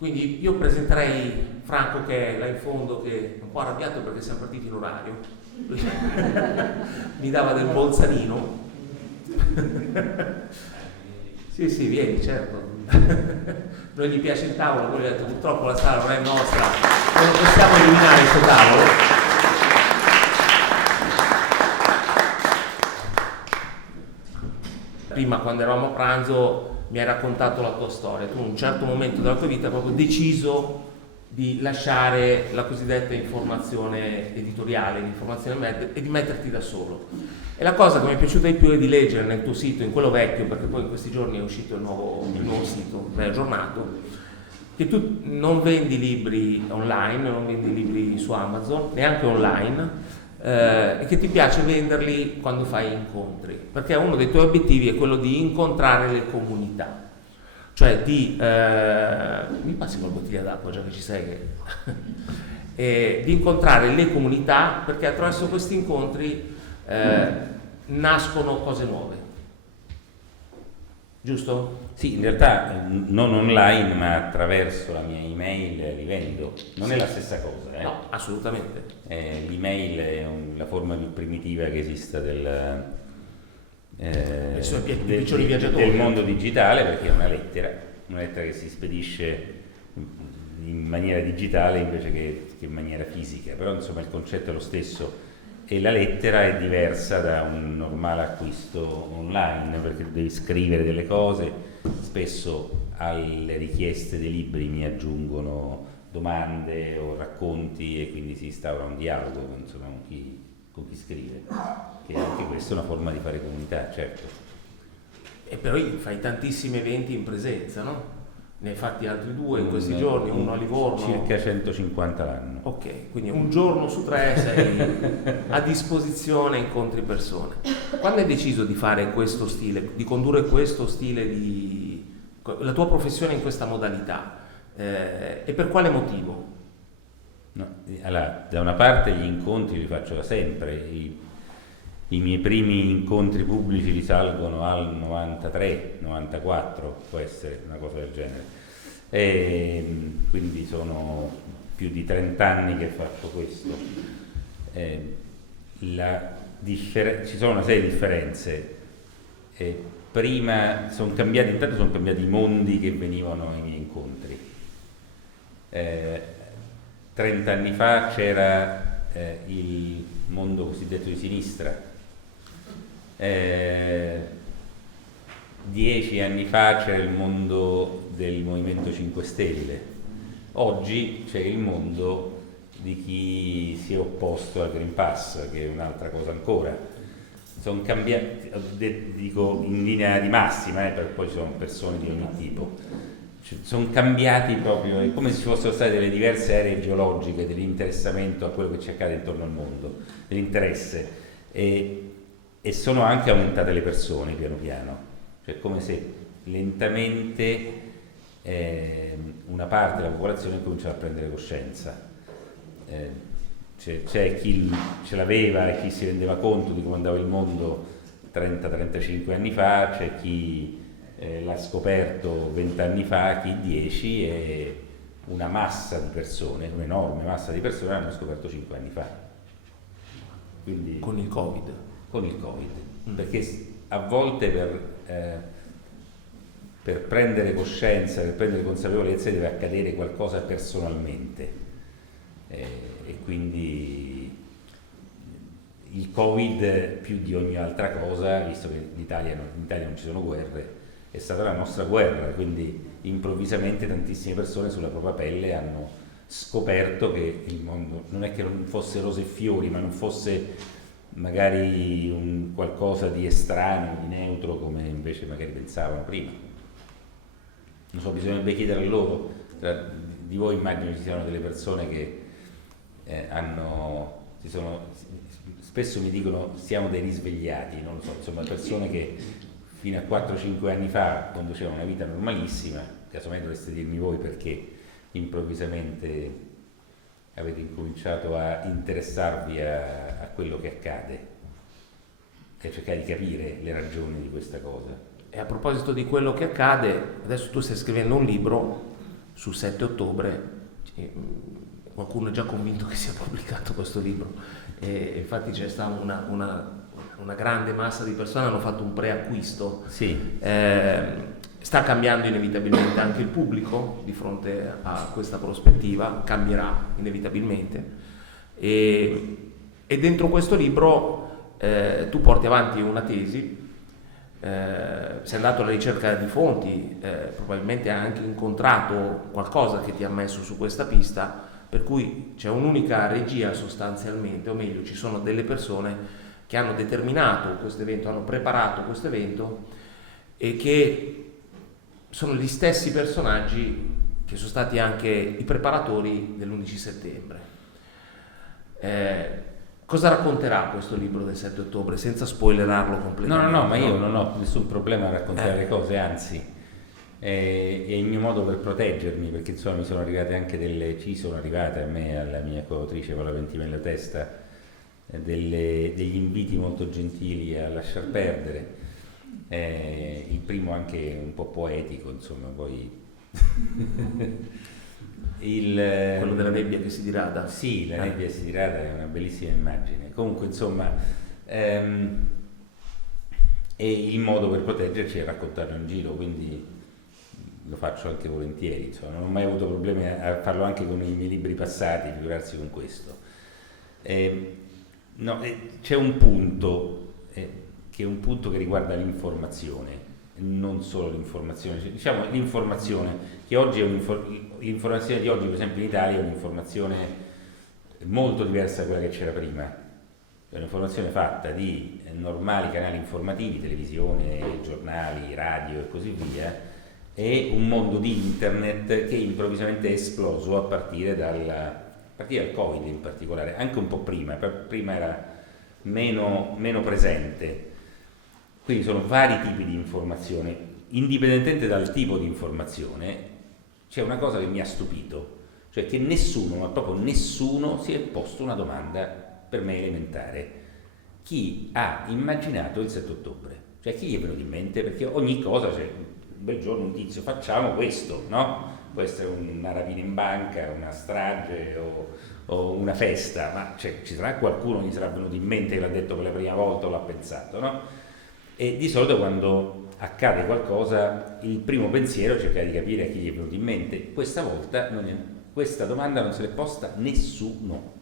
Quindi io presenterei Franco, che è là in fondo, che è un po' arrabbiato perché siamo partiti in orario. Mi dava del bolzanino. Sì, vieni, certo. Noi gli piace il tavolo, poi gli ho detto purtroppo la sala non è nostra, non possiamo eliminare questo tavolo. Prima, quando eravamo a pranzo, mi hai raccontato la tua storia. Tu in un certo momento della tua vita hai proprio deciso di lasciare la cosiddetta informazione editoriale, l'informazione e di metterti da solo. E la cosa che mi è piaciuta di più è di leggere nel tuo sito, in quello vecchio, perché poi in questi giorni è uscito il nuovo sito, è aggiornato, che tu non vendi libri online, non vendi libri su Amazon, neanche online, e che ti piace venderli quando fai incontri, perché uno dei tuoi obiettivi è quello di incontrare le comunità, cioè di mi passi con la bottiglia d'acqua già che ci sei, di incontrare le comunità, perché attraverso questi incontri nascono cose nuove, giusto? Sì, in realtà non online, ma attraverso la mia email li vendo. Non è la stessa cosa, eh? No, assolutamente. L'email è la forma più primitiva che esista del mondo digitale, perché è una lettera che si spedisce in maniera digitale invece che in maniera fisica, però insomma il concetto è lo stesso. E la lettera è diversa da un normale acquisto online, perché devi scrivere delle cose, spesso alle richieste dei libri mi aggiungono domande o racconti e quindi si instaura un dialogo insomma, con chi scrive, che anche questa è una forma di fare comunità, certo. E però fai tantissimi eventi in presenza, no? Ne hai fatti altri 2 in questi giorni, uno a Livorno. Circa 150 l'anno. Ok, quindi un giorno su 3 sei a disposizione, incontri persone. Quando hai deciso di fare questo stile, di condurre questo stile, la tua professione in questa modalità, e per quale motivo? No, allora, da una parte gli incontri li faccio da sempre, i miei primi incontri pubblici risalgono al 93, 94, può essere una cosa del genere, e quindi sono più di 30 anni che faccio questo. Ci sono una serie di differenze. Prima sono cambiati i mondi che venivano ai miei incontri. 30 anni fa c'era il mondo cosiddetto di sinistra, 10 anni fa c'era il mondo del Movimento 5 Stelle, oggi c'è il mondo di chi si è opposto al Green Pass, che è un'altra cosa ancora. Sono cambiati, dico in linea di massima, perché poi ci sono persone di ogni tipo. Sono cambiati proprio, è come se ci fossero state delle diverse aree geologiche dell'interessamento a quello che ci accade intorno al mondo, dell'interesse, e sono anche aumentate le persone piano piano, cioè come se lentamente una parte della popolazione cominciava a prendere coscienza. C'è chi ce l'aveva e chi si rendeva conto di come andava il mondo 30-35 anni fa, c'è chi l'ha scoperto 20 anni fa, chi 10, e una massa di persone, un'enorme massa di persone l'hanno scoperto 5 anni fa. Quindi, con il Covid, perché a volte per prendere coscienza, per prendere consapevolezza deve accadere qualcosa personalmente, e quindi il Covid più di ogni altra cosa, visto che in Italia non ci sono guerre, è stata la nostra guerra, quindi improvvisamente tantissime persone sulla propria pelle hanno scoperto che il mondo non è che non fosse rose e fiori, ma non fosse magari un qualcosa di estraneo, di neutro, come invece magari pensavano prima. Non so, bisognerebbe chiedere a loro. Tra di voi immagino ci siano delle persone che spesso mi dicono siamo dei risvegliati, non lo so, insomma persone che fino a 4-5 anni fa conducevano una vita normalissima, casomai dovreste dirmi voi perché improvvisamente avete incominciato a interessarvi a quello che accade e cercare di capire le ragioni di questa cosa. E a proposito di quello che accade, adesso tu stai scrivendo un libro sul 7 ottobre. Qualcuno è già convinto che sia pubblicato questo libro, e infatti c'è stata una grande massa di persone, hanno fatto un preacquisto. Sì. Sta cambiando inevitabilmente anche il pubblico di fronte a questa prospettiva, cambierà inevitabilmente, e dentro questo libro tu porti avanti una tesi, sei andato alla ricerca di fonti, probabilmente hai anche incontrato qualcosa che ti ha messo su questa pista, per cui c'è un'unica regia sostanzialmente, o meglio ci sono delle persone che hanno determinato questo evento, hanno preparato questo evento, e che sono gli stessi personaggi che sono stati anche i preparatori dell'11 settembre. Cosa racconterà questo libro del 7 ottobre senza spoilerarlo completamente? No, ma io non ho nessun problema a raccontare le cose, anzi è il mio modo per proteggermi, perché insomma mi sono arrivate anche ci sono arrivate a me, alla mia coautrice Paola Ventimiglia Testa, degli inviti molto gentili a lasciar perdere. Il primo anche un po' poetico, insomma, poi quello della nebbia che si dirada. Sì, la nebbia si dirada è una bellissima immagine. Comunque, insomma, e il modo per proteggerci è raccontarlo in giro, quindi lo faccio anche volentieri, insomma, non ho mai avuto problemi a farlo anche con i miei libri passati, figurarsi con questo. C'è un punto che è un punto che riguarda l'informazione, non solo l'informazione, diciamo l'informazione che oggi è l'informazione di oggi, per esempio in Italia, è un'informazione molto diversa da quella che c'era prima. È un'informazione fatta di normali canali informativi, televisione, giornali, radio e così via, e un mondo di internet che improvvisamente è esploso a partire dal Covid in particolare, anche un po' prima era meno presente. Quindi sono vari tipi di informazione. Indipendentemente dal tipo di informazione, c'è una cosa che mi ha stupito, cioè che nessuno, ma proprio nessuno, si è posto una domanda per me elementare: chi ha immaginato il 7 ottobre? Cioè chi gli è venuto in mente? Perché ogni cosa, cioè un bel giorno un tizio, facciamo questo, no? Può essere una rapina in banca, una strage o una festa, ma cioè, ci sarà qualcuno che gli sarà venuto in mente, che l'ha detto per la prima volta o l'ha pensato, no? E di solito quando accade qualcosa il primo pensiero è cercare di capire a chi gli è venuto in mente. Questa volta questa domanda non se l'è posta nessuno,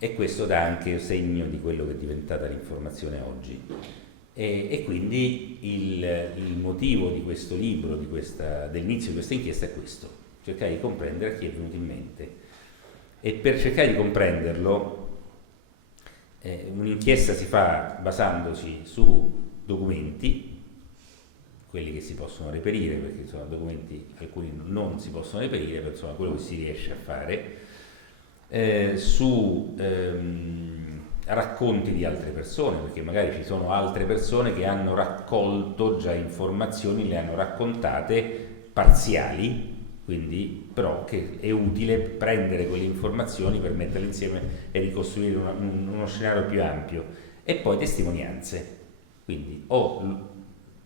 e questo dà anche segno di quello che è diventata l'informazione oggi. E quindi il motivo di questo libro, dell'inizio di questa inchiesta, è questo: cercare di comprendere a chi è venuto in mente. E per cercare di comprenderlo, un'inchiesta si fa basandosi su documenti, quelli che si possono reperire, perché sono documenti, alcuni non si possono reperire, però insomma quello che si riesce a fare, su racconti di altre persone, perché magari ci sono altre persone che hanno raccolto già informazioni, le hanno raccontate parziali, quindi però che è utile prendere quelle informazioni per metterle insieme e ricostruire uno scenario più ampio. E poi testimonianze, quindi o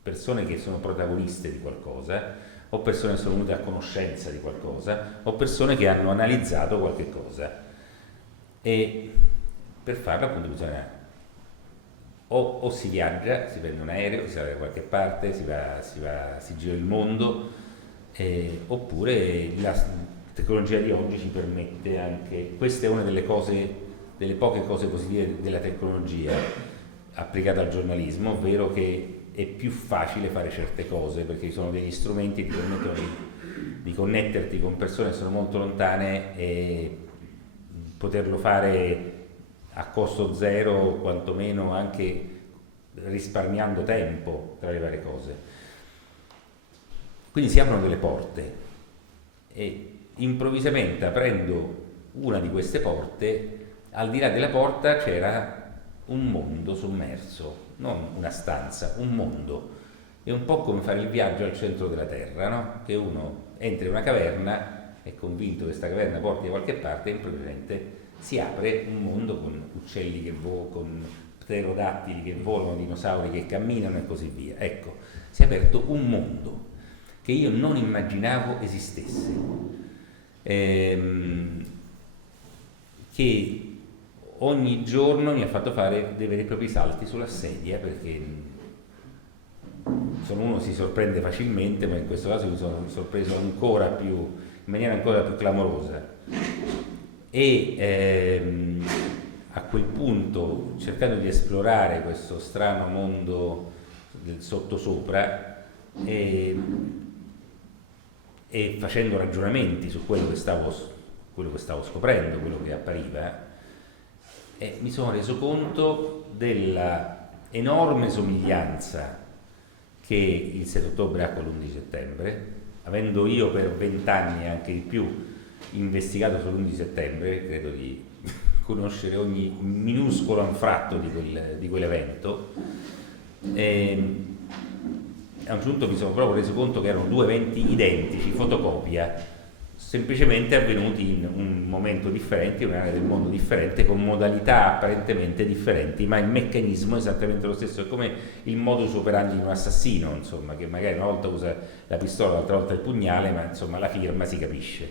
persone che sono protagoniste di qualcosa, o persone che sono venute a conoscenza di qualcosa, o persone che hanno analizzato qualche cosa. E per farlo appunto bisogna o si viaggia, si prende un aereo, si va da qualche parte, si gira il mondo, oppure la tecnologia di oggi ci permette anche, questa è una delle poche cose positive della tecnologia applicata al giornalismo, ovvero che è più facile fare certe cose perché ci sono degli strumenti che ti permettono di connetterti con persone che sono molto lontane e poterlo fare a costo zero, o quantomeno anche risparmiando tempo tra le varie cose. Quindi si aprono delle porte e improvvisamente, aprendo una di queste porte, al di là della porta c'era un mondo sommerso, non una stanza, un mondo. È un po' come fare il viaggio al centro della Terra, no? Che uno entra in una caverna, è convinto che questa caverna porti da qualche parte, e improvvisamente si apre un mondo con uccelli che volano, con pterodattili che volano, dinosauri che camminano e così via. Ecco, si è aperto un mondo. che io non immaginavo esistesse, che ogni giorno mi ha fatto fare dei veri e propri salti sulla sedia, perché uno si sorprende facilmente, ma in questo caso mi sono sorpreso in maniera ancora più clamorosa. E a quel punto, cercando di esplorare questo strano mondo del sottosopra e facendo ragionamenti su quello che stavo scoprendo, quello che appariva, mi sono reso conto della enorme somiglianza che il 7 ottobre ha con l'11 settembre, avendo io per 20 anni e anche di più investigato sull'11 settembre, credo di conoscere ogni minuscolo anfratto di quell'evento. A un certo punto mi sono proprio reso conto che erano due eventi identici, fotocopia, semplicemente avvenuti in un momento differente, in un'area del mondo differente, con modalità apparentemente differenti, ma il meccanismo è esattamente lo stesso. È come il modus operandi di un assassino, insomma, che magari una volta usa la pistola, l'altra volta il pugnale, ma insomma la firma si capisce.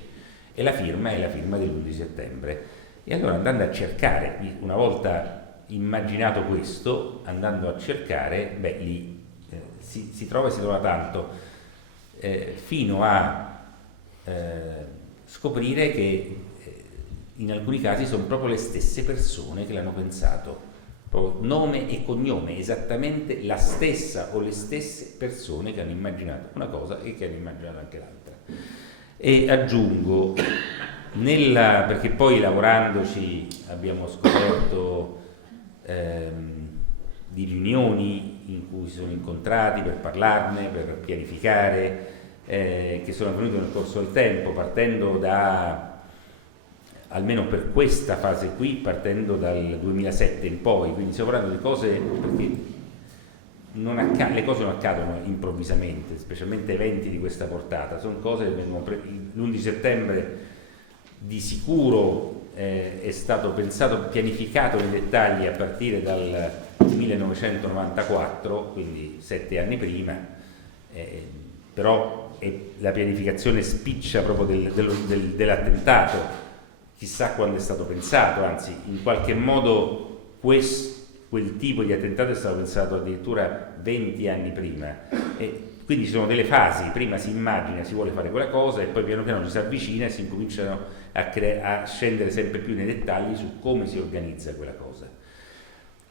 E la firma è la firma dell'11 settembre. E allora, andando a cercare, una volta immaginato questo, andando a cercare, lì si trova tanto, fino a scoprire che in alcuni casi sono proprio le stesse persone che l'hanno pensato, proprio nome e cognome, esattamente la stessa o le stesse persone che hanno immaginato una cosa e che hanno immaginato anche l'altra. E aggiungo, perché poi lavorandoci abbiamo scoperto di riunioni in cui si sono incontrati per parlarne, per pianificare, che sono avvenute nel corso del tempo, partendo almeno per questa fase qui, partendo dal 2007 in poi, quindi stiamo parlando di cose, perché le cose non accadono improvvisamente, specialmente eventi di questa portata, sono cose che vengono l'11 settembre di sicuro è stato pensato, pianificato nei dettagli a partire dal 1994, quindi 7 anni prima, però la pianificazione spiccia proprio dell'attentato, chissà quando è stato pensato, anzi in qualche modo quel tipo di attentato è stato pensato addirittura 20 anni prima, e quindi ci sono delle fasi: prima si immagina, si vuole fare quella cosa, e poi piano piano ci si avvicina e si incominciano a scendere sempre più nei dettagli su come si organizza quella cosa.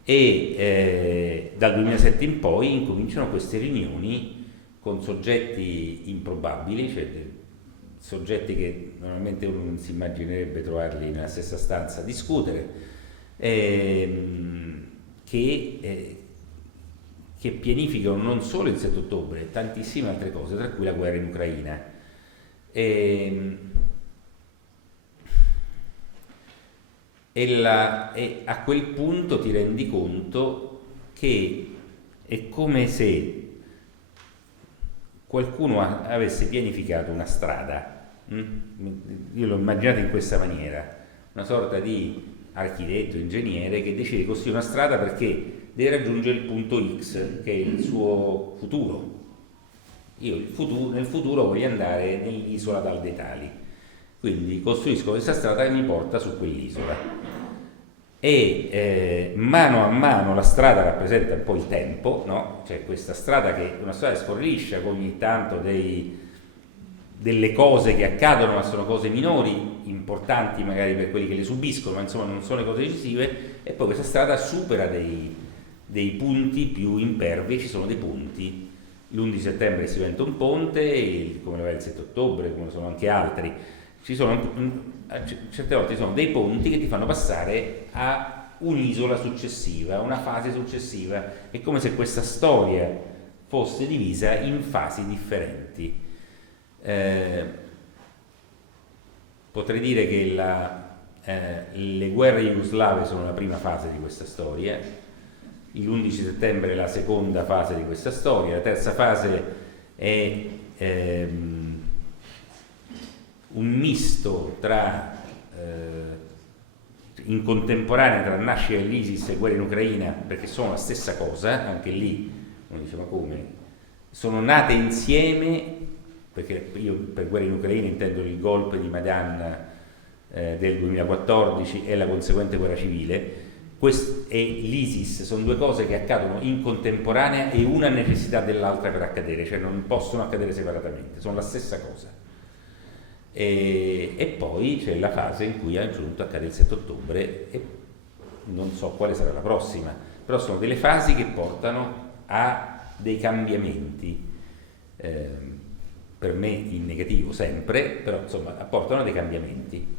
E dal 2007 in poi incominciano queste riunioni con soggetti improbabili, cioè soggetti che normalmente uno non si immaginerebbe trovarli nella stessa stanza a discutere, che pianificano non solo il 7 ottobre, tantissime altre cose, tra cui la guerra in Ucraina. E a quel punto ti rendi conto che è come se qualcuno avesse pianificato una strada, io l'ho immaginata in questa maniera, una sorta di architetto, ingegnere che decide di costruire una strada perché deve raggiungere il punto X, che è il suo futuro. Io nel futuro voglio andare nell'isola Dal dei Tali, quindi costruisco questa strada che mi porta su quell'isola. E mano a mano la strada rappresenta un po' il tempo, no? Cioè questa strada che è una strada che scorre liscia, con ogni tanto delle cose che accadono, ma sono cose minori, importanti magari per quelli che le subiscono, ma insomma non sono le cose decisive. E poi questa strada supera dei punti più impervi, ci sono dei punti. L'11 settembre si diventa un ponte, come lo è il 7 ottobre, come sono anche altri. Certe volte ci sono dei ponti che ti fanno passare a un'isola successiva, a una fase successiva. È come se questa storia fosse divisa in fasi differenti. Potrei dire che le guerre jugoslave sono la prima fase di questa storia, l'11 settembre è la seconda fase di questa storia, la terza fase è un misto in contemporanea tra nascita dell'ISIS e guerra in Ucraina, perché sono la stessa cosa, anche lì uno dice ma come? Sono nate insieme perché io per guerra in Ucraina intendo il golpe di Maidan del 2014 e la conseguente guerra civile. E l'ISIS sono due cose che accadono in contemporanea e una ha necessità dell'altra per accadere, cioè non possono accadere separatamente, sono la stessa cosa. E poi c'è la fase in cui a un punto accade il 7 ottobre e non so quale sarà la prossima, però sono delle fasi che portano a dei cambiamenti, per me in negativo sempre, però insomma portano a dei cambiamenti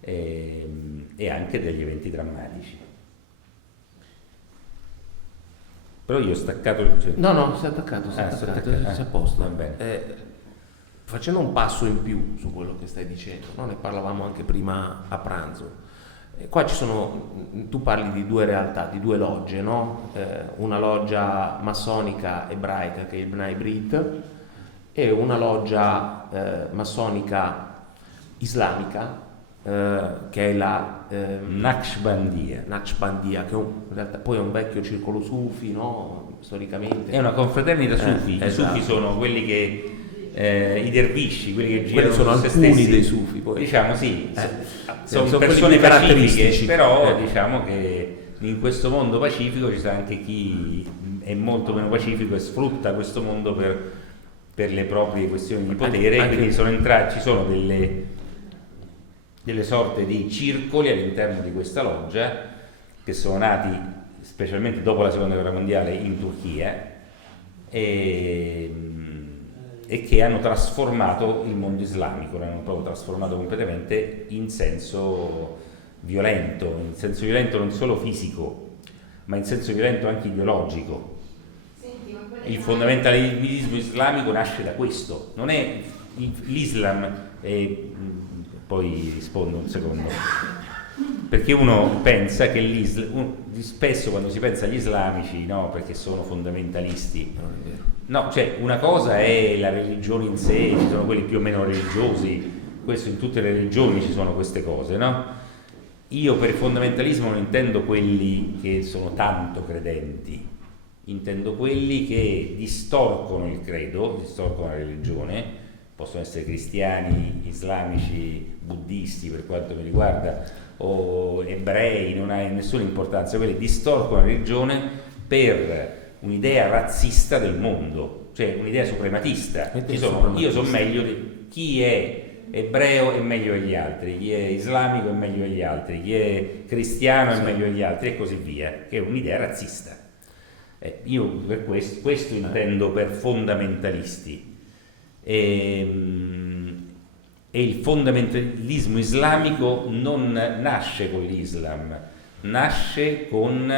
e anche degli eventi drammatici. Però io ho staccato il... No, sei attaccato, sei a posto. Va bene. Facendo un passo in più su quello che stai dicendo, no? Ne parlavamo anche prima a pranzo. Qua ci sono, tu parli di due realtà, di due logge, no? Una loggia massonica ebraica che è il Bnai Brit e una loggia massonica islamica che è la Naqshbandiya, che in realtà poi è un vecchio circolo sufi, no? Storicamente è una confraternita sufi. Esatto. I sufi sono quelli che i dervisci, quelli che girano sono su se alcuni stessi, dei sufi poi. diciamo sì, sono quelli persone più caratteristici, pacifiche, però diciamo che in questo mondo pacifico ci sta anche chi è molto meno pacifico e sfrutta questo mondo per le proprie questioni di potere, quindi ci sono delle sorte di circoli all'interno di questa loggia che sono nati specialmente dopo la seconda guerra mondiale in Turchia e che hanno trasformato il mondo islamico, l'hanno proprio trasformato completamente in senso violento non solo fisico, ma in senso violento anche ideologico. Il fondamentalismo islamico nasce da questo, non è l'Islam, poi rispondo un secondo, perché uno pensa che spesso quando si pensa agli islamici, no, perché sono fondamentalisti, Non è vero. no, cioè una cosa è la religione in sé, ci sono quelli più o meno religiosi, questo in tutte le religioni ci sono queste cose, no? Io per fondamentalismo non intendo quelli che sono tanto credenti, intendo quelli che distorcono il credo, distorcono la religione, possono essere cristiani, islamici, buddisti per quanto mi riguarda, o ebrei, non ha nessuna importanza, quelli distorcono la religione per un'idea razzista del mondo, cioè un'idea suprematista. Io sono meglio di chi è ebreo è meglio degli altri, chi è islamico è meglio degli altri, chi è cristiano è meglio degli altri e così via, che è un'idea razzista. Io per questo intendo per fondamentalisti. E il fondamentalismo islamico non nasce con l'Islam, nasce con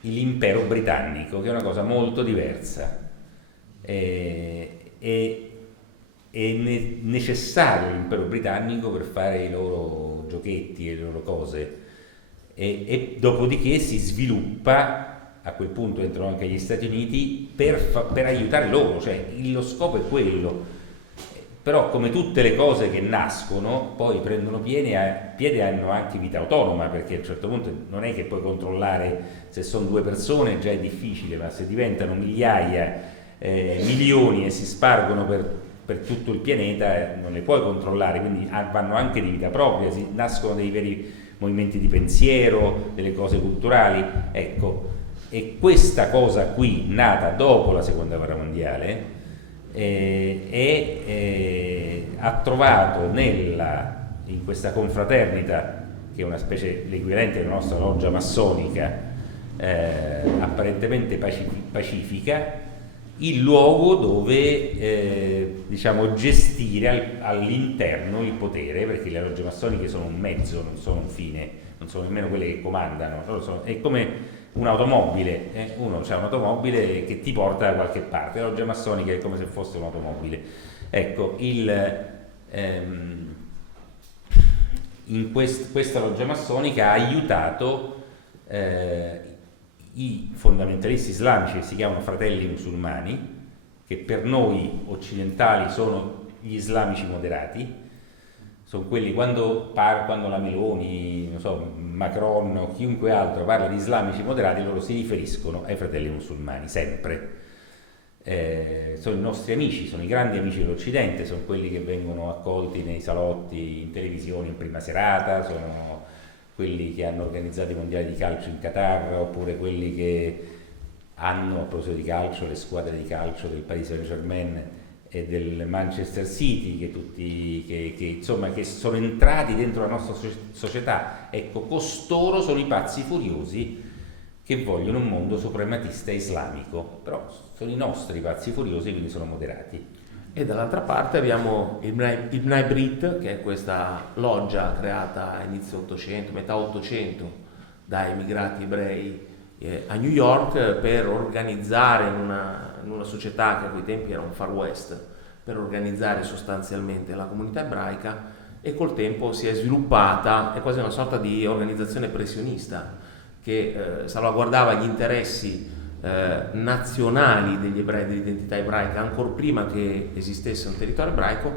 l'impero britannico, che è una cosa molto diversa. È necessario l'impero britannico per fare i loro giochetti e le loro cose e dopodiché si sviluppa, a quel punto entrano anche gli Stati Uniti per aiutare loro, cioè lo scopo è quello. Però come tutte le cose che nascono poi prendono piede e hanno anche vita autonoma, perché a un certo punto non è che puoi controllare, se sono due persone già è difficile, ma se diventano migliaia, milioni e si spargono per tutto il pianeta non le puoi controllare, quindi vanno anche di vita propria, nascono dei veri movimenti di pensiero, delle cose culturali, ecco. E questa cosa qui, nata dopo la seconda guerra mondiale, ha trovato in questa confraternita, che è una specie l'equivalente della nostra loggia massonica, apparentemente pacifica, il luogo dove diciamo gestire all'interno il potere, perché le logge massoniche sono un mezzo, non sono un fine, non sono nemmeno quelle che comandano, è come un'automobile, uno c'ha un'automobile che ti porta da qualche parte, la loggia massonica è come se fosse un'automobile. Ecco, questa loggia massonica ha aiutato i fondamentalisti islamici che si chiamano fratelli musulmani, che per noi occidentali sono gli islamici moderati, sono quelli quando la Meloni, non so, Macron o chiunque altro parla di islamici moderati, loro si riferiscono ai fratelli musulmani, sempre. sono i nostri amici, sono i grandi amici dell'Occidente, sono quelli che vengono accolti nei salotti in televisione in prima serata, sono quelli che hanno organizzato i mondiali di calcio in Qatar, oppure quelli che hanno, a proposito di calcio, le squadre di calcio del Paris Saint-Germain e del Manchester City, che sono entrati dentro la nostra società. Ecco, costoro sono i pazzi furiosi che vogliono un mondo suprematista islamico, però sono i nostri pazzi furiosi, quindi sono moderati. E dall'altra parte abbiamo il Bnai Brit, che è questa loggia creata a inizio 800, metà 800, da emigrati ebrei a New York per organizzare in una società che a quei tempi era un Far West, per organizzare sostanzialmente la comunità ebraica, e col tempo si è sviluppata, è quasi una sorta di organizzazione pressionista che salvaguardava gli interessi nazionali degli ebrei, dell'identità ebraica, ancora prima che esistesse un territorio ebraico,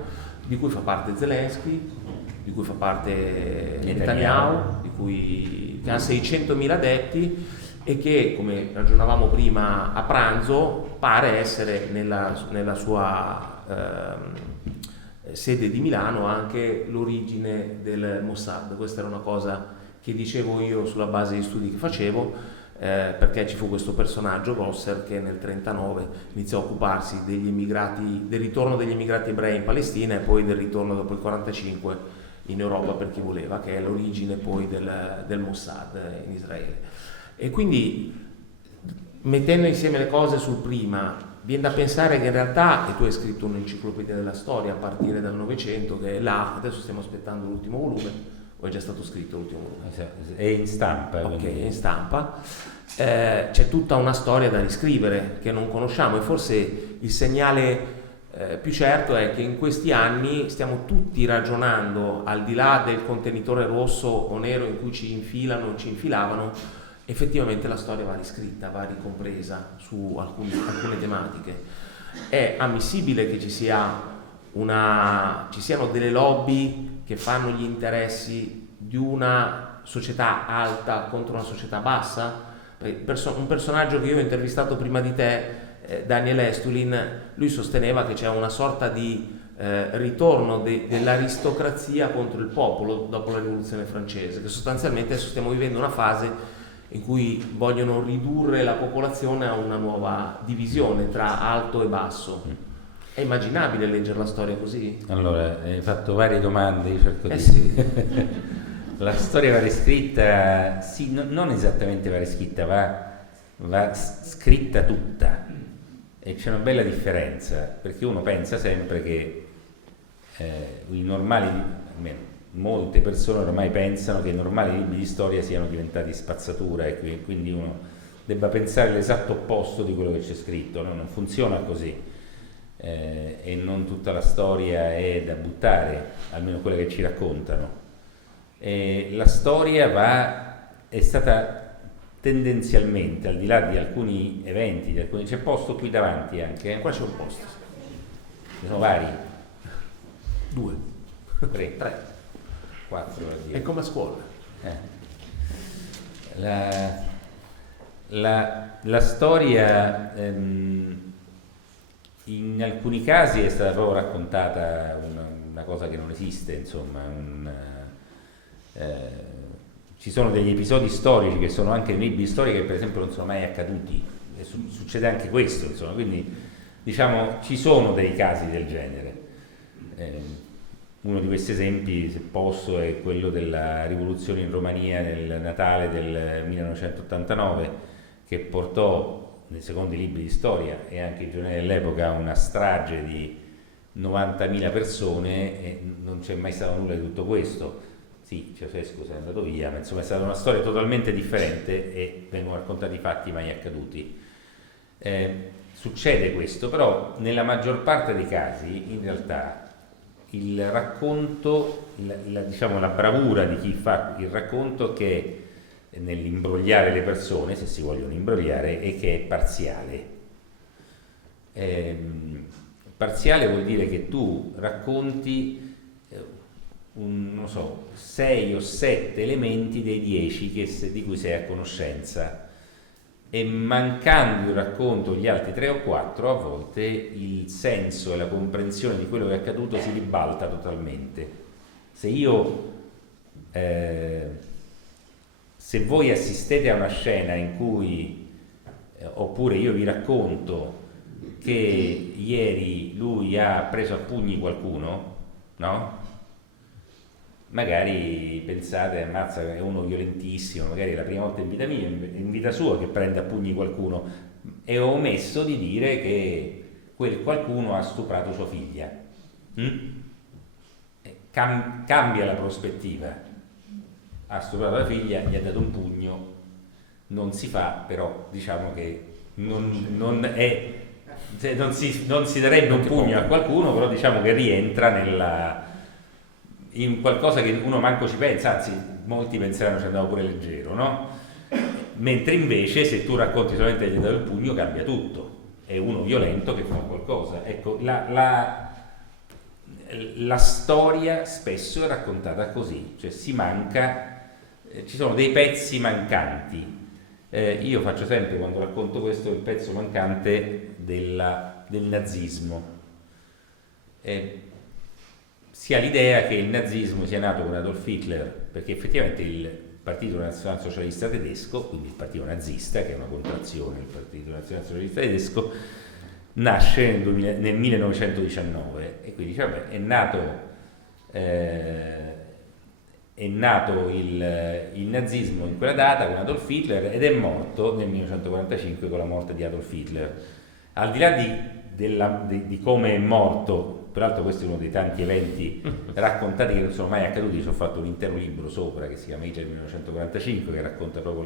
di cui fa parte Zelensky, di cui fa parte Netanyahu, che ha 600.000 addetti e che, come ragionavamo prima a pranzo, pare essere nella sua sede di Milano anche l'origine del Mossad. Questa era una cosa che dicevo io sulla base di studi che facevo, perché ci fu questo personaggio, Gosser, che nel 1939 iniziò a occuparsi del ritorno degli immigrati ebrei in Palestina e poi del ritorno dopo il 1945 in Europa per chi voleva, che è l'origine poi del Mossad in Israele. E quindi, mettendo insieme le cose sul prima, viene da pensare che in realtà, e tu hai scritto un'enciclopedia della storia a partire dal Novecento, che è là, adesso stiamo aspettando l'ultimo volume, o è già stato scritto l'ultimo volume? È in stampa. Ok, è in stampa. C'è tutta una storia da riscrivere che non conosciamo, e forse il segnale più certo è che in questi anni stiamo tutti ragionando, al di là del contenitore rosso o nero in cui ci infilano o ci infilavano, effettivamente la storia va riscritta, va ricompresa su alcune tematiche. È ammissibile che ci siano delle lobby che fanno gli interessi di una società alta contro una società bassa? Un personaggio che io ho intervistato prima di te, Daniel Estulin, lui sosteneva che c'è una sorta di ritorno dell'aristocrazia contro il popolo dopo la rivoluzione francese, che sostanzialmente adesso stiamo vivendo una fase in cui vogliono ridurre la popolazione a una nuova divisione tra alto e basso. È immaginabile leggere la storia così? Allora, hai fatto varie domande, io cerco di... Sì. La storia va riscritta, sì, non esattamente va riscritta, va scritta tutta, e c'è una bella differenza, perché uno pensa sempre che i normali, almeno molte persone ormai pensano che i normali libri di storia siano diventati spazzatura e quindi uno debba pensare l'esatto opposto di quello che c'è scritto, no? Non funziona così, e non tutta la storia è da buttare, almeno quella che ci raccontano. La storia è stata tendenzialmente, al di là di alcuni eventi, c'è posto qui davanti anche? Qua c'è un posto. Ce sono vari? 2, 3, 4. È come a scuola. La storia in alcuni casi è stata proprio raccontata una cosa che non esiste, insomma, ci sono degli episodi storici che sono anche nei libri di storia che per esempio non sono mai accaduti, e succede anche questo, insomma, quindi diciamo ci sono dei casi del genere. Uno di questi esempi, se posso, è quello della rivoluzione in Romania nel Natale del 1989, che portò, secondo i libri di storia e anche i giornali dell'epoca, una strage di 90.000 persone, e non c'è mai stato nulla di tutto questo. Sì, Ceausescu è andato via, ma insomma è stata una storia totalmente differente e vengono raccontati fatti mai accaduti. Succede questo, però nella maggior parte dei casi in realtà il racconto, diciamo la bravura di chi fa il racconto, che è nell'imbrogliare le persone, se si vogliono imbrogliare, e che è parziale. Parziale vuol dire che tu racconti 6 o 7 elementi dei 10 di cui sei a conoscenza, e mancando il racconto gli altri 3 o 4, a volte il senso e la comprensione di quello che è accaduto si ribalta totalmente. Se voi assistete a una scena in cui, oppure io vi racconto che ieri lui ha preso a pugni qualcuno, no? Magari pensate, ammazza, è uno violentissimo, magari è la prima volta in vita mia, in vita sua, che prende a pugni qualcuno, e ho omesso di dire che quel qualcuno ha stuprato sua figlia. Cambia la prospettiva. Ha stuprato la figlia, gli ha dato un pugno, non si fa, però diciamo che non si darebbe un pugno a qualcuno, però diciamo che rientra in qualcosa che uno manco ci pensa, anzi molti penseranno ci andava pure leggero, no? Mentre invece se tu racconti solamente che gli hai dato il pugno cambia tutto, è uno violento che fa qualcosa. Ecco, la storia spesso è raccontata così, cioè si manca, ci sono dei pezzi mancanti. Io faccio sempre, quando racconto questo, il pezzo mancante del nazismo. Si ha l'idea che il nazismo sia nato con Adolf Hitler, perché effettivamente il Partito Nazionalsocialista Tedesco, quindi il partito nazista, che è una contrazione del Partito Nazionalsocialista Tedesco, nasce nel 1919, e quindi dice, vabbè, è nato il nazismo in quella data con Adolf Hitler ed è morto nel 1945 con la morte di Adolf Hitler. Al di là di come è morto, peraltro questo è uno dei tanti eventi raccontati che non sono mai accaduti, ci ho fatto un intero libro sopra che si chiama Hitler 1945, che racconta proprio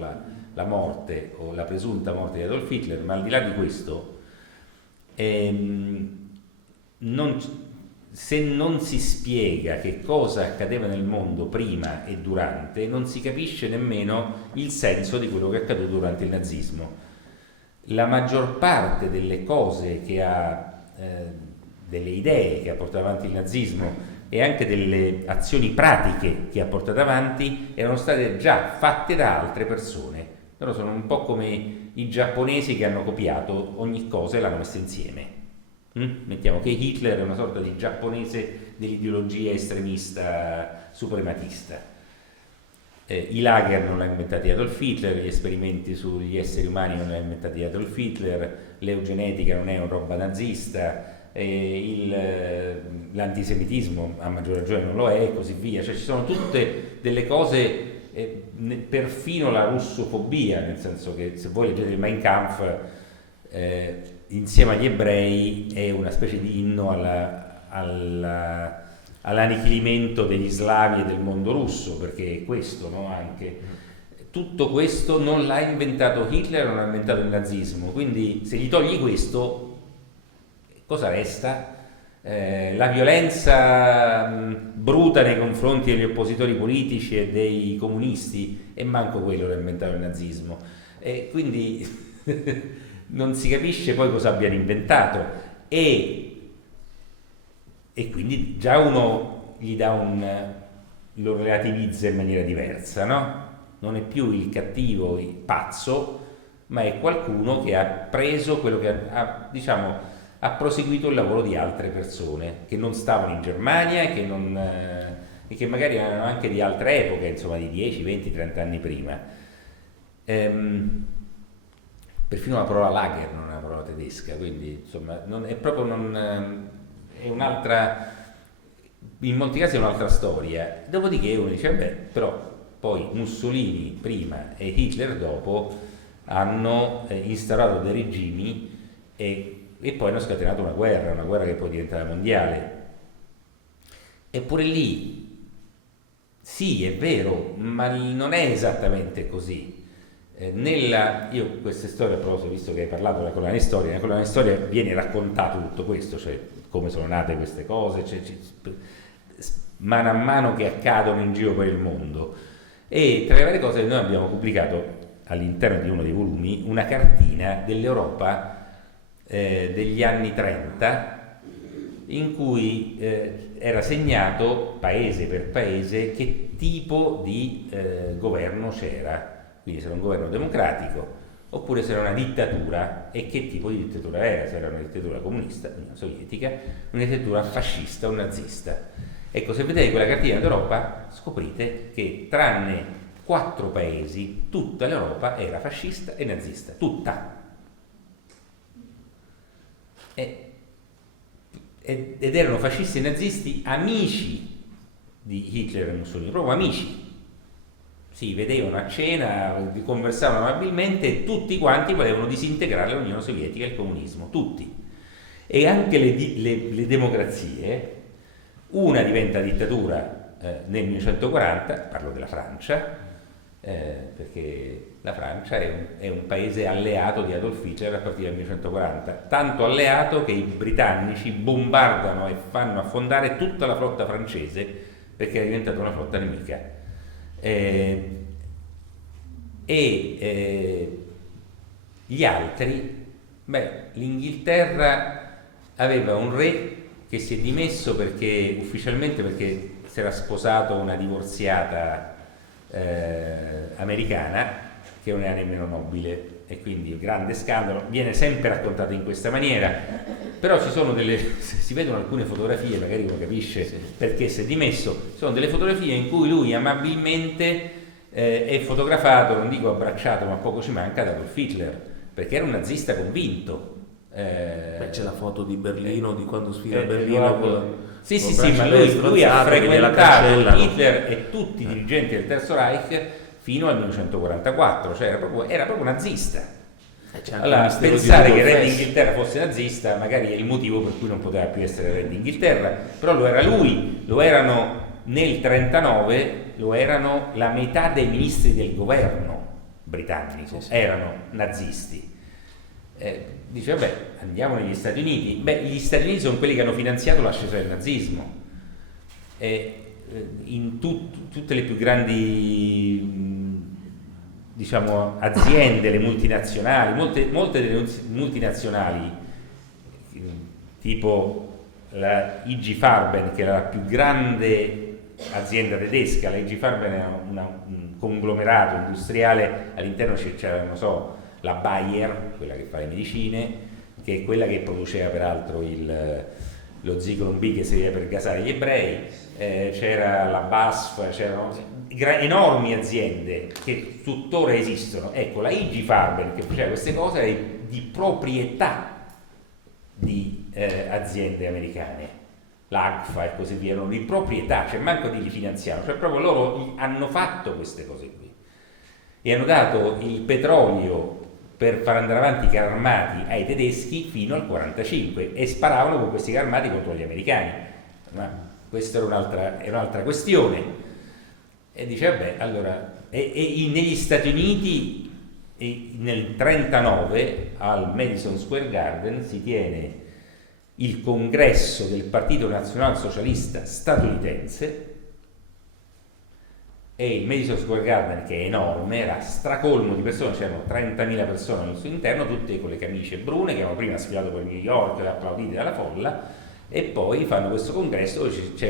la morte o la presunta morte di Adolf Hitler, ma al di là di questo, se non si spiega che cosa accadeva nel mondo prima e durante, non si capisce nemmeno il senso di quello che è accaduto durante il nazismo. La maggior parte delle cose delle idee che ha portato avanti il nazismo e anche delle azioni pratiche che ha portato avanti erano state già fatte da altre persone. Loro sono un po' come i giapponesi che hanno copiato ogni cosa e l'hanno messa insieme. Mettiamo che Hitler è una sorta di giapponese dell'ideologia estremista suprematista. I lager non l'ha inventati Adolf Hitler, gli esperimenti sugli esseri umani non li ha inventati Adolf Hitler, l'eugenetica non è una roba nazista, l'antisemitismo a maggior ragione non lo è, e così via. Cioè ci sono tutte delle cose, perfino la russofobia, nel senso che se voi leggete il Mein Kampf, insieme agli ebrei è una specie di inno all'annichilimento degli slavi e del mondo russo, perché è questo, no? Anche tutto questo non l'ha inventato Hitler, non l'ha inventato il nazismo, quindi se gli togli questo, cosa resta? La violenza bruta nei confronti degli oppositori politici e dei comunisti, e manco quello l'ha inventato il nazismo, e quindi non si capisce poi cosa abbiano inventato, e quindi già uno gli dà lo relativizza in maniera diversa, no? Non è più il cattivo, il pazzo, ma è qualcuno che ha preso quello che ha proseguito il lavoro di altre persone che non stavano in Germania e che magari erano anche di altre epoche, insomma di 10, 20, 30 anni prima. Perfino la parola Lager non è una parola tedesca, quindi insomma è un'altra, in molti casi è un'altra storia. Dopodiché uno dice, beh, però poi Mussolini prima e Hitler dopo hanno instaurato dei regimi e poi hanno scatenato una guerra che poi è diventata mondiale. Eppure lì, sì, è vero, ma non è esattamente così. Io queste storie, a proposito, visto che hai parlato della collana di storia, nella collana di storia viene raccontato tutto questo, cioè come sono nate queste cose, mano a mano che accadono in giro per il mondo. E tra le varie cose noi abbiamo pubblicato all'interno di uno dei volumi una cartina dell'Europa degli anni 30, in cui era segnato paese per paese che tipo di governo c'era, quindi se era un governo democratico, oppure se era una dittatura, e che tipo di dittatura era, se era una dittatura comunista, Unione Sovietica, una dittatura fascista o nazista. Ecco, se vedete quella cartina d'Europa scoprite che tranne 4 paesi tutta l'Europa era fascista e nazista, tutta. Ed erano fascisti e nazisti amici di Hitler e Mussolini, proprio amici. Si vedevano a cena, conversavano amabilmente e tutti quanti volevano disintegrare l'Unione Sovietica e il comunismo, tutti. E anche le democrazie, una diventa dittatura nel 1940, parlo della Francia, perché la Francia è un paese alleato di Adolf Hitler a partire dal 1940, tanto alleato che i britannici bombardano e fanno affondare tutta la flotta francese perché è diventata una flotta nemica. Gli altri, l'Inghilterra aveva un re che si è dimesso ufficialmente perché si era sposato una divorziata americana che non era nemmeno nobile, e quindi il grande scandalo viene sempre raccontato in questa maniera, però ci sono si vedono alcune fotografie, magari uno capisce perché si è dimesso. Sono delle fotografie in cui lui amabilmente è fotografato, non dico abbracciato, ma poco ci manca, da Adolf Hitler, perché era un nazista convinto. C'è la foto di Berlino, di quando sfida a Berlino. Sì, ma lui ha frequentato Hitler e tutti i dirigenti del Terzo Reich fino al 1944, cioè era proprio nazista. Allora, pensare che il re d'Inghilterra fosse nazista magari è il motivo per cui non poteva più essere re d'Inghilterra, però lo era lui, lo erano nel 1939, lo erano la metà dei ministri del governo britannico, erano nazisti. Dice, vabbè, andiamo negli Stati Uniti. Gli Stati Uniti sono quelli che hanno finanziato l'ascesa del nazismo. In tutte le più grandi, diciamo, aziende, le multinazionali, molte delle multinazionali, tipo la IG Farben, che era la più grande azienda tedesca. La IG Farben è un conglomerato industriale, all'interno c'era, non so, la Bayer, quella che fa le medicine, che è quella che produceva peraltro lo Zyklon B che serviva per gasare gli ebrei, c'era la BASF, c'erano enormi aziende che tuttora esistono. Ecco, la IG Farben, che faceva queste cose, è di proprietà di aziende americane, l'AGFA e così via, erano di proprietà, cioè manco di li finanziavano, cioè proprio loro hanno fatto queste cose qui e hanno dato il petrolio per far andare avanti i carri armati ai tedeschi fino al 1945 e sparavano con questi carri armati contro gli americani. Ma questa era un'altra questione. E dice, vabbè, allora, negli Stati Uniti nel 1939 al Madison Square Garden si tiene il congresso del Partito Nazionalsocialista statunitense, e il Madison Square Garden, che è enorme, era stracolmo di persone, c'erano 30.000 persone al suo interno, tutte con le camicie brune, che avevano prima sfilato per New York, applaudite dalla folla, e poi fanno questo congresso dove c'è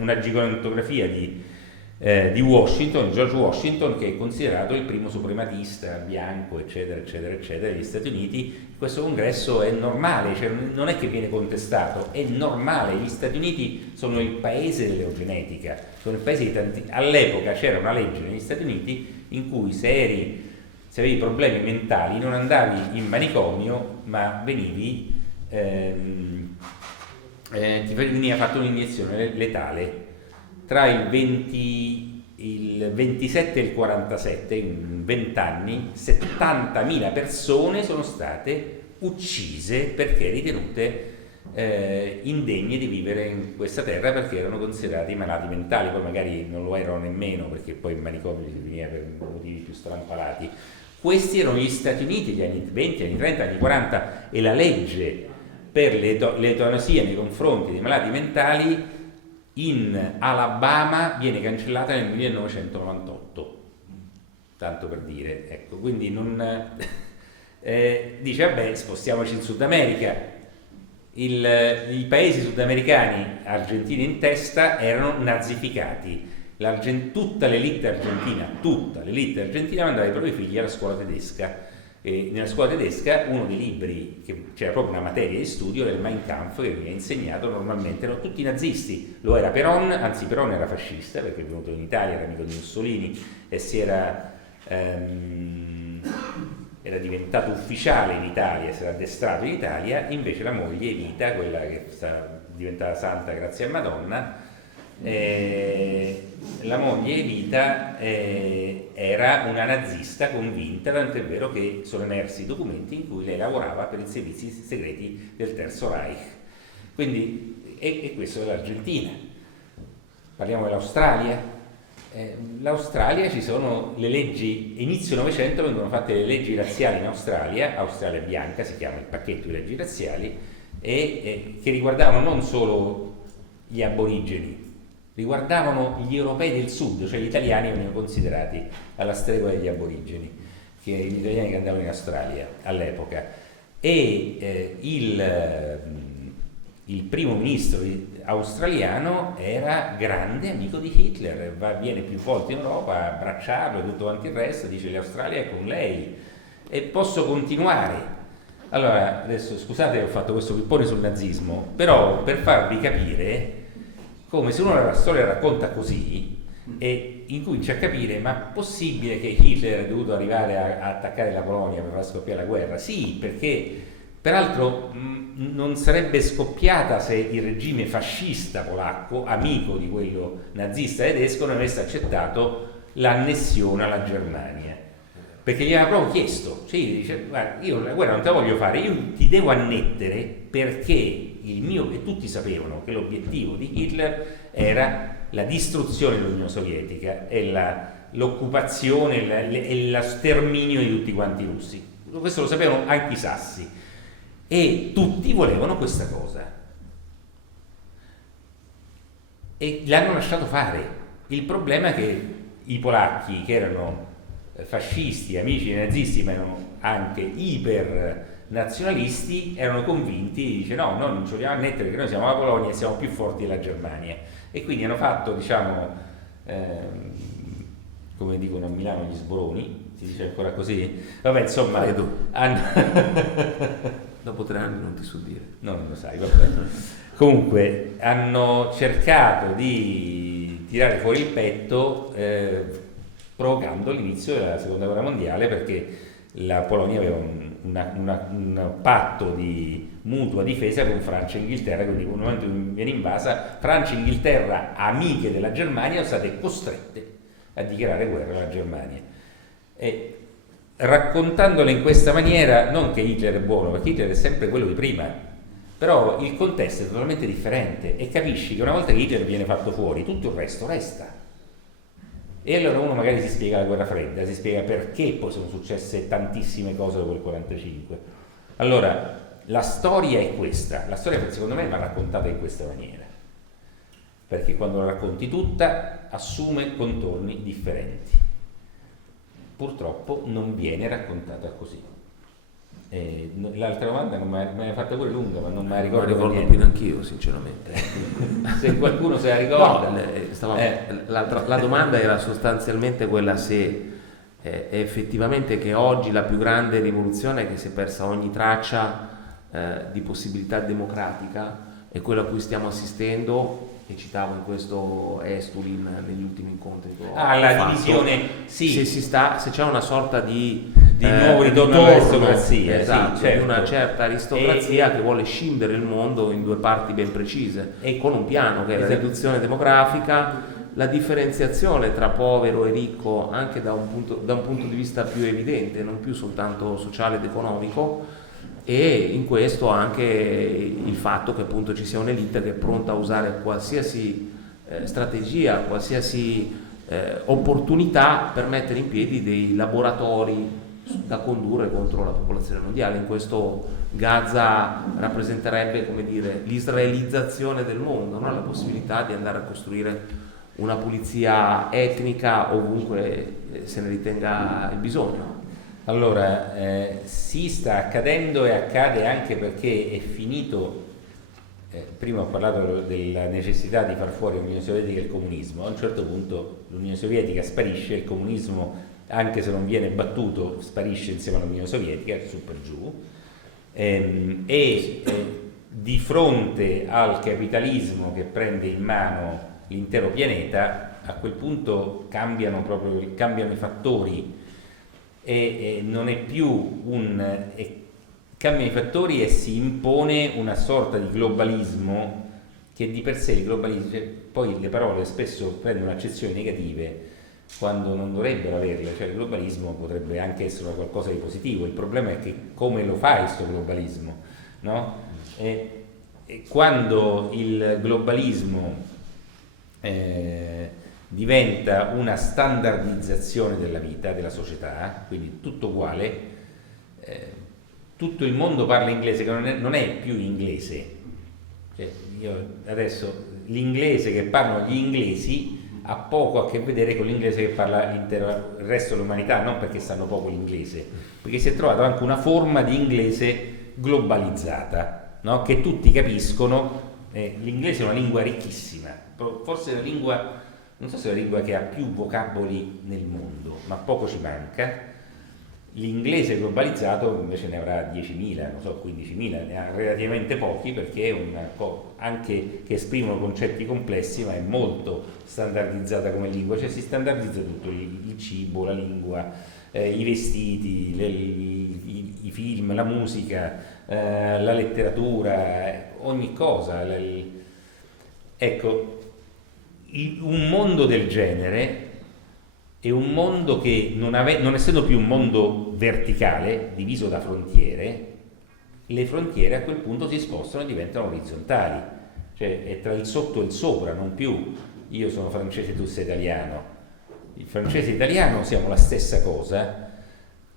una gigantografia di Washington, George Washington, che è considerato il primo suprematista bianco, eccetera, eccetera, eccetera, degli Stati Uniti. Questo congresso è normale, cioè non è che viene contestato, è normale. Gli Stati Uniti sono il paese dell'eugenetica, sono il paese di tanti. All'epoca c'era una legge negli Stati Uniti in cui se avevi problemi mentali non andavi in manicomio, ma veniva fatta un'iniezione letale. Tra il 27 e il 47, in 20 anni, 70.000 persone sono state uccise perché ritenute indegne di vivere in questa terra, perché erano considerati malati mentali. Poi magari non lo erano nemmeno, perché poi in manicomio si veniva per motivi più strampalati. Questi erano gli Stati Uniti, gli anni 20, anni 30, anni 40, e la legge per l'eutanasia nei confronti dei malati mentali in Alabama viene cancellata nel 1998, tanto per dire, ecco. Quindi dice, vabbè, spostiamoci in Sud America. I paesi sudamericani, Argentina in testa, erano nazificati. tutta l'elite argentina mandava i propri figli alla scuola tedesca. E nella scuola tedesca uno dei libri, c'era proprio una materia di studio del Mein Kampf che veniva insegnato normalmente, erano tutti nazisti. Lo era Peron, anzi Peron era fascista perché è venuto in Italia, era amico di Mussolini e era diventato ufficiale in Italia, si era addestrato in Italia. Invece la moglie Evita, quella che diventata santa grazie a Madonna, la moglie Evita era una nazista convinta, tant'è vero che sono emersi documenti in cui lei lavorava per i servizi segreti del Terzo Reich. Quindi, e questo è l'Argentina. Parliamo dell'Australia. L'Australia, ci sono le leggi, inizio Novecento vengono fatte le leggi razziali in Australia bianca si chiama il pacchetto di leggi razziali, che riguardavano non solo gli aborigeni, riguardavano gli europei del sud, cioè gli italiani venivano considerati alla stregua degli aborigeni, gli italiani che andavano in Australia all'epoca. E il primo ministro australiano era grande amico di Hitler, viene più volte in Europa a abbracciarlo e tutto quanto il resto, dice l'Australia è con lei. E posso continuare. Allora, adesso scusate che ho fatto questo pippone sul nazismo, però per farvi capire come se uno la storia racconta così e incomincia a capire, ma è possibile che Hitler è dovuto arrivare a attaccare la Polonia per far scoppiare la guerra? Sì, perché peraltro non sarebbe scoppiata se il regime fascista polacco, amico di quello nazista tedesco, non avesse accettato l'annessione alla Germania. Perché gli aveva proprio chiesto, cioè gli dice, guarda, io la guerra non te la voglio fare, io ti devo annettere perché e tutti sapevano che l'obiettivo di Hitler era la distruzione dell'Unione Sovietica e l'occupazione e lo sterminio di tutti quanti i russi. Questo lo sapevano anche i sassi e tutti volevano questa cosa e l'hanno lasciato fare. Il problema è che i polacchi, che erano fascisti, amici dei nazisti, ma erano anche iper nazionalisti, erano convinti, dice no, noi non ci vogliamo annettere perché noi siamo la Polonia e siamo più forti della Germania, e quindi hanno fatto, diciamo, come dicono a Milano gli sboroni, si dice ancora così? Vabbè, insomma, dopo 3 anni non ti so dire. No, non lo sai, vabbè. Comunque hanno cercato di tirare fuori il petto provocando l'inizio della seconda guerra mondiale, perché la Polonia aveva un patto di mutua difesa con Francia e Inghilterra, quindi nel momento in cui viene invasa, Francia e Inghilterra, amiche della Germania, sono state costrette a dichiarare guerra alla Germania. E raccontandole in questa maniera, non che Hitler è buono, perché Hitler è sempre quello di prima, però il contesto è totalmente differente e capisci che una volta che Hitler viene fatto fuori, tutto il resto resta. E allora uno magari si spiega la guerra fredda, si spiega perché poi sono successe tantissime cose dopo il 45. Allora, la storia è questa, la storia secondo me va raccontata in questa maniera, perché quando la racconti tutta assume contorni differenti. Purtroppo non viene raccontata così. L'altra domanda me l'hai fatta pure lunga, ma non me la ricordo più neanch'io, sinceramente. Se qualcuno se la ricorda. No, la domanda era sostanzialmente quella se è effettivamente che oggi la più grande rivoluzione è che si è persa ogni traccia di possibilità democratica è quella a cui stiamo assistendo, e citavo in questo Estulin negli ultimi incontri che ho la divisione, sì. Se c'è una sorta di nuovo ritorno all'aristocrazia, esatto, sì, certo. Di una certa aristocrazia che vuole scindere il mondo in 2 parti ben precise, e con un piano che è la riduzione demografica, la differenziazione tra povero e ricco anche da un punto di vista più evidente, non più soltanto sociale ed economico, e in questo anche il fatto che appunto ci sia un'elite che è pronta a usare qualsiasi strategia, qualsiasi opportunità per mettere in piedi dei laboratori da condurre contro la popolazione mondiale. In questo Gaza rappresenterebbe, come dire, l'israelizzazione del mondo, no? La possibilità di andare a costruire una pulizia etnica ovunque se ne ritenga il bisogno. Allora, sì, sta accadendo e accade anche perché è finito prima ho parlato della necessità di far fuori l'Unione Sovietica e il comunismo. A un certo punto l'Unione Sovietica sparisce, il comunismo, anche se non viene battuto, sparisce insieme all'Unione Sovietica, su per giù, di fronte al capitalismo che prende in mano l'intero pianeta, a quel punto cambiano i fattori e non è più cambiano i fattori e si impone una sorta di globalismo che di per sé il globalismo, poi le parole spesso prendono accezioni negative quando non dovrebbero averle, cioè il globalismo potrebbe anche essere qualcosa di positivo, il problema è che come lo fai questo globalismo, no? E quando il globalismo diventa una standardizzazione della vita, della società, quindi tutto uguale, tutto il mondo parla inglese, che non è più inglese. Cioè, io adesso l'inglese che parlano gli inglesi ha poco a che vedere con l'inglese che parla il resto dell'umanità, non perché sanno poco l'inglese, perché si è trovato anche una forma di inglese globalizzata, no? Che tutti capiscono. L'inglese è una lingua ricchissima, forse è la lingua, non so se è la lingua che ha più vocaboli nel mondo, ma poco ci manca. L'inglese globalizzato invece ne avrà 10.000, non so, 15.000, ne ha relativamente pochi perché è anche che esprimono concetti complessi, ma è molto standardizzata come lingua, cioè si standardizza tutto, il cibo, la lingua, i vestiti, i film, la musica, la letteratura, ogni cosa. Ecco, un mondo del genere è un mondo che non essendo più un mondo verticale, diviso da frontiere, le frontiere a quel punto si spostano e diventano orizzontali, cioè è tra il sotto e il sopra, non più io sono francese, tu sei italiano. Il francese e italiano siamo la stessa cosa,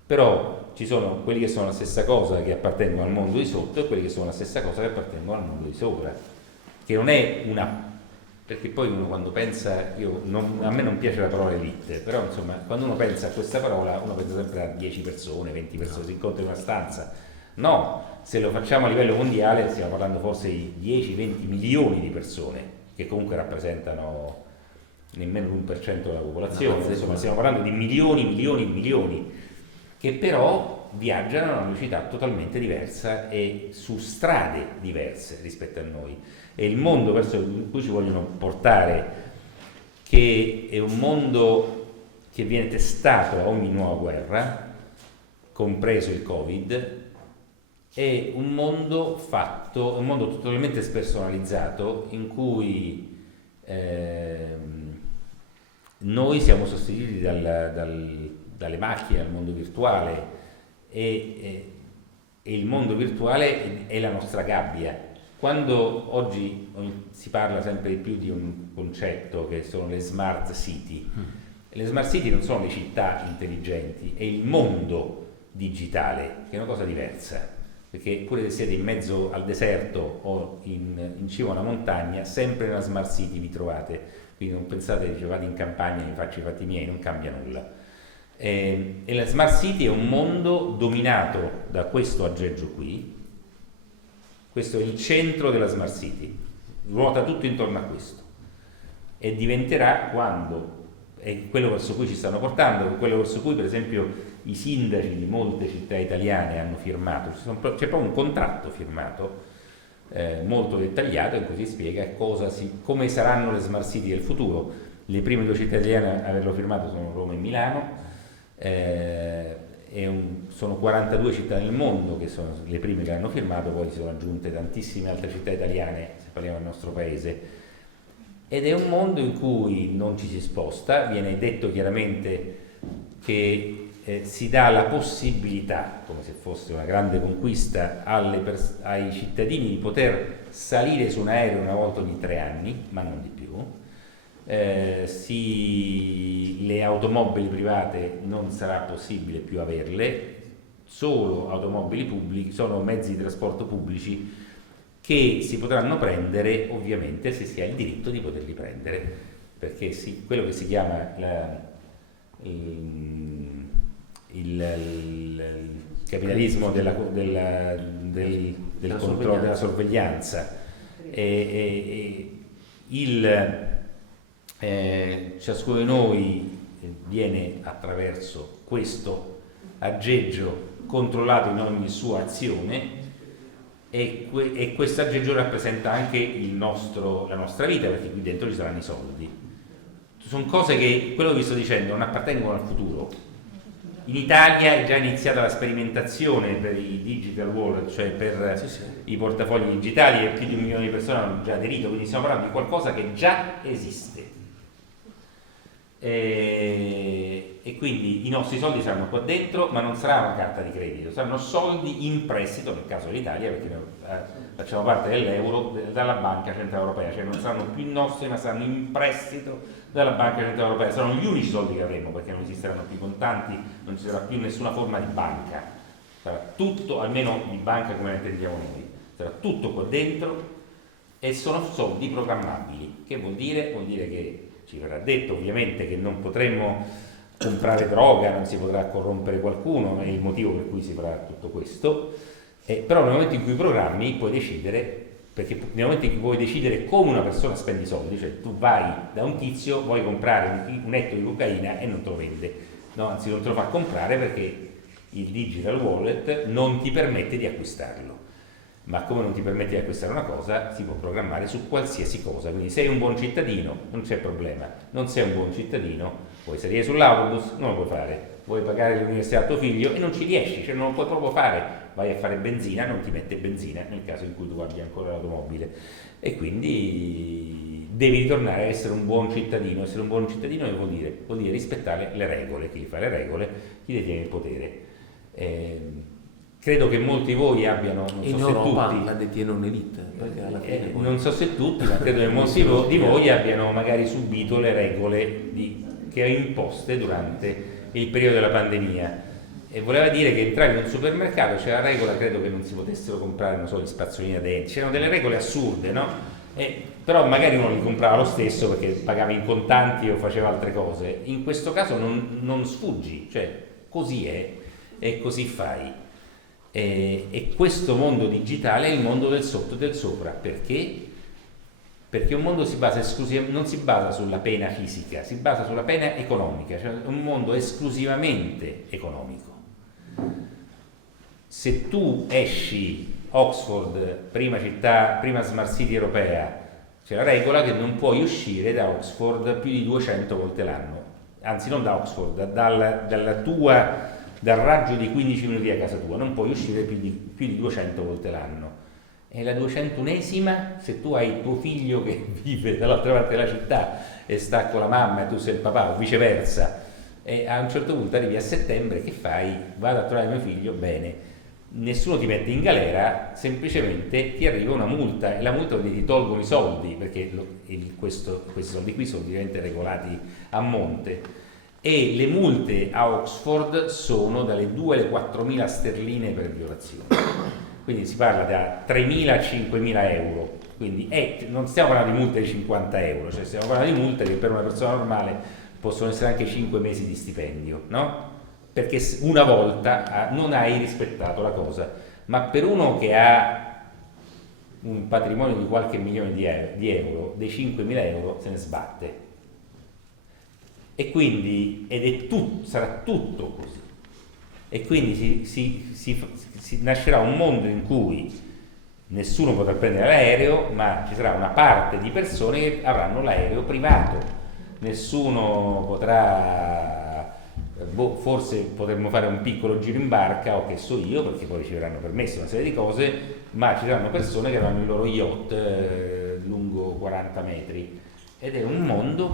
però ci sono quelli che sono la stessa cosa che appartengono al mondo di sotto e quelli che sono la stessa cosa che appartengono al mondo di sopra, che non è una... Perché poi uno quando pensa, a me non piace la parola elite, però insomma quando uno pensa a questa parola uno pensa sempre a 10 persone, 20 persone, si incontra in una stanza. No, se lo facciamo a livello mondiale stiamo parlando forse di 10-20 milioni di persone, che comunque rappresentano nemmeno l'1% della popolazione, insomma stiamo parlando di milioni, che però viaggiano a una velocità totalmente diversa e su strade diverse rispetto a noi. È il mondo verso cui ci vogliono portare, che è un mondo che viene testato a ogni nuova guerra, compreso il Covid, è un mondo totalmente spersonalizzato in cui noi siamo sostituiti dalle macchine, dal mondo virtuale e il mondo virtuale è la nostra gabbia. Quando oggi si parla sempre di più di un concetto che sono le smart city, le smart city non sono le città intelligenti, è il mondo digitale, che è una cosa diversa, perché pure se siete in mezzo al deserto o in cima a una montagna, sempre nella smart city vi trovate, quindi non pensate che vado in campagna e mi faccio i fatti miei, non cambia nulla. E la smart city è un mondo dominato da questo aggeggio qui. Questo è il centro della smart city, ruota tutto intorno a questo e diventerà è quello verso cui ci stanno portando, quello verso cui per esempio i sindaci di molte città italiane hanno firmato, c'è proprio un contratto firmato molto dettagliato in cui si spiega come saranno le smart city del futuro. Le prime due città italiane a averlo firmato sono Roma e Milano, sono 42 città nel mondo che sono le prime che hanno firmato, poi si sono aggiunte tantissime altre città italiane se parliamo del nostro paese, ed è un mondo in cui non ci si sposta, viene detto chiaramente che si dà la possibilità, come se fosse una grande conquista, ai cittadini di poter salire su un aereo una volta ogni 3 anni, ma non di più. Le automobili private non sarà possibile più averle, solo automobili pubbliche, sono mezzi di trasporto pubblici che si potranno prendere ovviamente se si ha il diritto di poterli prendere, perché quello che si chiama il capitalismo del controllo, della sorveglianza, Ciascuno di noi viene attraverso questo aggeggio controllato in ogni sua azione, e questo aggeggio rappresenta anche la nostra vita, perché qui dentro ci saranno i soldi. Sono cose che, quello che vi sto dicendo, non appartengono al futuro. In Italia è già iniziata la sperimentazione per i digital wallet, cioè per i portafogli digitali, e più di 1 milione di persone hanno già aderito, quindi stiamo parlando di qualcosa che già esiste. E quindi i nostri soldi saranno qua dentro, ma non sarà una carta di credito, saranno soldi in prestito, nel caso dell'Italia, perché noi facciamo parte dell'euro, dalla Banca Centrale Europea, cioè non saranno più nostri, ma saranno in prestito dalla Banca Centrale Europea. Saranno gli unici soldi che avremo, perché non esisteranno più contanti, non ci sarà più nessuna forma di banca, sarà tutto, almeno di banca come la intendiamo noi, sarà tutto qua dentro, e sono soldi programmabili. Che vuol dire? Vuol dire che ci verrà detto ovviamente che non potremmo comprare droga, non si potrà corrompere qualcuno, è il motivo per cui si farà tutto questo, però nel momento in cui programmi puoi decidere, perché nel momento in cui puoi decidere come una persona spende i soldi, cioè tu vai da un tizio, vuoi comprare un etto di cocaina e non te lo vende, no, anzi non te lo fa comprare perché il digital wallet non ti permette di acquistarlo. Ma come non ti permette di acquistare una cosa, si può programmare su qualsiasi cosa. Quindi sei un buon cittadino, non c'è problema. Non sei un buon cittadino, puoi salire sull'autobus, non lo puoi fare. Vuoi pagare l'università a tuo figlio e non ci riesci, cioè non lo puoi proprio fare. Vai a fare benzina, non ti mette benzina nel caso in cui tu abbia ancora l'automobile. E quindi devi ritornare a essere un buon cittadino. Essere un buon cittadino che vuol dire? Vuol dire rispettare le regole. Chi fa le regole, chi detiene il potere. Credo che molti di voi abbiano, non so in se Europa tutti, la detiene un'elite, perché alla fine poi... non so se tutti, ma credo che molti di voi abbiano magari subito le regole che ho imposte durante il periodo della pandemia. E voleva dire che entravi in un supermercato, c'era la regola, credo che non si potessero comprare, non so, gli spazzolini a denti, c'erano delle regole assurde, no? Però magari uno li comprava lo stesso perché pagava in contanti o faceva altre cose. In questo caso non sfuggi, cioè così è e così fai. E questo mondo digitale è il mondo del sotto e del sopra. Perché? Perché un mondo non si basa sulla pena fisica, si basa sulla pena economica, cioè un mondo esclusivamente economico. Se tu esci Oxford, prima smart city europea, c'è la regola che non puoi uscire da Oxford più di 200 volte l'anno, anzi non da Oxford, dal raggio di 15 minuti a casa tua, non puoi uscire più di 200 volte l'anno. E la 201esima, se tu hai tuo figlio che vive dall'altra parte della città e sta con la mamma e tu sei il papà, o viceversa, e a un certo punto arrivi a settembre, che fai? Vado a trovare mio figlio, bene, nessuno ti mette in galera, semplicemente ti arriva una multa, e la multa vuol dire ti tolgono i soldi, perché questi soldi qui sono ovviamente regolati a monte. E le multe a Oxford sono dalle 2 alle 4.000 sterline per violazione, quindi si parla da 3.000 a 5.000 euro, quindi non stiamo parlando di multe di 50 euro, cioè stiamo parlando di multe che per una persona normale possono essere anche 5 mesi di stipendio, no? Perché una volta non hai rispettato la cosa, ma per uno che ha un patrimonio di qualche milione di euro, dei 5.000 euro se ne sbatte. E quindi sarà tutto così, e quindi si nascerà un mondo in cui nessuno potrà prendere l'aereo, ma ci sarà una parte di persone che avranno l'aereo privato, nessuno potrà, forse potremmo fare un piccolo giro in barca, o che so io, perché poi ci verranno permesse una serie di cose, ma ci saranno persone che avranno il loro yacht lungo 40 metri. Ed è un modo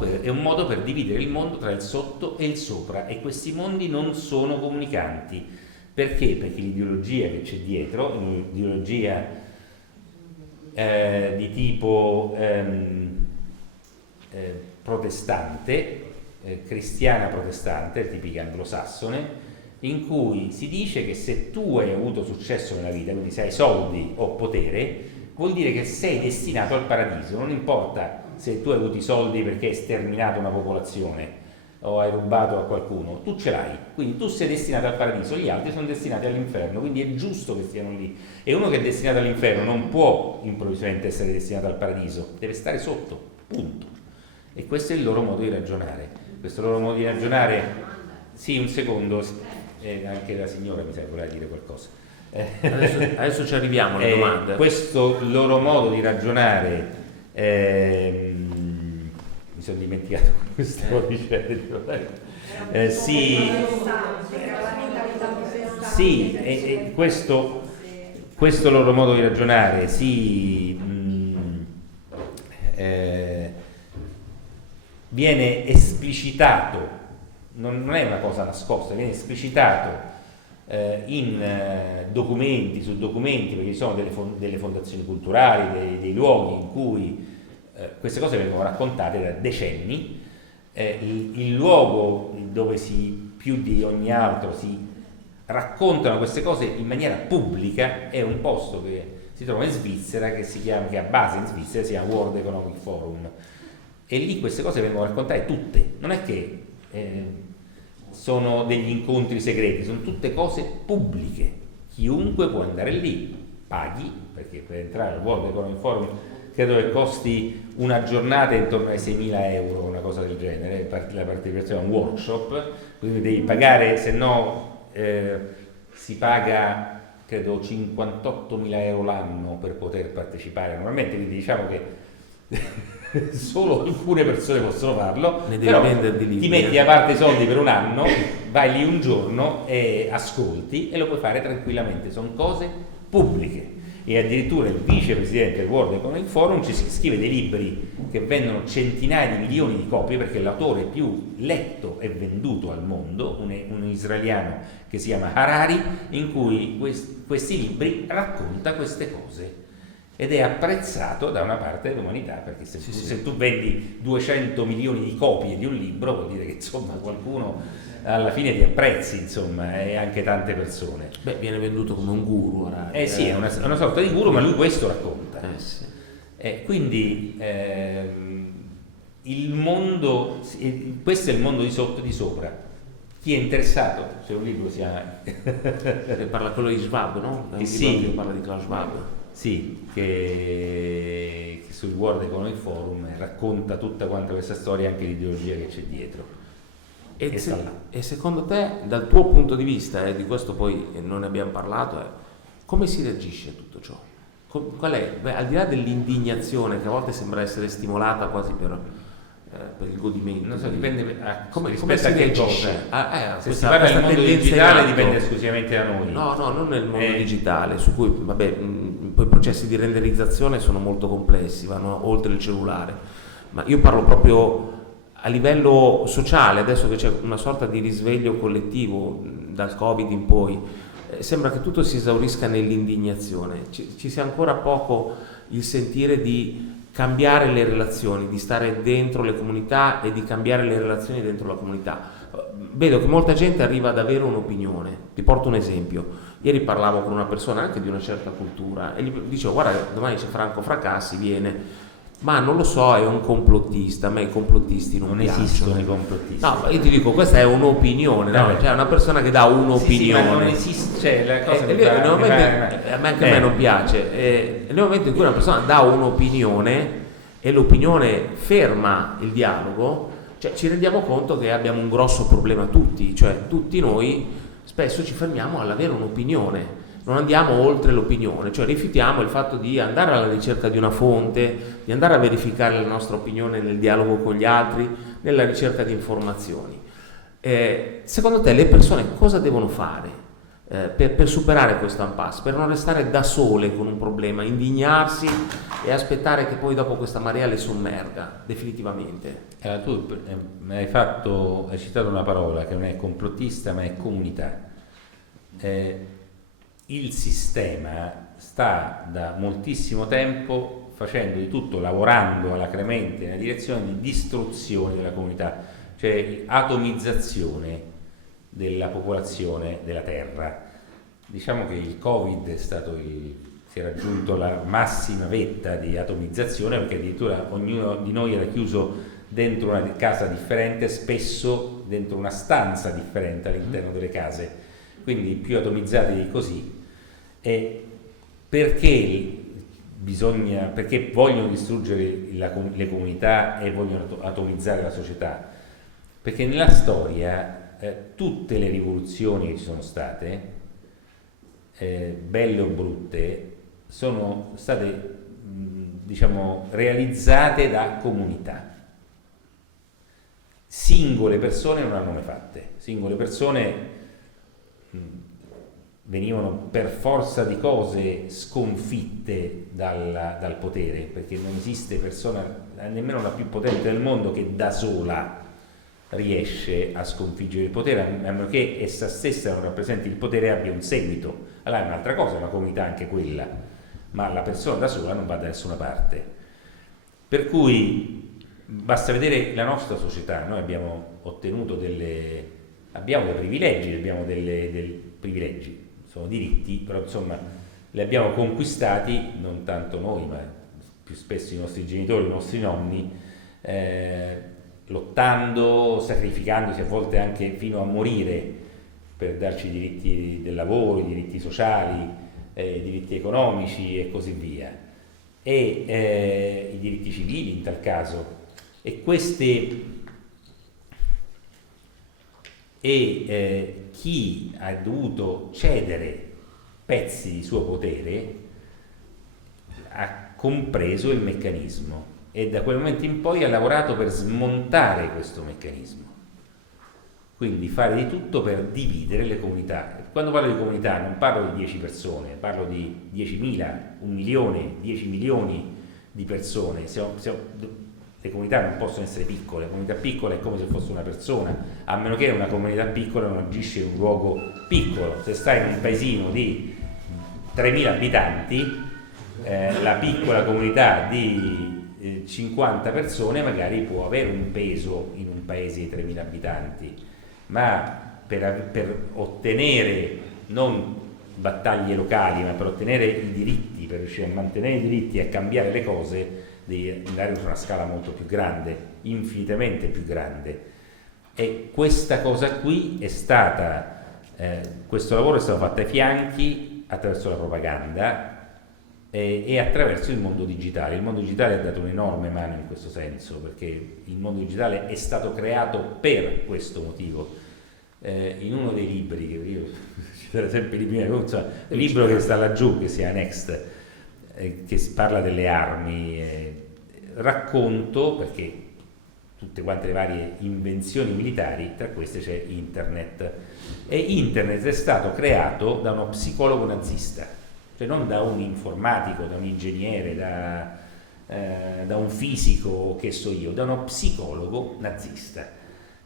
per dividere il mondo tra il sotto e il sopra, e questi mondi non sono comunicanti. Perché? Perché l'ideologia che c'è dietro è un'ideologia di tipo protestante, cristiana protestante, tipica anglosassone, in cui si dice che se tu hai avuto successo nella vita, quindi se hai soldi o potere, vuol dire che sei destinato al paradiso. Non importa se tu hai avuto i soldi perché hai sterminato una popolazione, o hai rubato a qualcuno, tu ce l'hai, quindi tu sei destinato al paradiso, gli altri sono destinati all'inferno, quindi è giusto che stiano lì. E uno che è destinato all'inferno non può improvvisamente essere destinato al paradiso, deve stare sotto, punto. E questo è il loro modo di ragionare. Questo loro modo di ragionare, sì, un secondo, anche la signora mi sa che voleva dire qualcosa. Adesso ci arriviamo alle domande. Questo loro modo di ragionare, mi sono dimenticato quello che stavo dicendo. Sì, questo loro modo di ragionare viene esplicitato, non è una cosa nascosta, viene esplicitato in documenti su documenti, perché ci sono delle fondazioni culturali, dei luoghi in cui queste cose vengono raccontate da decenni. Il luogo dove più di ogni altro si raccontano queste cose in maniera pubblica è un posto che si trova in Svizzera, che ha base in Svizzera, si chiama World Economic Forum, e lì queste cose vengono raccontate tutte, non è che sono degli incontri segreti, sono tutte cose pubbliche, chiunque può andare lì, paghi, perché per entrare al World Economic Forum credo che costi una giornata intorno ai 6.000 euro, una cosa del genere, la partecipazione a un workshop, quindi devi pagare, se no si paga credo 58.000 euro l'anno per poter partecipare normalmente, quindi diciamo che solo alcune persone possono farlo, però ti metti a parte i soldi per un anno, vai lì un giorno e ascolti e lo puoi fare tranquillamente, sono cose pubbliche. E addirittura il vicepresidente del World Economic Forum ci scrive dei libri che vendono centinaia di milioni di copie, perché è l'autore più letto e venduto al mondo, un israeliano che si chiama Harari, in cui questi libri racconta queste cose ed è apprezzato da una parte dell'umanità, perché se tu vendi 200 milioni di copie di un libro vuol dire che insomma qualcuno alla fine ti apprezzi, insomma, e anche tante persone. Beh, viene venduto come un guru. Sì, è una sorta di guru, ma lui questo racconta. Sì. Quindi il mondo, questo è il mondo di sotto e di sopra. Chi è interessato, c'è un libro che si chiama parla quello di Schwab, no? È un sì, libro che parla di Klaus Schwab. Sì, che sul World Economic Forum racconta tutta quanta questa storia, anche l'ideologia che c'è dietro. E secondo te, dal tuo punto di vista, di questo poi non ne abbiamo parlato, come si reagisce a tutto ciò? Qual è, al di là dell'indignazione che a volte sembra essere stimolata quasi per il godimento? Non so, dipende come si reagisce. Se si parla del mondo digitale dipende esclusivamente da noi. No, non nel mondo digitale, su cui poi i processi di renderizzazione sono molto complessi, vanno oltre il cellulare, ma io parlo proprio a livello sociale, adesso che c'è una sorta di risveglio collettivo dal Covid in poi, sembra che tutto si esaurisca nell'indignazione, ci sia ancora poco il sentire di cambiare le relazioni, di stare dentro le comunità e di cambiare le relazioni dentro la comunità. Vedo che molta gente arriva ad avere un'opinione. Ti porto un esempio. Ieri parlavo con una persona anche di una certa cultura e gli dicevo: guarda, domani c'è Franco Fracassi, viene. Ma non lo so, è un complottista, a me i complottisti non piacciono. Esistono i complottisti. No, io ti dico, questa è un'opinione, no? Cioè una persona che dà un'opinione. Sì, ma non esiste, cioè la cosa anche a me non piace. Nel momento in cui una persona dà un'opinione e l'opinione ferma il dialogo, cioè ci rendiamo conto che abbiamo un grosso problema tutti, cioè tutti noi spesso ci fermiamo all'avere un'opinione. Non andiamo oltre l'opinione, cioè rifiutiamo il fatto di andare alla ricerca di una fonte, di andare a verificare la nostra opinione nel dialogo con gli altri, nella ricerca di informazioni. Secondo te le persone cosa devono fare per superare questo impasse, per non restare da sole con un problema, indignarsi e aspettare che poi dopo questa marea le sommerga definitivamente? Tu hai citato una parola che non è complottista ma è comunità. Il sistema sta da moltissimo tempo facendo di tutto, lavorando alacremente nella direzione di distruzione della comunità, cioè atomizzazione della popolazione della Terra. Diciamo che il Covid si è raggiunto la massima vetta di atomizzazione, perché addirittura ognuno di noi era chiuso dentro una casa differente, spesso dentro una stanza differente all'interno delle case, quindi più atomizzati di così. E perché vogliono distruggere le comunità e vogliono atomizzare la società? Perché nella storia tutte le rivoluzioni che ci sono state, belle o brutte, sono state diciamo realizzate da comunità. Singole persone non l'hanno mai fatte, singole persone venivano per forza di cose sconfitte dal potere, perché non esiste persona, nemmeno la più potente del mondo, che da sola riesce a sconfiggere il potere, a meno che essa stessa non rappresenti il potere e abbia un seguito. Allora è un'altra cosa, è una comunità anche quella, ma la persona da sola non va da nessuna parte. Per cui basta vedere la nostra società. Noi abbiamo ottenuto dei privilegi, privilegi, sono diritti, però insomma li abbiamo conquistati, non tanto noi, ma più spesso i nostri genitori, i nostri nonni, lottando, sacrificandosi a volte anche fino a morire per darci i diritti del lavoro, i diritti sociali, i diritti economici e così via, e i diritti civili in tal caso. Chi ha dovuto cedere pezzi di suo potere ha compreso il meccanismo e da quel momento in poi ha lavorato per smontare questo meccanismo, quindi fare di tutto per dividere le comunità. Quando parlo di comunità non parlo di 10 persone, parlo di 10.000, 1 milione, 10 milioni di persone. Le comunità non possono essere piccole, la comunità piccola è come se fosse una persona, a meno che una comunità piccola non agisce in un luogo piccolo. Se stai in un paesino di 3.000 abitanti, la piccola comunità di 50 persone magari può avere un peso in un paese di 3.000 abitanti, ma per ottenere non battaglie locali, ma per ottenere i diritti, per riuscire a mantenere i diritti e a cambiare le cose, devi andare su una scala molto più grande, infinitamente più grande. E questa cosa qui è stata, questo lavoro è stato fatto ai fianchi attraverso la propaganda e attraverso il mondo digitale. Il mondo digitale ha dato un'enorme mano in questo senso, perché il mondo digitale è stato creato per questo motivo. In uno dei libri, che io citerò sempre il libro che sta laggiù, che si chiama Next, che parla delle armi, racconto, perché tutte quante le varie invenzioni militari, tra queste c'è internet, e internet è stato creato da uno psicologo nazista, cioè non da un informatico, da un ingegnere, da un fisico, che so io, da uno psicologo nazista.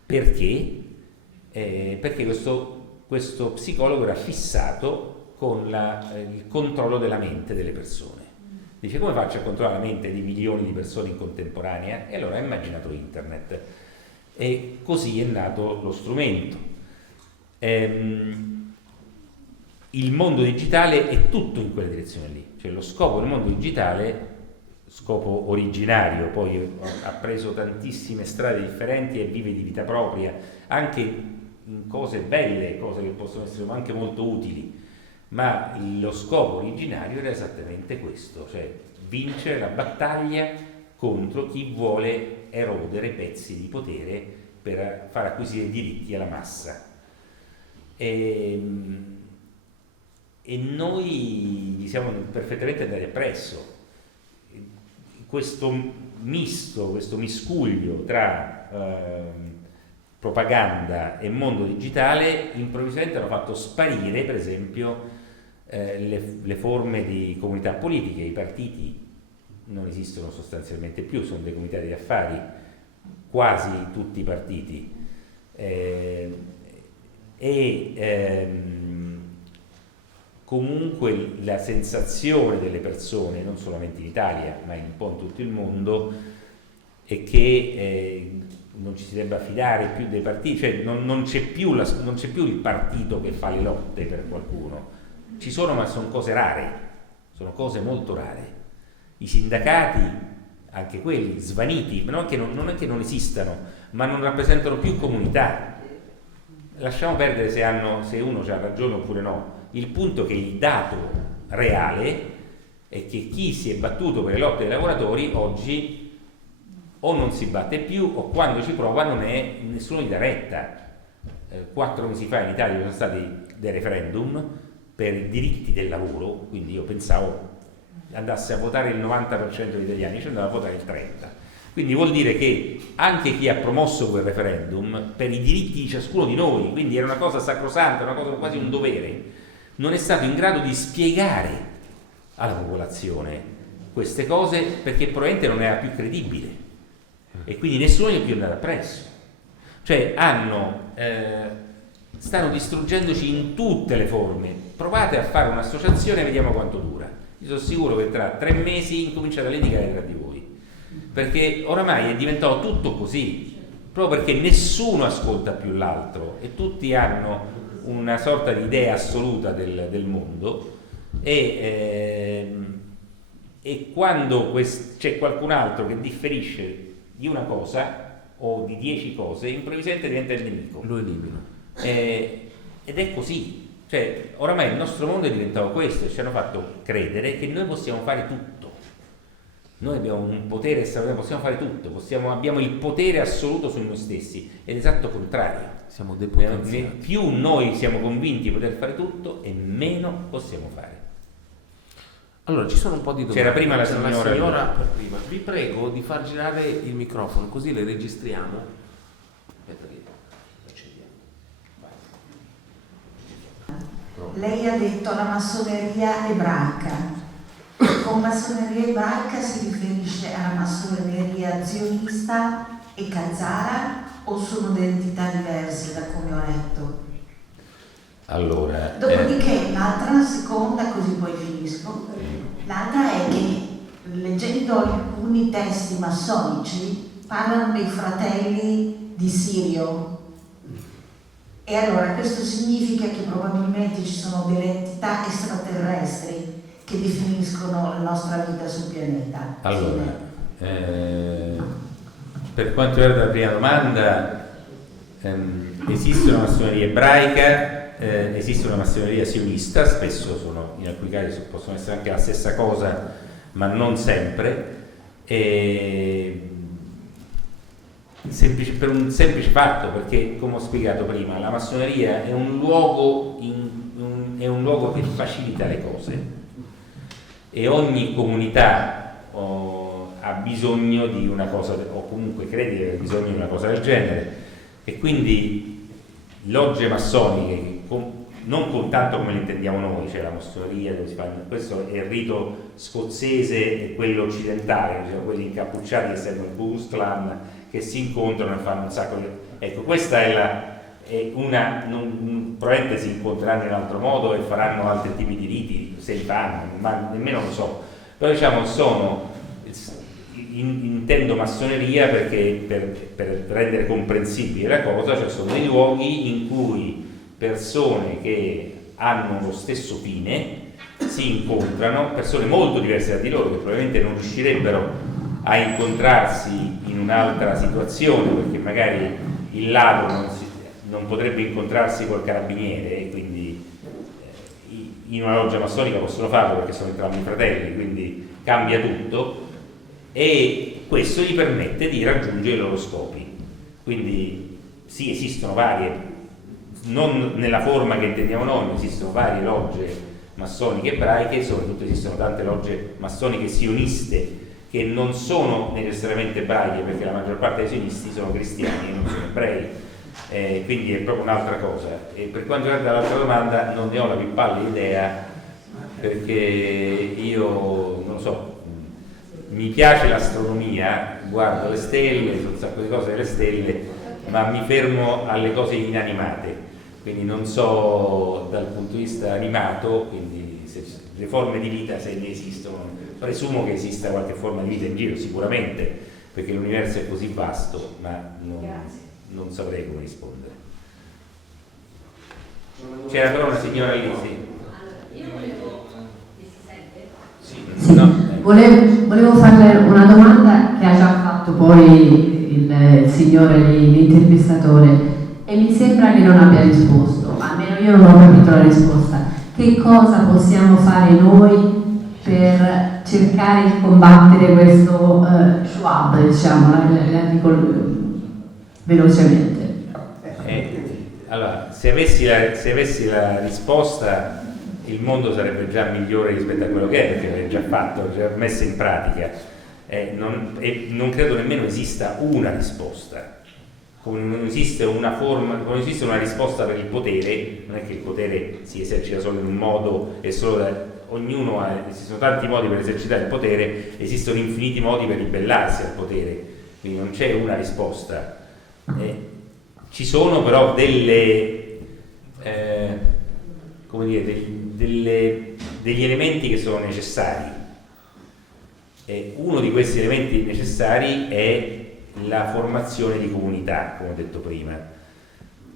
Perché? Perché questo psicologo era fissato con il controllo della mente delle persone. Dice: come faccio a controllare la mente di milioni di persone in contemporanea? E allora ha immaginato internet, e così è nato lo strumento. Il mondo digitale è tutto in quella direzione lì, cioè lo scopo del mondo digitale, scopo originario, poi ha preso tantissime strade differenti e vive di vita propria, anche in cose belle, cose che possono essere anche molto utili, ma lo scopo originario era esattamente questo, cioè vincere la battaglia contro chi vuole erodere pezzi di potere per far acquisire diritti alla massa. E noi gli siamo perfettamente andati appresso. Questo misto, questo miscuglio tra propaganda e mondo digitale improvvisamente hanno fatto sparire, per esempio, le forme di comunità politiche. I partiti non esistono sostanzialmente più, sono dei comitati di affari, quasi tutti i partiti, comunque la sensazione delle persone, non solamente in Italia ma un po' in tutto il mondo, è che non ci si debba fidare più dei partiti, cioè non c'è più il partito che fa le lotte per qualcuno. Ci sono, ma sono cose rare, sono cose molto rare. I sindacati, anche quelli svaniti, non è che non esistano, ma non rappresentano più comunità. Lasciamo perdere se uno ha ragione oppure no. Il punto è che il dato reale è che chi si è battuto per le lotte dei lavoratori oggi o non si batte più, o quando ci prova non è nessuno gli dà retta. 4 mesi fa in Italia ci sono stati dei referendum per i diritti del lavoro, quindi io pensavo andasse a votare il 90% degli italiani, ci andava a votare il 30%. Quindi vuol dire che anche chi ha promosso quel referendum per i diritti di ciascuno di noi, quindi era una cosa sacrosanta, una cosa quasi un dovere, non è stato in grado di spiegare alla popolazione queste cose, perché probabilmente non era più credibile e quindi nessuno gli è più andato appresso. Cioè stanno distruggendoci in tutte le forme. Provate a fare un'associazione e vediamo quanto dura. Io sono sicuro che tra 3 mesi incominciate a litigare tra di voi, perché oramai è diventato tutto così, proprio perché nessuno ascolta più l'altro e tutti hanno una sorta di idea assoluta del mondo, e quando c'è qualcun altro che differisce di una cosa o di 10 cose, improvvisamente diventa il nemico, lo elimino. Ed è così. Cioè, oramai il nostro mondo è diventato questo, e ci hanno fatto credere che noi possiamo fare tutto. Noi abbiamo un potere straordinario, possiamo fare tutto, abbiamo il potere assoluto su noi stessi, è l'esatto contrario. Siamo depotenziati. Più noi siamo convinti di poter fare tutto e meno possiamo fare. Allora, ci sono un po' di domande. C'era prima la signora per prima. Vi prego di far girare il microfono, così le registriamo. Aspetta che accendiamo. Lei ha detto la massoneria ebraica. Con massoneria ebraica si riferisce alla massoneria zionista e khazara o sono due entità diverse da come ho letto? Allora, dopodiché l'altra, seconda, così poi finisco, l'altra è che leggendo alcuni testi massonici parlano dei fratelli di Sirio, e allora questo significa che probabilmente ci sono delle entità extraterrestri che definiscono la nostra vita sul pianeta. Allora, per quanto riguarda la prima domanda, esiste una massoneria ebraica, esiste una massoneria sionista, spesso in alcuni casi possono essere anche la stessa cosa, ma non sempre, per un semplice fatto, perché come ho spiegato prima, la massoneria è un luogo che facilita le cose, e ogni comunità ha bisogno di una cosa, o comunque crede di aver bisogno di una cosa del genere, e quindi logge massoniche, non tanto come le intendiamo noi, cioè la massoneria dove si fa, questo è il rito scozzese e quello occidentale, cioè quelli incappucciati che servono il Ku Klux Klan, che si incontrano e fanno un sacco di... Ecco, questa è probabilmente si incontreranno in altro modo e faranno altri tipi di riti, se li fanno, ma nemmeno lo so. Però diciamo intendo massoneria perché per rendere comprensibile la cosa, cioè sono dei luoghi in cui persone che hanno lo stesso fine si incontrano, persone molto diverse da di loro che probabilmente non riuscirebbero a incontrarsi in un'altra situazione, perché magari il ladro non potrebbe incontrarsi col carabiniere, e quindi in una loggia massonica possono farlo perché sono entrambi fratelli, quindi cambia tutto, e questo gli permette di raggiungere i loro scopi. Quindi sì, esistono varie, non nella forma che intendiamo noi, ma esistono varie logge massoniche ebraiche, soprattutto esistono tante logge massoniche sioniste che non sono necessariamente ebraiche, perché la maggior parte dei sionisti sono cristiani e non sono ebrei, quindi è proprio un'altra cosa. E per quanto riguarda l'altra domanda non ne ho la più pallida idea, perché io non lo so, mi piace l'astronomia, guardo le stelle, so un sacco di cose delle stelle, ma mi fermo alle cose inanimate, quindi non so dal punto di vista animato, quindi le forme di vita, se ne esistono, presumo che esista qualche forma di vita in giro, sicuramente, perché l'universo è così vasto, ma non saprei come rispondere. C'era però una signora lì, sì. Io volevo... Mi si sente? Sì. No. Volevo farle una domanda che ha già fatto poi il signore, l'intervistatore, e mi sembra che non abbia risposto, almeno io non ho capito la risposta. Che cosa possiamo fare noi per cercare di combattere questo Schwab, diciamo, la dico velocemente. Allora, se avessi la risposta, il mondo sarebbe già migliore rispetto a quello che è, perché l'hai già fatto, già messo in pratica. Non credo nemmeno esista una risposta. Come non esiste una risposta per il potere, non è che il potere si esercita solo in un modo e solo esistono tanti modi per esercitare il potere, esistono infiniti modi per ribellarsi al potere, quindi non c'è una risposta. Ci sono però degli elementi che sono necessari. Uno di questi elementi necessari è la formazione di comunità, come ho detto prima,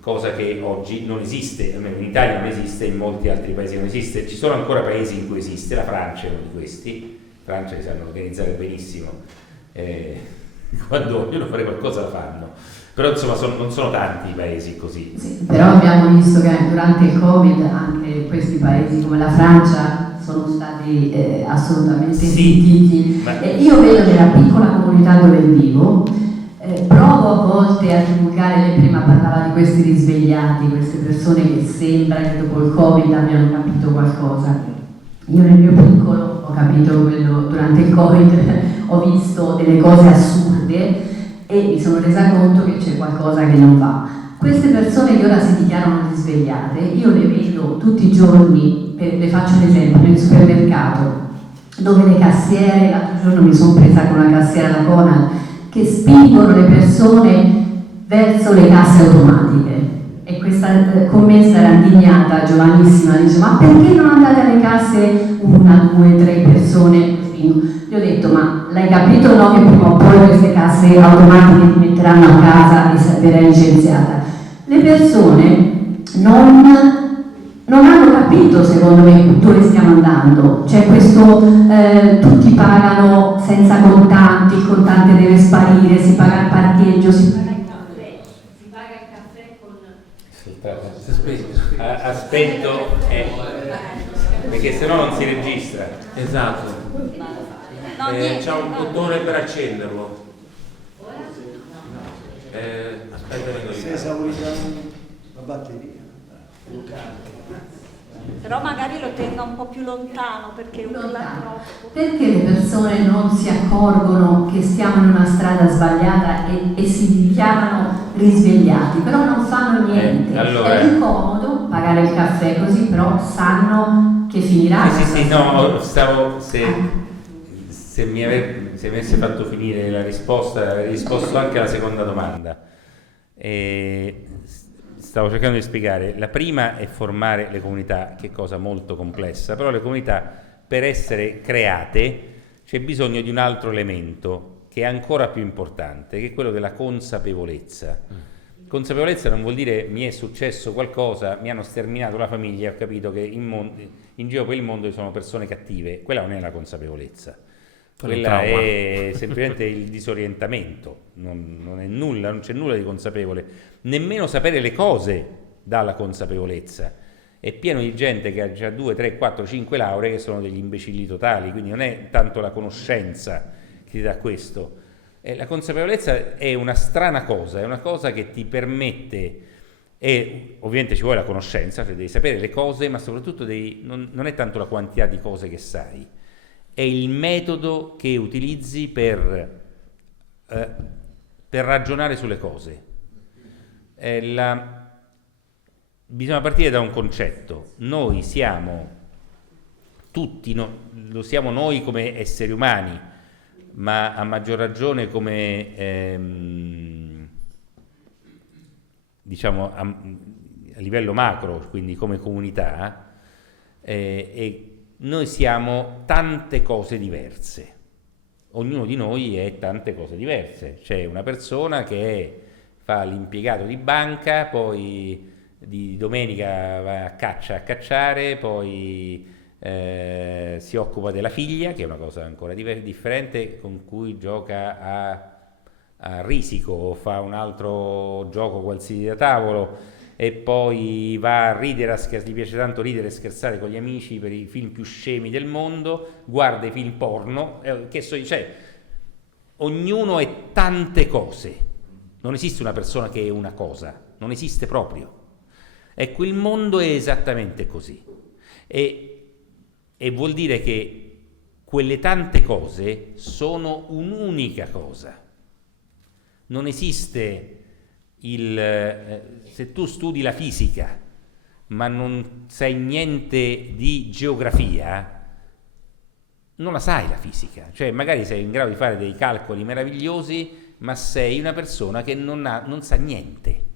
cosa che oggi non esiste, almeno in Italia non esiste, in molti altri paesi non esiste. Ci sono ancora paesi in cui esiste, la Francia è uno di questi, Francia che sanno organizzare benissimo, quando vogliono fare qualcosa la fanno, però insomma non sono tanti i paesi così. Sì, però abbiamo visto che durante il Covid anche questi paesi come la Francia sono stati assolutamente sentiti. Io vedo nella piccola comunità dove vivo, provo a volte a divulgare, lei prima parlava di questi risvegliati, queste persone che sembra che dopo il Covid abbiano capito qualcosa. Io nel mio piccolo ho capito quello, durante il Covid ho visto delle cose assurde e mi sono resa conto che c'è qualcosa che non va. Queste persone che ora si dichiarano risvegliate, io le vedo tutti i giorni, le faccio un esempio, nel supermercato, dove le cassiere, l'altro giorno mi sono presa con una cassiera da Conad, che spingono le persone verso le casse automatiche. E questa commessa era indignata, giovanissima, dice: ma perché non andate alle casse 1, 2, 3 persone? Gli ho detto: ma l'hai capito o no che prima o poi queste casse automatiche ti metteranno a casa e verrai licenziata? Le persone non hanno capito, secondo me, dove stiamo andando. C'è questo, tutti pagano senza contanti, il contante deve sparire, si paga il parcheggio, si paga il caffè con... Aspetto, perché sennò non si registra. Esatto. C'è un bottone per accenderlo. Aspetta, vengo Si è esaurita la batteria. Però magari lo tenga un po' più lontano perché urla troppo. Perché le persone non si accorgono che stiamo in una strada sbagliata e si dichiarano risvegliati, però non fanno niente? Allora... È più comodo pagare il caffè così, però sanno che finirà. Sì, no, se mi avesse fatto finire la risposta, avrei risposto anche alla seconda domanda. Stavo cercando di spiegare. La prima è formare le comunità, che è cosa molto complessa, però le comunità, per essere create, c'è bisogno di un altro elemento che è ancora più importante, che è quello della consapevolezza. Consapevolezza non vuol dire mi è successo qualcosa, mi hanno sterminato la famiglia, ho capito che in giro per il mondo ci sono persone cattive. Quella non è la consapevolezza. Quella è semplicemente il disorientamento, non è nulla, non c'è nulla di consapevole. Nemmeno sapere le cose dà la consapevolezza. È pieno di gente che ha già 2, 3, 4, 5 lauree che sono degli imbecilli totali, quindi non è tanto la conoscenza che ti dà questo. La consapevolezza è una strana cosa, è una cosa che ti permette, e ovviamente ci vuole la conoscenza, cioè devi sapere le cose, ma soprattutto non è tanto la quantità di cose che sai, è il metodo che utilizzi per ragionare sulle cose. Bisogna partire da un concetto: noi siamo tutti, lo siamo noi come esseri umani, ma a maggior ragione come diciamo a livello macro, quindi come comunità, e noi siamo tante cose diverse. Ognuno di noi è tante cose diverse. C'è una persona che fa l'impiegato di banca, poi di domenica va a cacciare, poi si occupa della figlia, che è una cosa ancora differente, con cui gioca a a risico o fa un altro gioco qualsiasi da tavolo e poi va a ridere, gli piace tanto ridere e scherzare con gli amici per i film più scemi del mondo, guarda i film porno, cioè ognuno è tante cose, non esiste una persona che è una cosa, non esiste proprio. Ecco, il mondo è esattamente così e vuol dire che quelle tante cose sono un'unica cosa. Non esiste se tu studi la fisica ma non sai niente di geografia, non la sai la fisica, cioè magari sei in grado di fare dei calcoli meravigliosi ma sei una persona che non sa niente.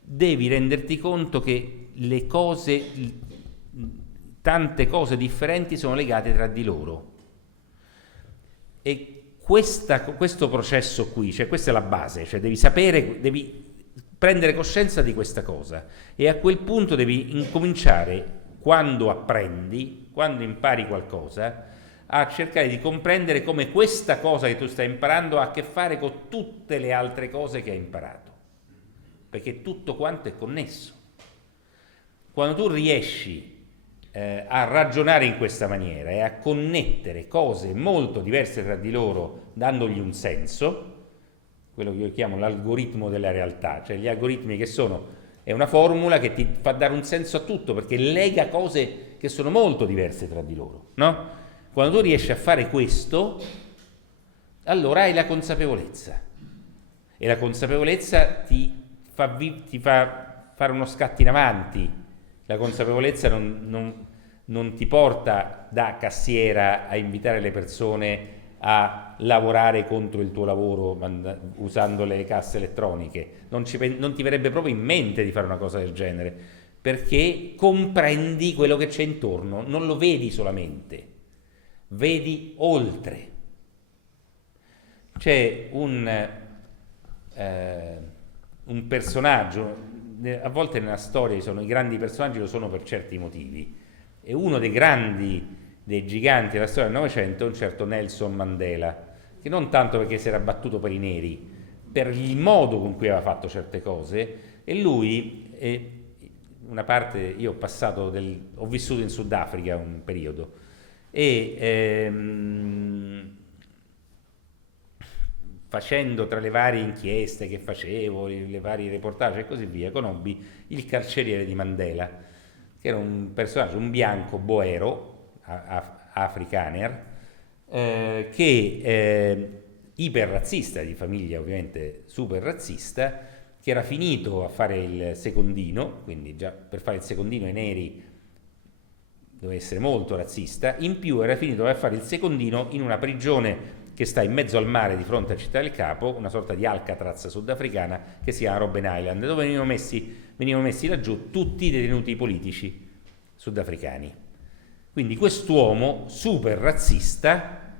Devi renderti conto che le cose, tante cose differenti sono legate tra di loro e questo processo qui, cioè questa è la base, cioè devi sapere, devi prendere coscienza di questa cosa e a quel punto devi incominciare, quando apprendi, quando impari qualcosa, a cercare di comprendere come questa cosa che tu stai imparando ha a che fare con tutte le altre cose che hai imparato, perché tutto quanto è connesso. Quando tu riesci a ragionare in questa maniera e a connettere cose molto diverse tra di loro dandogli un senso, quello che io chiamo l'algoritmo della realtà, cioè gli algoritmi è una formula che ti fa dare un senso a tutto perché lega cose che sono molto diverse tra di loro, no? Quando tu riesci a fare questo, allora hai la consapevolezza e la consapevolezza ti fa fare uno scatto in avanti. La consapevolezza non ti porta da cassiera a invitare le persone a lavorare contro il tuo lavoro usando le casse elettroniche, non ti verrebbe proprio in mente di fare una cosa del genere, perché comprendi quello che c'è intorno, non lo vedi solamente, vedi oltre. C'è un personaggio, a volte nella storia i grandi personaggi lo sono per certi motivi, e uno dei giganti della storia del Novecento è un certo Nelson Mandela, che non tanto perché si era battuto per i neri, per il modo con cui aveva fatto certe cose, e lui, io ho vissuto in Sudafrica un periodo, e facendo tra le varie inchieste che facevo, le varie reportage e così via, conobbi il carceriere di Mandela, che era un personaggio, un bianco boero, afrikaner, che iperrazzista, di famiglia ovviamente super razzista, che era finito a fare il secondino, quindi già per fare il secondino ai neri doveva essere molto razzista, in più era finito a fare il secondino in una prigione che sta in mezzo al mare di fronte a Città del Capo, una sorta di Alcatraz sudafricana che si chiama Robben Island, dove venivano messi laggiù tutti i detenuti politici sudafricani. Quindi quest'uomo super razzista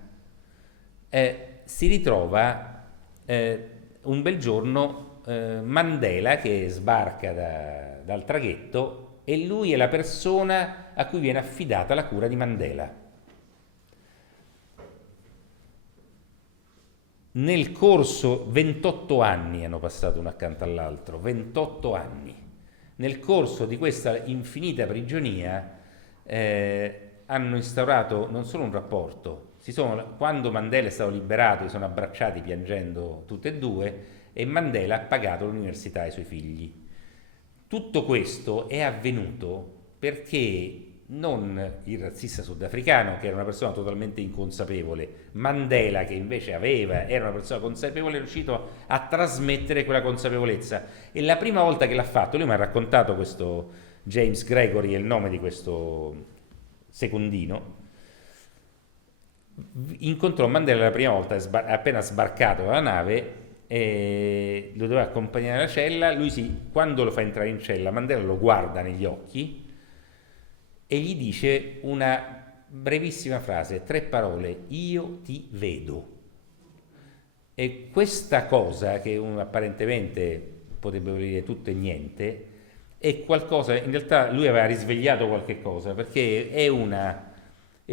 si ritrova un bel giorno Mandela che sbarca dal traghetto e lui è la persona a cui viene affidata la cura di Mandela. Nel corso 28 anni hanno passato uno accanto all'altro, 28 anni. Nel corso di questa infinita prigionia hanno instaurato non solo un rapporto, quando Mandela è stato liberato si sono abbracciati piangendo tutte e due e Mandela ha pagato l'università ai suoi figli. Tutto questo è avvenuto perché non il razzista sudafricano, che era una persona totalmente inconsapevole, Mandela, che invece era una persona consapevole, è riuscito a trasmettere quella consapevolezza. E la prima volta che l'ha fatto, lui mi ha raccontato, questo James Gregory è il nome di questo secondino, incontrò Mandela la prima volta appena sbarcato dalla nave e lo doveva accompagnare alla cella. Quando lo fa entrare in cella, Mandela lo guarda negli occhi e gli dice una brevissima frase, 3 parole: io ti vedo. E questa cosa, che apparentemente potrebbe voler dire tutto e niente, è qualcosa, in realtà lui aveva risvegliato qualche cosa, perché è un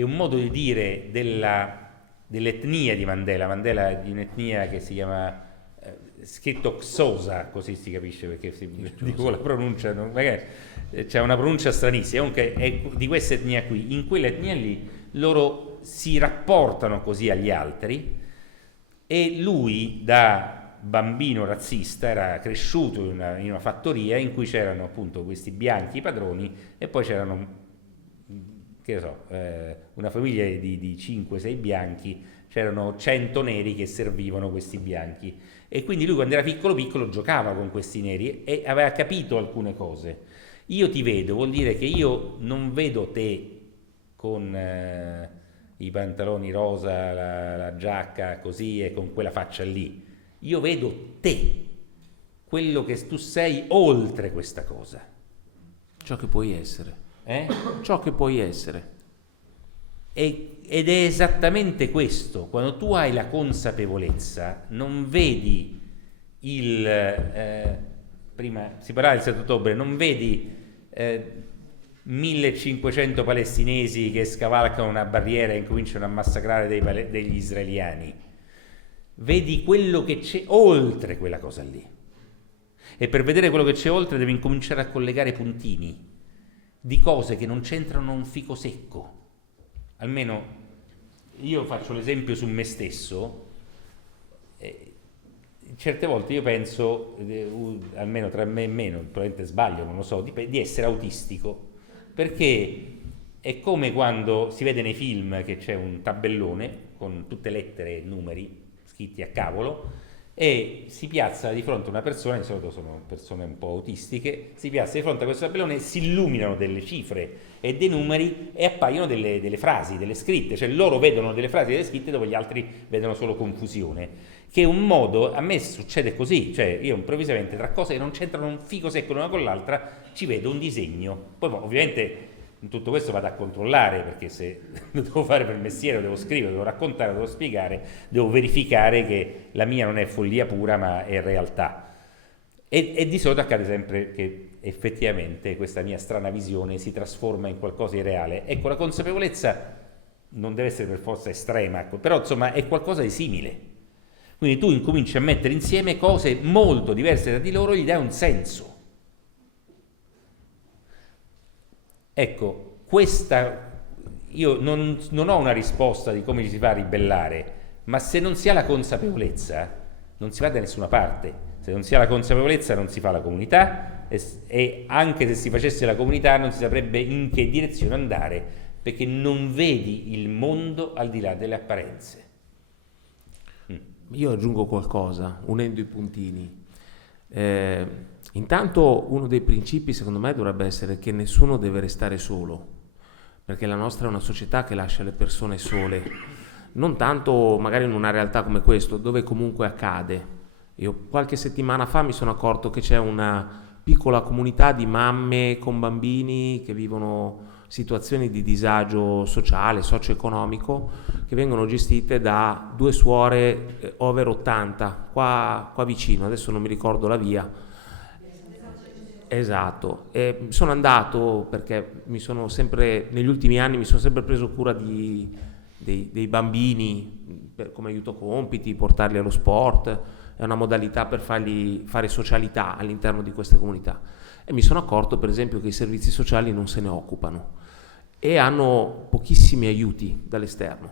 modo di dire dell'etnia di Mandela. Mandela è di un'etnia che si chiama scritto Xhosa, così si capisce perché dico la pronuncia, magari c'è una pronuncia stranissima, comunque è di questa etnia qui. In quell'etnia lì loro si rapportano così agli altri, e lui da bambino razzista era cresciuto in una fattoria in cui c'erano appunto questi bianchi padroni, e poi c'erano, che so, una famiglia di 5-6 bianchi, c'erano 100 neri che servivano questi bianchi, e quindi lui quando era piccolo giocava con questi neri e aveva capito alcune cose. Io ti vedo vuol dire che io non vedo te con i pantaloni rosa, la giacca così e con quella faccia lì. Io vedo te, quello che tu sei oltre questa cosa. Ciò che puoi essere. Ciò che puoi essere. Ed è esattamente questo. Quando tu hai la consapevolezza, non vedi prima si parlava del 7 ottobre, non vedi 1500 palestinesi che scavalcano una barriera e incominciano a massacrare degli israeliani. Vedi quello che c'è oltre quella cosa lì, e per vedere quello che c'è oltre devi incominciare a collegare puntini di cose che non c'entrano un fico secco. Almeno io faccio l'esempio su me stesso, certe volte io penso, almeno tra me e me, probabilmente sbaglio, non lo so, di essere autistico, perché è come quando si vede nei film che c'è un tabellone con tutte lettere e numeri scritti a cavolo, e si piazza di fronte a una persona, di solito sono persone un po' autistiche, si piazza di fronte a questo tabellone, si illuminano delle cifre e dei numeri e appaiono delle frasi, delle scritte, cioè loro vedono delle frasi e delle scritte dove gli altri vedono solo confusione, che è un modo, a me succede così, cioè io improvvisamente tra cose che non c'entrano un fico secco l'una con l'altra ci vedo un disegno, poi ovviamente in tutto questo vado a controllare, perché se lo devo fare per mestiere, lo devo scrivere, lo devo raccontare, lo devo spiegare, devo verificare che la mia non è follia pura ma è realtà. E di solito accade sempre che effettivamente questa mia strana visione si trasforma in qualcosa di reale. Ecco, la consapevolezza non deve essere per forza estrema, però insomma è qualcosa di simile. Quindi tu incominci a mettere insieme cose molto diverse tra di loro e gli dai un senso. Ecco, io non ho una risposta di come ci si fa a ribellare, ma se non si ha la consapevolezza non si va da nessuna parte. Se non si ha la consapevolezza non si fa la comunità, e anche se si facesse la comunità non si saprebbe in che direzione andare, perché non vedi il mondo al di là delle apparenze. Io aggiungo qualcosa, unendo i puntini. Intanto uno dei principi secondo me dovrebbe essere che nessuno deve restare solo, perché la nostra è una società che lascia le persone sole, non tanto magari in una realtà come questo dove comunque accade. Io qualche settimana fa mi sono accorto che c'è una piccola comunità di mamme con bambini che vivono situazioni di disagio sociale, socio-economico, che vengono gestite da 2 suore over 80 qua vicino, adesso non mi ricordo la via. Esatto, e sono andato perché negli ultimi anni mi sono sempre preso cura dei bambini come aiuto compiti, portarli allo sport, è una modalità per fargli fare socialità all'interno di queste comunità, e mi sono accorto per esempio che i servizi sociali non se ne occupano e hanno pochissimi aiuti dall'esterno,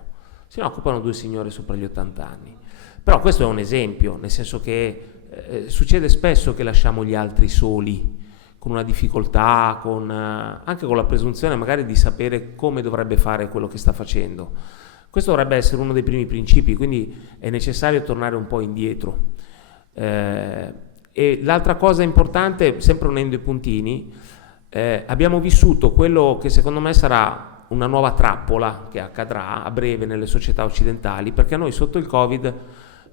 se ne occupano 2 signore sopra gli 80 anni, però questo è un esempio, nel senso che succede spesso che lasciamo gli altri soli, con una difficoltà, anche con la presunzione magari di sapere come dovrebbe fare quello che sta facendo. Questo dovrebbe essere uno dei primi principi, quindi è necessario tornare un po' indietro. E l'altra cosa importante, sempre unendo i puntini, abbiamo vissuto quello che secondo me sarà una nuova trappola che accadrà a breve nelle società occidentali, perché noi sotto il Covid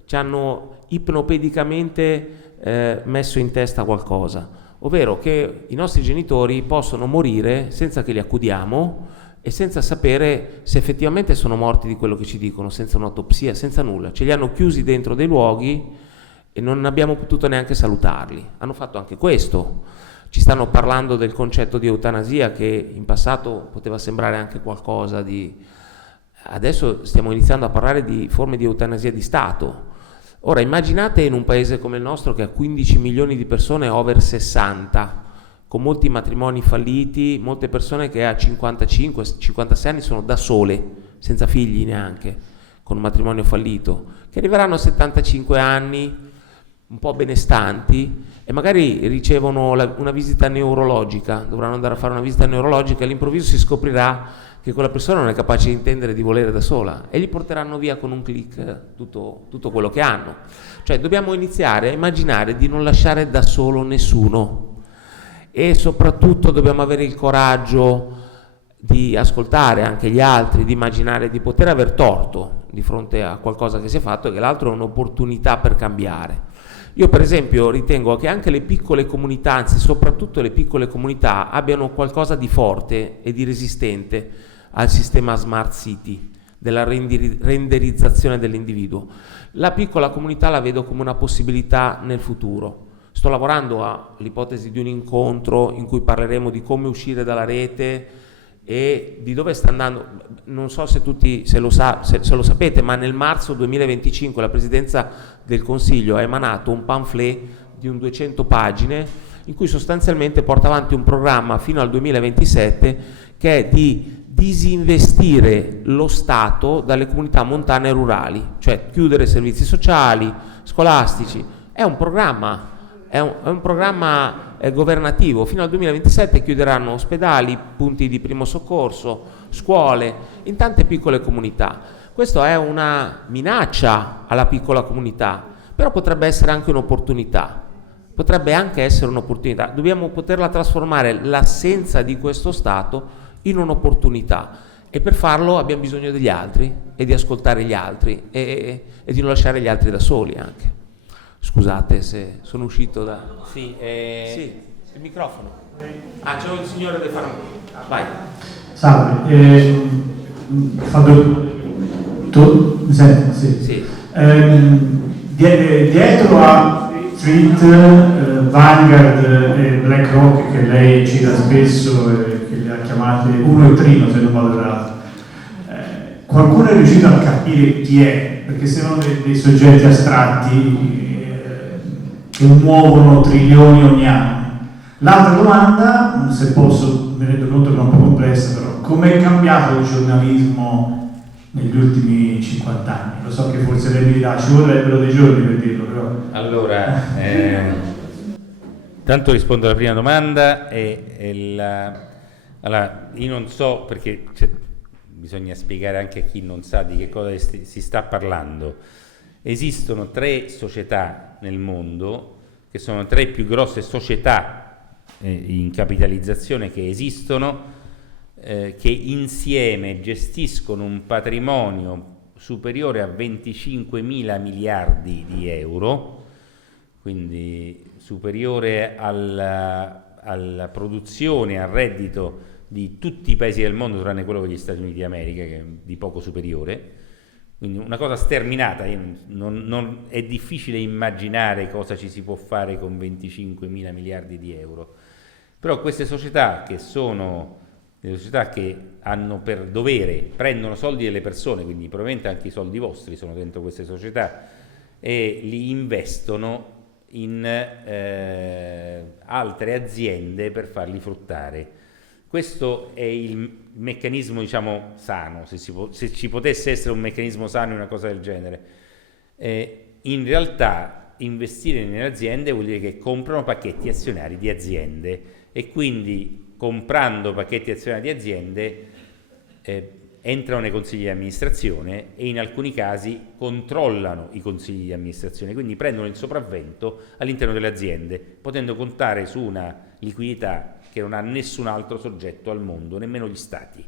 ci hanno ipnopedicamente messo in testa qualcosa, ovvero che i nostri genitori possono morire senza che li accudiamo e senza sapere se effettivamente sono morti di quello che ci dicono, senza un'autopsia, senza nulla. Ce li hanno chiusi dentro dei luoghi e non abbiamo potuto neanche salutarli. Hanno fatto anche questo. Ci stanno parlando del concetto di eutanasia, che in passato poteva sembrare anche qualcosa di adesso stiamo iniziando a parlare di forme di eutanasia di Stato. Ora immaginate in un paese come il nostro che ha 15 milioni di persone over 60, con molti matrimoni falliti, molte persone che a 55-56 anni sono da sole, senza figli neanche, con un matrimonio fallito, che arriveranno a 75 anni, un po' benestanti, e magari ricevono una visita neurologica, dovranno andare a fare una visita neurologica e all'improvviso si scoprirà che quella persona non è capace di intendere di volere da sola e gli porteranno via con un click tutto quello che hanno. Cioè dobbiamo iniziare a immaginare di non lasciare da solo nessuno e soprattutto dobbiamo avere il coraggio di ascoltare anche gli altri, di immaginare di poter aver torto di fronte a qualcosa che si è fatto e che l'altro è un'opportunità per cambiare. Io per esempio ritengo che anche le piccole comunità, anzi soprattutto le piccole comunità, abbiano qualcosa di forte e di resistente al sistema Smart City, della renderizzazione dell'individuo. La piccola comunità la vedo come una possibilità nel futuro. Sto lavorando all'ipotesi di un incontro in cui parleremo di come uscire dalla rete e di dove sta andando. Non so se tutti se lo sapete, ma nel marzo 2025 la Presidenza del Consiglio ha emanato un pamphlet di 200 pagine in cui sostanzialmente porta avanti un programma fino al 2027 che è di disinvestire lo Stato dalle comunità montane e rurali, cioè chiudere servizi sociali, scolastici. È un programma governativo. Fino al 2027 chiuderanno ospedali, punti di primo soccorso, scuole, in tante piccole comunità. Questo è una minaccia alla piccola comunità, però potrebbe essere anche un'opportunità. Dobbiamo poterla trasformare l'assenza di questo Stato in un'opportunità e per farlo abbiamo bisogno degli altri e di ascoltare gli altri e di non lasciare gli altri da soli anche. Scusate se sono uscito da... Sì, il microfono. C'è il signore De Farano. Vai. Salve, tu mi senti? Sì. Sì. Dietro a Street, Vanguard e BlackRock, che lei cita spesso e che le ha chiamate uno e Trino, se non vado errato, qualcuno è riuscito a capire chi è? Perché sembrano dei soggetti astratti che muovono trilioni ogni anno. L'altra domanda, se posso, mi rendo conto che è un po' complessa, però come è cambiato il giornalismo negli ultimi 50 anni? Lo so che forse lei mi dirà, ci vorrebbero dei giorni per dirlo, però... Allora, tanto rispondo alla prima domanda allora, io non so, perché bisogna spiegare anche a chi non sa di che cosa si sta parlando. Esistono 3 società nel mondo, che sono 3 più grosse società in capitalizzazione che esistono, che insieme gestiscono un patrimonio superiore a 25.000 miliardi di euro, quindi superiore alla produzione, al reddito di tutti i paesi del mondo, tranne quello degli Stati Uniti d'America, che è di poco superiore. Quindi una cosa sterminata, è difficile immaginare cosa ci si può fare con 25.000 miliardi di euro. Però queste società, che sono delle società che hanno per dovere, prendono soldi delle persone, quindi probabilmente anche i soldi vostri sono dentro queste società, e li investono in altre aziende per farli fruttare. Questo è il meccanismo, diciamo, sano, se ci potesse essere un meccanismo sano in una cosa del genere. In realtà investire nelle aziende vuol dire che comprano pacchetti azionari di aziende e quindi comprando pacchetti azionari di aziende entrano nei consigli di amministrazione e in alcuni casi controllano i consigli di amministrazione, quindi prendono il sopravvento all'interno delle aziende, potendo contare su una liquidità che non ha nessun altro soggetto al mondo, nemmeno gli stati.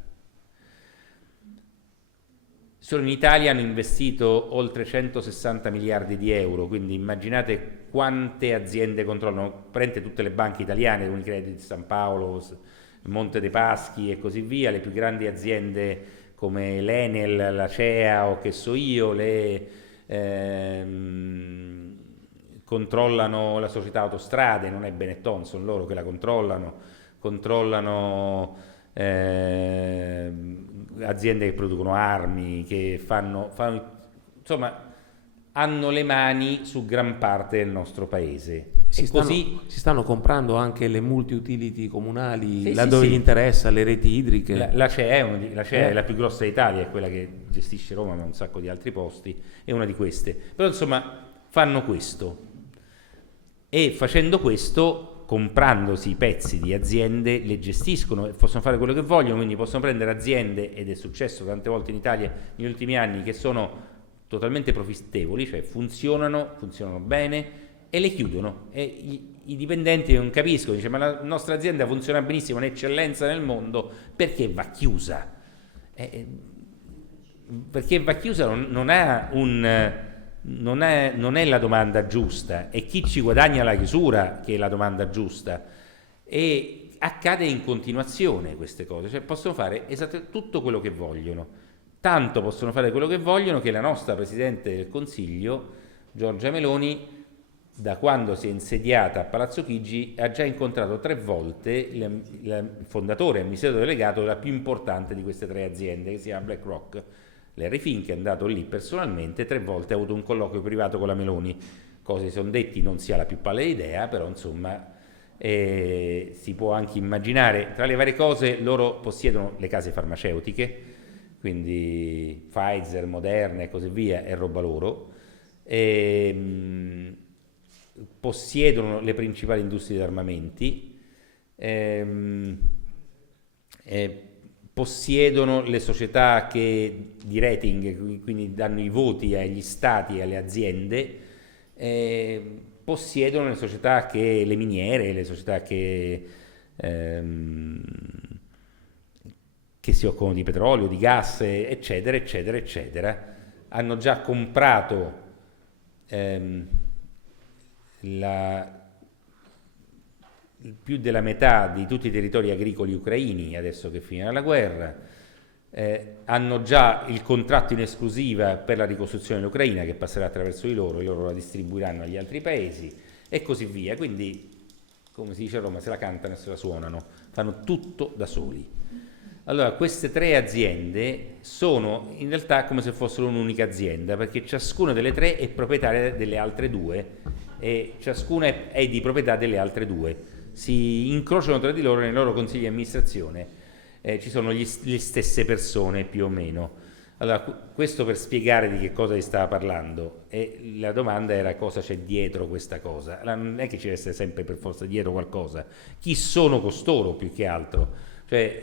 Solo in Italia hanno investito oltre 160 miliardi di euro, quindi immaginate quante aziende controllano. Prende tutte le banche italiane, Unicredit, San Paolo, Monte dei Paschi e così via, le più grandi aziende come l'Enel, la CEA o che so io, controllano la società Autostrade, non è Benetton, sono loro che la controllano aziende che producono armi, che fanno insomma, hanno le mani su gran parte del nostro paese. Si stanno comprando anche le multi-utility comunali, laddove sì. gli interessa, le reti idriche. La CEE, è la più grossa d'Italia, è quella che gestisce Roma, ma un sacco di altri posti, è una di queste. Però insomma fanno questo, e facendo questo, comprandosi i pezzi di aziende, le gestiscono e possono fare quello che vogliono, quindi possono prendere aziende, ed è successo tante volte in Italia negli ultimi anni, che sono totalmente profittevoli, cioè funzionano bene, e le chiudono, e i dipendenti non capiscono, dice: ma la nostra azienda funziona benissimo, un'eccellenza nel mondo, perché va chiusa? Perché va chiusa non è la domanda giusta, è chi ci guadagna la chiusura che è la domanda giusta, e accade in continuazione queste cose, cioè possono fare tutto quello che vogliono, tanto possono fare quello che vogliono che la nostra Presidente del Consiglio, Giorgia Meloni, da quando si è insediata a Palazzo Chigi, ha già incontrato 3 volte il fondatore e amministratore delegato della più importante di queste 3 aziende, che si chiama BlackRock. Larry Fink è andato lì personalmente, 3 volte ha avuto un colloquio privato con la Meloni. Cosa si sono detti non si ha la più pallida idea, però insomma si può anche immaginare. Tra le varie cose, loro possiedono le case farmaceutiche, quindi Pfizer, Moderna e così via, è roba loro. Possiedono le principali industrie di armamenti, possiedono le società di rating, quindi danno i voti agli stati e alle aziende, possiedono le società le miniere, le società che si occupano di petrolio, di gas, eccetera, eccetera, eccetera. Hanno già comprato più della metà di tutti i territori agricoli ucraini, adesso che finirà la guerra, hanno già il contratto in esclusiva per la ricostruzione dell'Ucraina, che passerà attraverso di loro, e loro la distribuiranno agli altri paesi, e così via. Quindi, come si dice a Roma, se la cantano e se la suonano, fanno tutto da soli. Allora, queste 3 aziende sono in realtà come se fossero un'unica azienda, perché ciascuna delle 3 è proprietaria delle altre 2, e ciascuna è di proprietà delle altre 2. Si incrociano tra di loro nei loro consigli di amministrazione, ci sono le stesse persone più o meno. Allora, questo per spiegare di che cosa si stava parlando, e la domanda era cosa c'è dietro questa cosa. Allora, non è che ci deve essere sempre per forza dietro qualcosa, chi sono costoro più che altro, cioè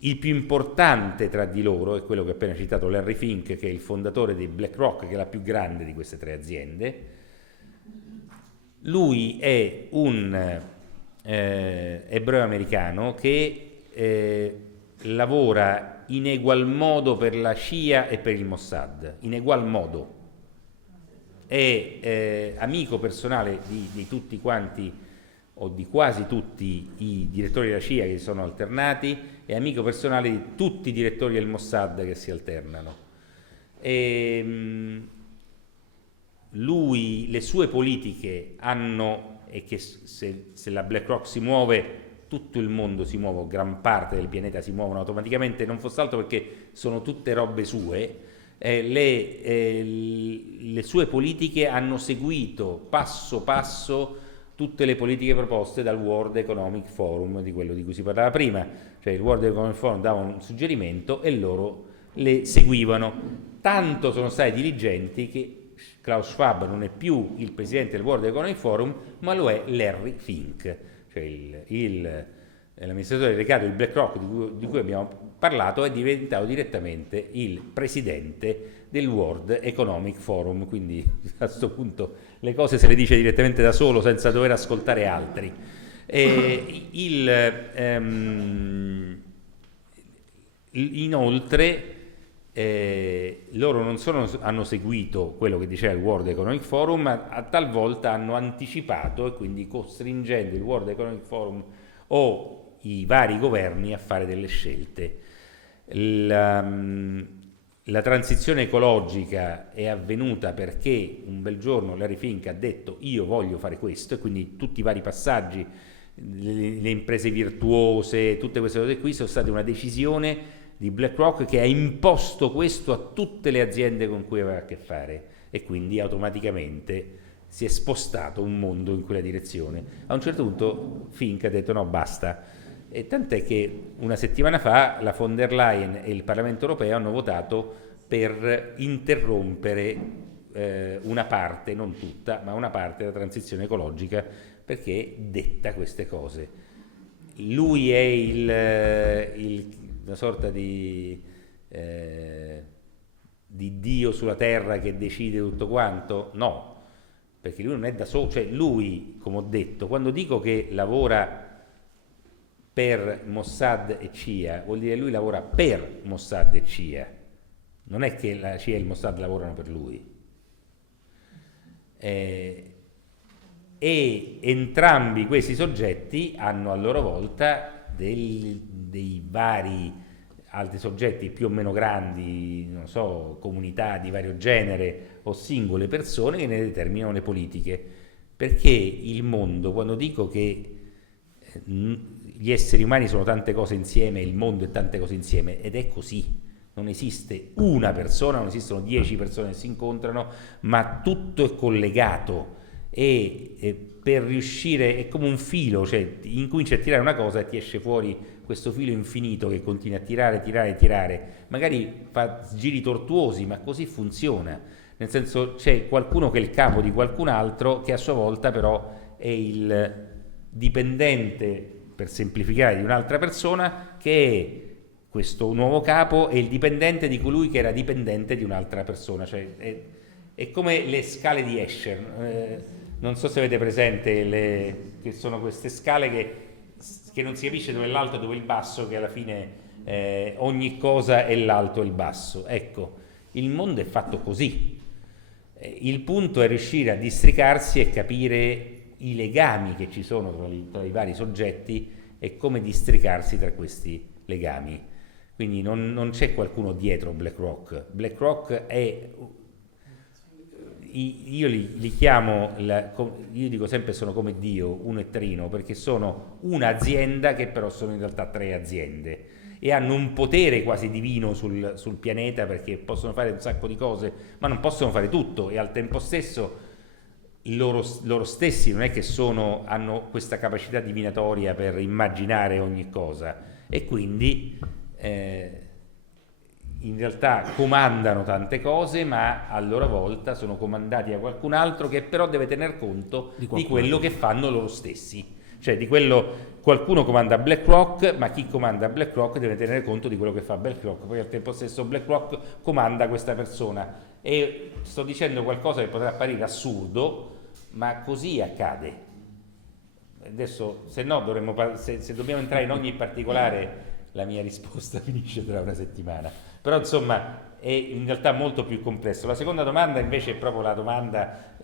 il più importante tra di loro è quello che ho appena citato, Larry Fink, che è il fondatore di BlackRock, che è la più grande di queste 3 aziende. Lui è un ebreo americano che lavora in egual modo per la CIA e per il Mossad, in egual modo. È amico personale di tutti quanti, o di quasi tutti i direttori della CIA che si sono alternati, è amico personale di tutti i direttori del Mossad che si alternano. Le sue politiche hanno, e che se la BlackRock si muove, tutto il mondo si muove, gran parte del pianeta si muovono automaticamente, non fosse altro perché sono tutte robe sue. Le sue politiche hanno seguito passo passo tutte le politiche proposte dal World Economic Forum, di quello di cui si parlava prima, cioè il World Economic Forum dava un suggerimento e loro le seguivano. Tanto sono stati diligenti che Klaus Schwab non è più il presidente del World Economic Forum, ma lo è Larry Fink, cioè l'amministratore delegato di BlackRock di cui abbiamo parlato, è diventato direttamente il presidente del World Economic Forum, quindi a questo punto le cose se le dice direttamente da solo senza dover ascoltare altri. Inoltre loro non solo hanno seguito quello che diceva il World Economic Forum, ma talvolta hanno anticipato, e quindi costringendo il World Economic Forum o i vari governi a fare delle scelte. La transizione ecologica è avvenuta perché un bel giorno Larry Fink ha detto io voglio fare questo, e quindi tutti i vari passaggi le imprese virtuose, tutte queste cose qui sono state una decisione di BlackRock che ha imposto questo a tutte le aziende con cui aveva a che fare, e quindi automaticamente si è spostato un mondo in quella direzione. A un certo punto Fink ha detto no, basta, e tant'è che una settimana fa la von der Leyen e il Parlamento europeo hanno votato per interrompere una parte, non tutta, ma una parte della transizione ecologica, perché detta queste cose. Lui è una sorta di Dio sulla terra che decide tutto quanto? No, perché lui non è da solo, cioè lui, come ho detto, quando dico che lavora per Mossad e CIA, vuol dire lui lavora per Mossad e CIA, non è che la CIA e il Mossad lavorano per lui. E entrambi questi soggetti hanno a loro volta dei vari altri soggetti più o meno grandi, non so, comunità di vario genere o singole persone che ne determinano le politiche, perché il mondo, quando dico che gli esseri umani sono tante cose insieme, il mondo è tante cose insieme, ed è così. Non esiste una persona, non esistono 10 persone che si incontrano, ma tutto è collegato, e per riuscire è come un filo, cioè incominci a tirare una cosa e ti esce fuori questo filo infinito che continua a tirare, magari fa giri tortuosi, ma così funziona, nel senso c'è qualcuno che è il capo di qualcun altro che a sua volta però è il dipendente, per semplificare, di un'altra persona che è questo nuovo capo, è il dipendente di colui che era dipendente di un'altra persona, cioè è come le scale di Escher, non so se avete presente che sono queste scale che non si capisce dove è l'alto e dove è il basso, che alla fine ogni cosa è l'alto e il basso. Ecco, il mondo è fatto così, il punto è riuscire a districarsi e capire i legami che ci sono tra i vari soggetti e come districarsi tra questi legami. Quindi non c'è qualcuno dietro BlackRock. BlackRock è, io li chiamo, io dico sempre sono come Dio, uno e trino, perché sono un'azienda che però sono in realtà 3 aziende e hanno un potere quasi divino sul pianeta, perché possono fare un sacco di cose, ma non possono fare tutto, e al tempo stesso loro stessi non è che hanno questa capacità divinatoria per immaginare ogni cosa, e quindi in realtà comandano tante cose, ma a loro volta sono comandati da qualcun altro che però deve tener conto di quello che fanno loro stessi, cioè di quello. Qualcuno comanda BlackRock, ma chi comanda BlackRock deve tenere conto di quello che fa BlackRock, poi al tempo stesso BlackRock comanda questa persona. E sto dicendo qualcosa che potrà apparire assurdo, ma così accade. Adesso, se no, se dobbiamo entrare in ogni particolare, la mia risposta finisce tra una settimana. Però insomma è in realtà molto più complesso. La seconda domanda invece è proprio la domanda,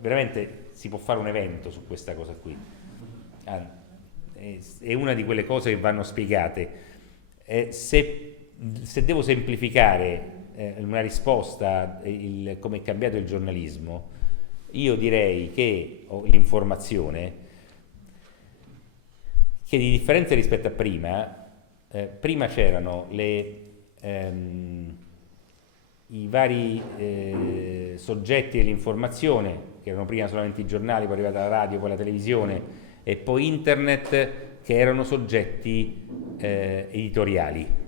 veramente si può fare un evento su questa cosa qui. È una di quelle cose che vanno spiegate. Se devo semplificare una risposta, come è cambiato il giornalismo, io direi che l'informazione, che di differenza rispetto a prima c'erano i vari soggetti dell'informazione, che erano prima solamente i giornali, poi è arrivata la radio, poi la televisione e poi internet, che erano soggetti editoriali.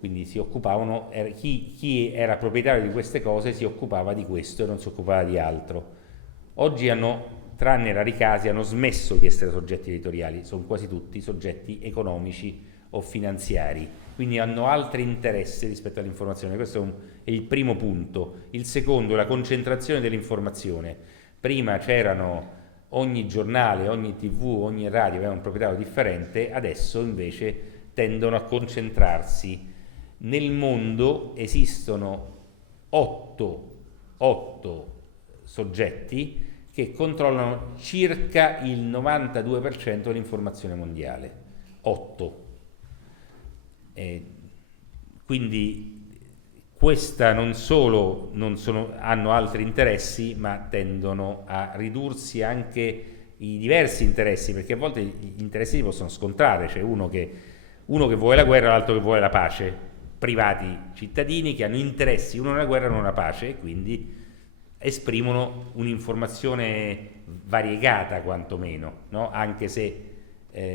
Quindi si occupavano, chi era proprietario di queste cose si occupava di questo e non si occupava di altro. Oggi tranne rari casi, hanno smesso di essere soggetti editoriali, sono quasi tutti soggetti economici o finanziari, quindi hanno altri interessi rispetto all'informazione. Questo è il primo punto. Il secondo è la concentrazione dell'informazione. Prima c'erano ogni giornale, ogni TV, ogni radio aveva un proprietario differente, adesso invece tendono a concentrarsi. Nel mondo esistono 8 soggetti che controllano circa il 92% dell'informazione mondiale. 8. Quindi questa non solo hanno altri interessi, ma tendono a ridursi anche i diversi interessi, perché a volte gli interessi si possono scontrare, c'è uno che vuole la guerra, l'altro che vuole la pace, privati cittadini che hanno interessi, uno nella guerra e uno nella pace, e quindi esprimono un'informazione variegata quantomeno, no? Anche se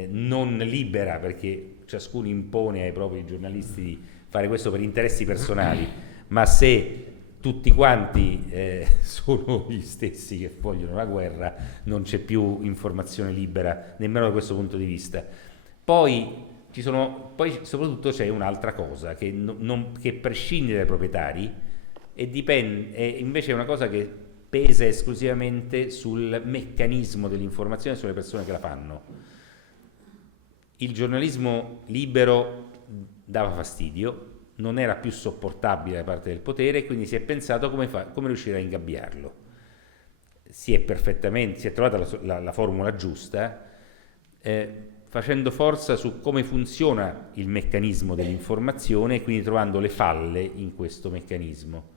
non libera, perché ciascuno impone ai propri giornalisti di fare questo per interessi personali, ma se tutti quanti sono gli stessi che vogliono la guerra, non c'è più informazione libera nemmeno da questo punto di vista. Poi soprattutto c'è un'altra cosa che, che prescinde dai proprietari e invece è una cosa che pesa esclusivamente sul meccanismo dell'informazione e sulle persone che la fanno. Il giornalismo libero dava fastidio, non era più sopportabile da parte del potere, quindi si è pensato come riuscire a ingabbiarlo. Si è trovata la formula giusta, facendo forza su come funziona il meccanismo dell'informazione e quindi trovando le falle in questo meccanismo.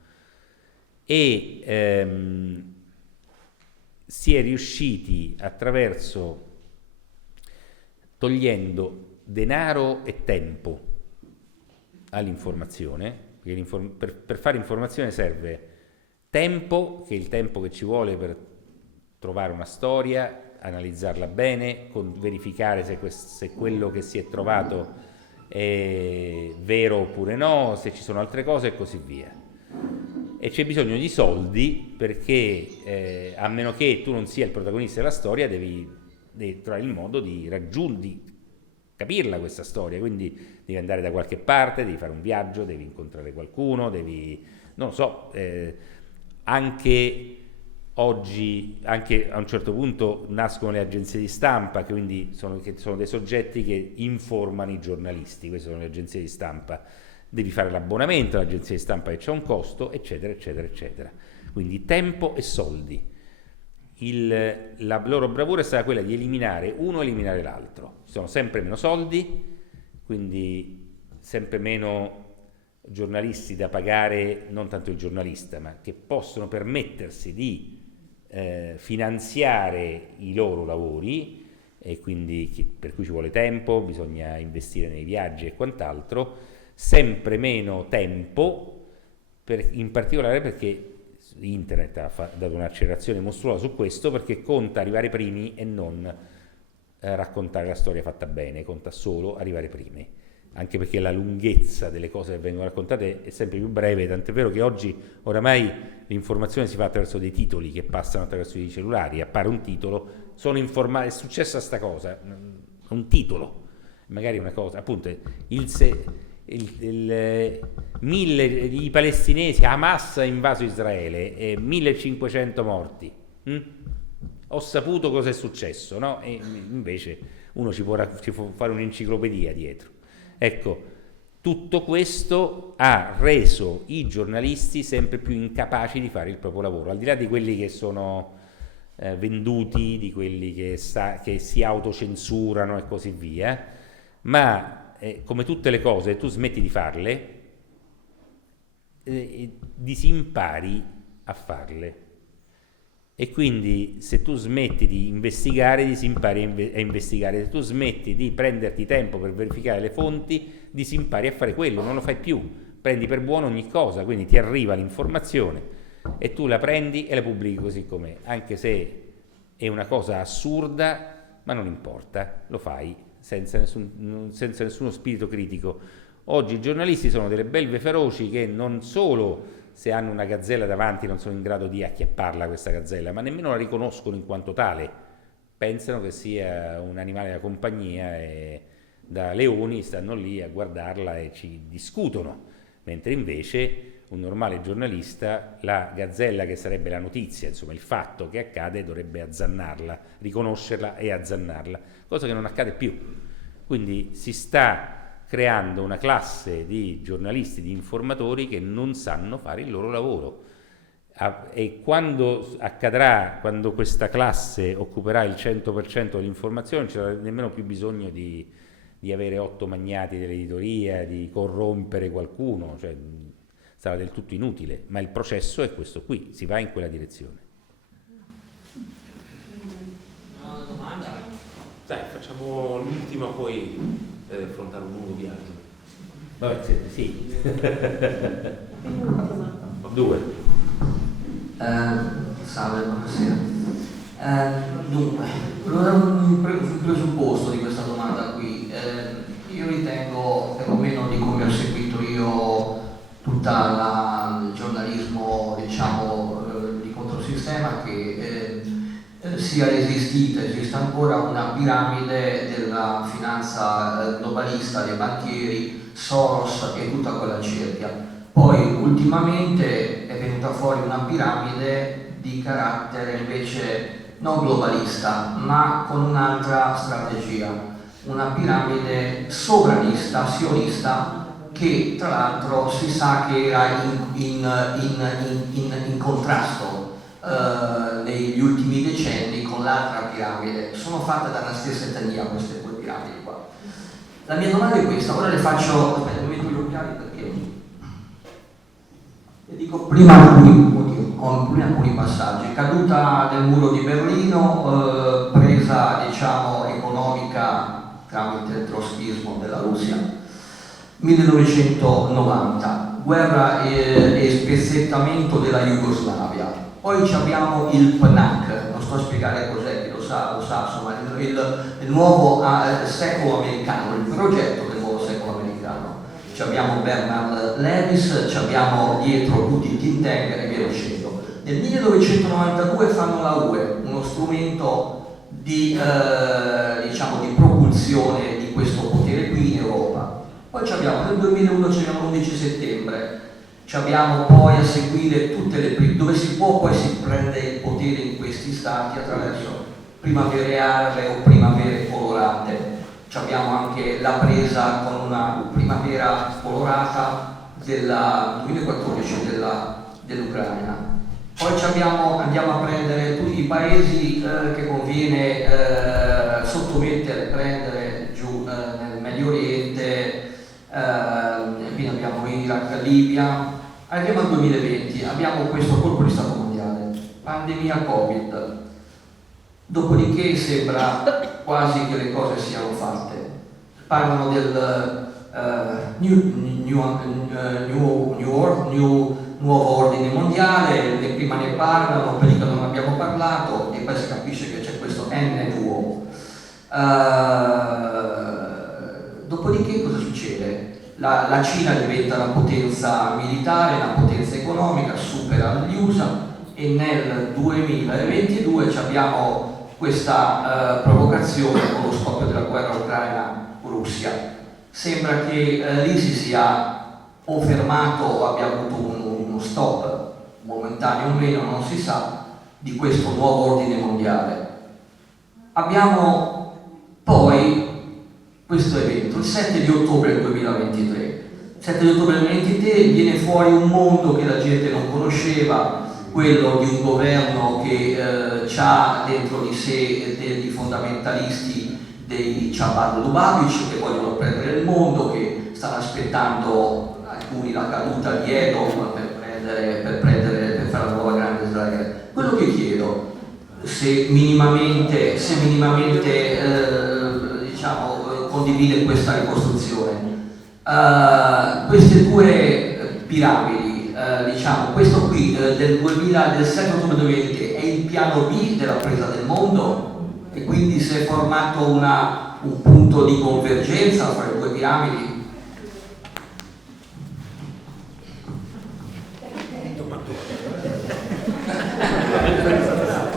E si è riusciti attraverso togliendo denaro e tempo all'informazione, perché per fare informazione serve tempo, che è il tempo che ci vuole per trovare una storia, analizzarla bene, verificare se quello che si è trovato è vero oppure no, se ci sono altre cose e così via. E c'è bisogno di soldi perché a meno che tu non sia il protagonista della storia devi trovare il modo di capirla questa storia, quindi devi andare da qualche parte, devi fare un viaggio, devi incontrare qualcuno, non lo so, anche oggi, anche a un certo punto nascono le agenzie di stampa, che quindi sono dei soggetti che informano i giornalisti, queste sono le agenzie di stampa, devi fare l'abbonamento all'agenzia di stampa che c'è un costo, eccetera, eccetera, eccetera. Quindi tempo e soldi. La loro bravura è stata quella di eliminare uno e eliminare l'altro. Ci sono sempre meno soldi, quindi sempre meno giornalisti da pagare, non tanto il giornalista, ma che possono permettersi di finanziare i loro lavori, e quindi per cui ci vuole tempo, bisogna investire nei viaggi e quant'altro, sempre meno tempo, in particolare perché Internet ha dato un'accelerazione mostruosa su questo, perché conta arrivare primi e non raccontare la storia fatta bene, conta solo arrivare primi, anche perché la lunghezza delle cose che vengono raccontate è sempre più breve, tant'è vero che oggi oramai l'informazione si fa attraverso dei titoli che passano attraverso i cellulari, appare un titolo, è successa sta cosa, un titolo, magari una cosa, appunto i palestinesi, Hamas ha invaso Israele e 1500 morti. Ho saputo cosa è successo, no? E invece uno ci può fare un'enciclopedia dietro. Ecco, tutto questo ha reso i giornalisti sempre più incapaci di fare il proprio lavoro, al di là di quelli che sono venduti, di quelli che si autocensurano e così via, ma come tutte le cose, tu smetti di farle, disimpari a farle. E quindi se tu smetti di investigare, disimpari a investigare. Se tu smetti di prenderti tempo per verificare le fonti, disimpari a fare quello, non lo fai più. Prendi per buono ogni cosa, quindi ti arriva l'informazione e tu la prendi e la pubblichi così com'è, anche se è una cosa assurda, ma non importa, lo fai senza nessuno spirito critico. Oggi i giornalisti sono delle belve feroci che non solo, se hanno una gazzella davanti, non sono in grado di acchiapparla questa gazzella, ma nemmeno la riconoscono in quanto tale. Pensano che sia un animale da compagnia e da leoni stanno lì a guardarla e ci discutono, mentre invece un normale giornalista, la gazzella che sarebbe la notizia, insomma il fatto che accade, dovrebbe azzannarla, riconoscerla e azzannarla, cosa che non accade più. Quindi si sta creando una classe di giornalisti, di informatori che non sanno fare il loro lavoro. E quando accadrà, quando questa classe occuperà il 100% dell'informazione, non ci sarà nemmeno più bisogno di avere 8 magnati dell'editoria, di corrompere qualcuno, cioè sarà del tutto inutile, ma il processo è questo qui, si va in quella direzione. No, facciamo l'ultima, poi affrontare un lungo viaggio. Vabbè, sì. Due. Salve, buonasera. Dunque, allora un presupposto di questa domanda qui. Io ritengo, perlomeno di come ho seguito io tutta il giornalismo, diciamo, di controsistema, che esista ancora una piramide della finanza globalista, dei banchieri, Soros e tutta quella cerchia. Poi ultimamente è venuta fuori una piramide di carattere invece non globalista, ma con un'altra strategia, una piramide sovranista, sionista, che tra l'altro si sa che era in contrasto negli ultimi decenni con l'altra piramide. Sono fatte dalla stessa etnia queste due piramidi qua. La mia domanda è questa, ora le faccio, aspetta, mi metto gli occhiali perché le dico prima alcuni passaggi. Caduta del muro di Berlino, presa diciamo economica tramite il trotschismo della Russia, 1990, guerra e spezzettamento della Jugoslavia. Poi abbiamo il PNAC, non sto a spiegare cos'è, chi lo sa, insomma, il nuovo secolo americano, il progetto del nuovo secolo americano. Ci abbiamo Bernard Lewis, ci abbiamo dietro tutti i think tank e via dicendo. Nel 1992 fanno la UE, uno strumento di, diciamo, di propulsione di questo potere qui in Europa. Poi abbiamo nel 2001 l'11 settembre, abbiamo poi a seguire tutte le dove si può poi si prende il potere in questi stati attraverso primavere arabe o primavere colorate. Abbiamo anche la presa con una primavera colorata del 2014 dell'Ucraina. Poi andiamo a prendere tutti i paesi che conviene sottomettere, prendere giù nel Medio Oriente, quindi abbiamo Iraq, Libia. Arriviamo al 2020, abbiamo questo colpo di Stato mondiale, pandemia Covid. Dopodiché sembra quasi che le cose siano fatte. Parlano del nuovo ordine mondiale, prima ne parlano, poi dicono non abbiamo parlato e poi si capisce che c'è questo NWO. Dopodiché cosa succede? La Cina diventa una potenza militare, una potenza economica, supera gli USA e nel 2022 abbiamo questa provocazione con lo scoppio della guerra Ucraina-Russia. Sembra che lì si sia o fermato o abbia avuto uno stop momentaneo o meno, non si sa, di questo nuovo ordine mondiale. Abbiamo poi questo evento, il 7 di ottobre 2023. Il 7 di ottobre 2023 viene fuori un mondo che la gente non conosceva, quello di un governo che ha dentro di sé degli fondamentalisti dei Chabad Lubavitch che vogliono prendere il mondo, che stanno aspettando alcuni la caduta di Edom per fare la nuova grande Israele. Quello che chiedo, se minimamente diciamo, condivide questa ricostruzione, queste due piramidi, diciamo, questo qui del 7 ottobre 2020 è il piano B della presa del mondo e quindi si è formato un punto di convergenza fra le due piramidi.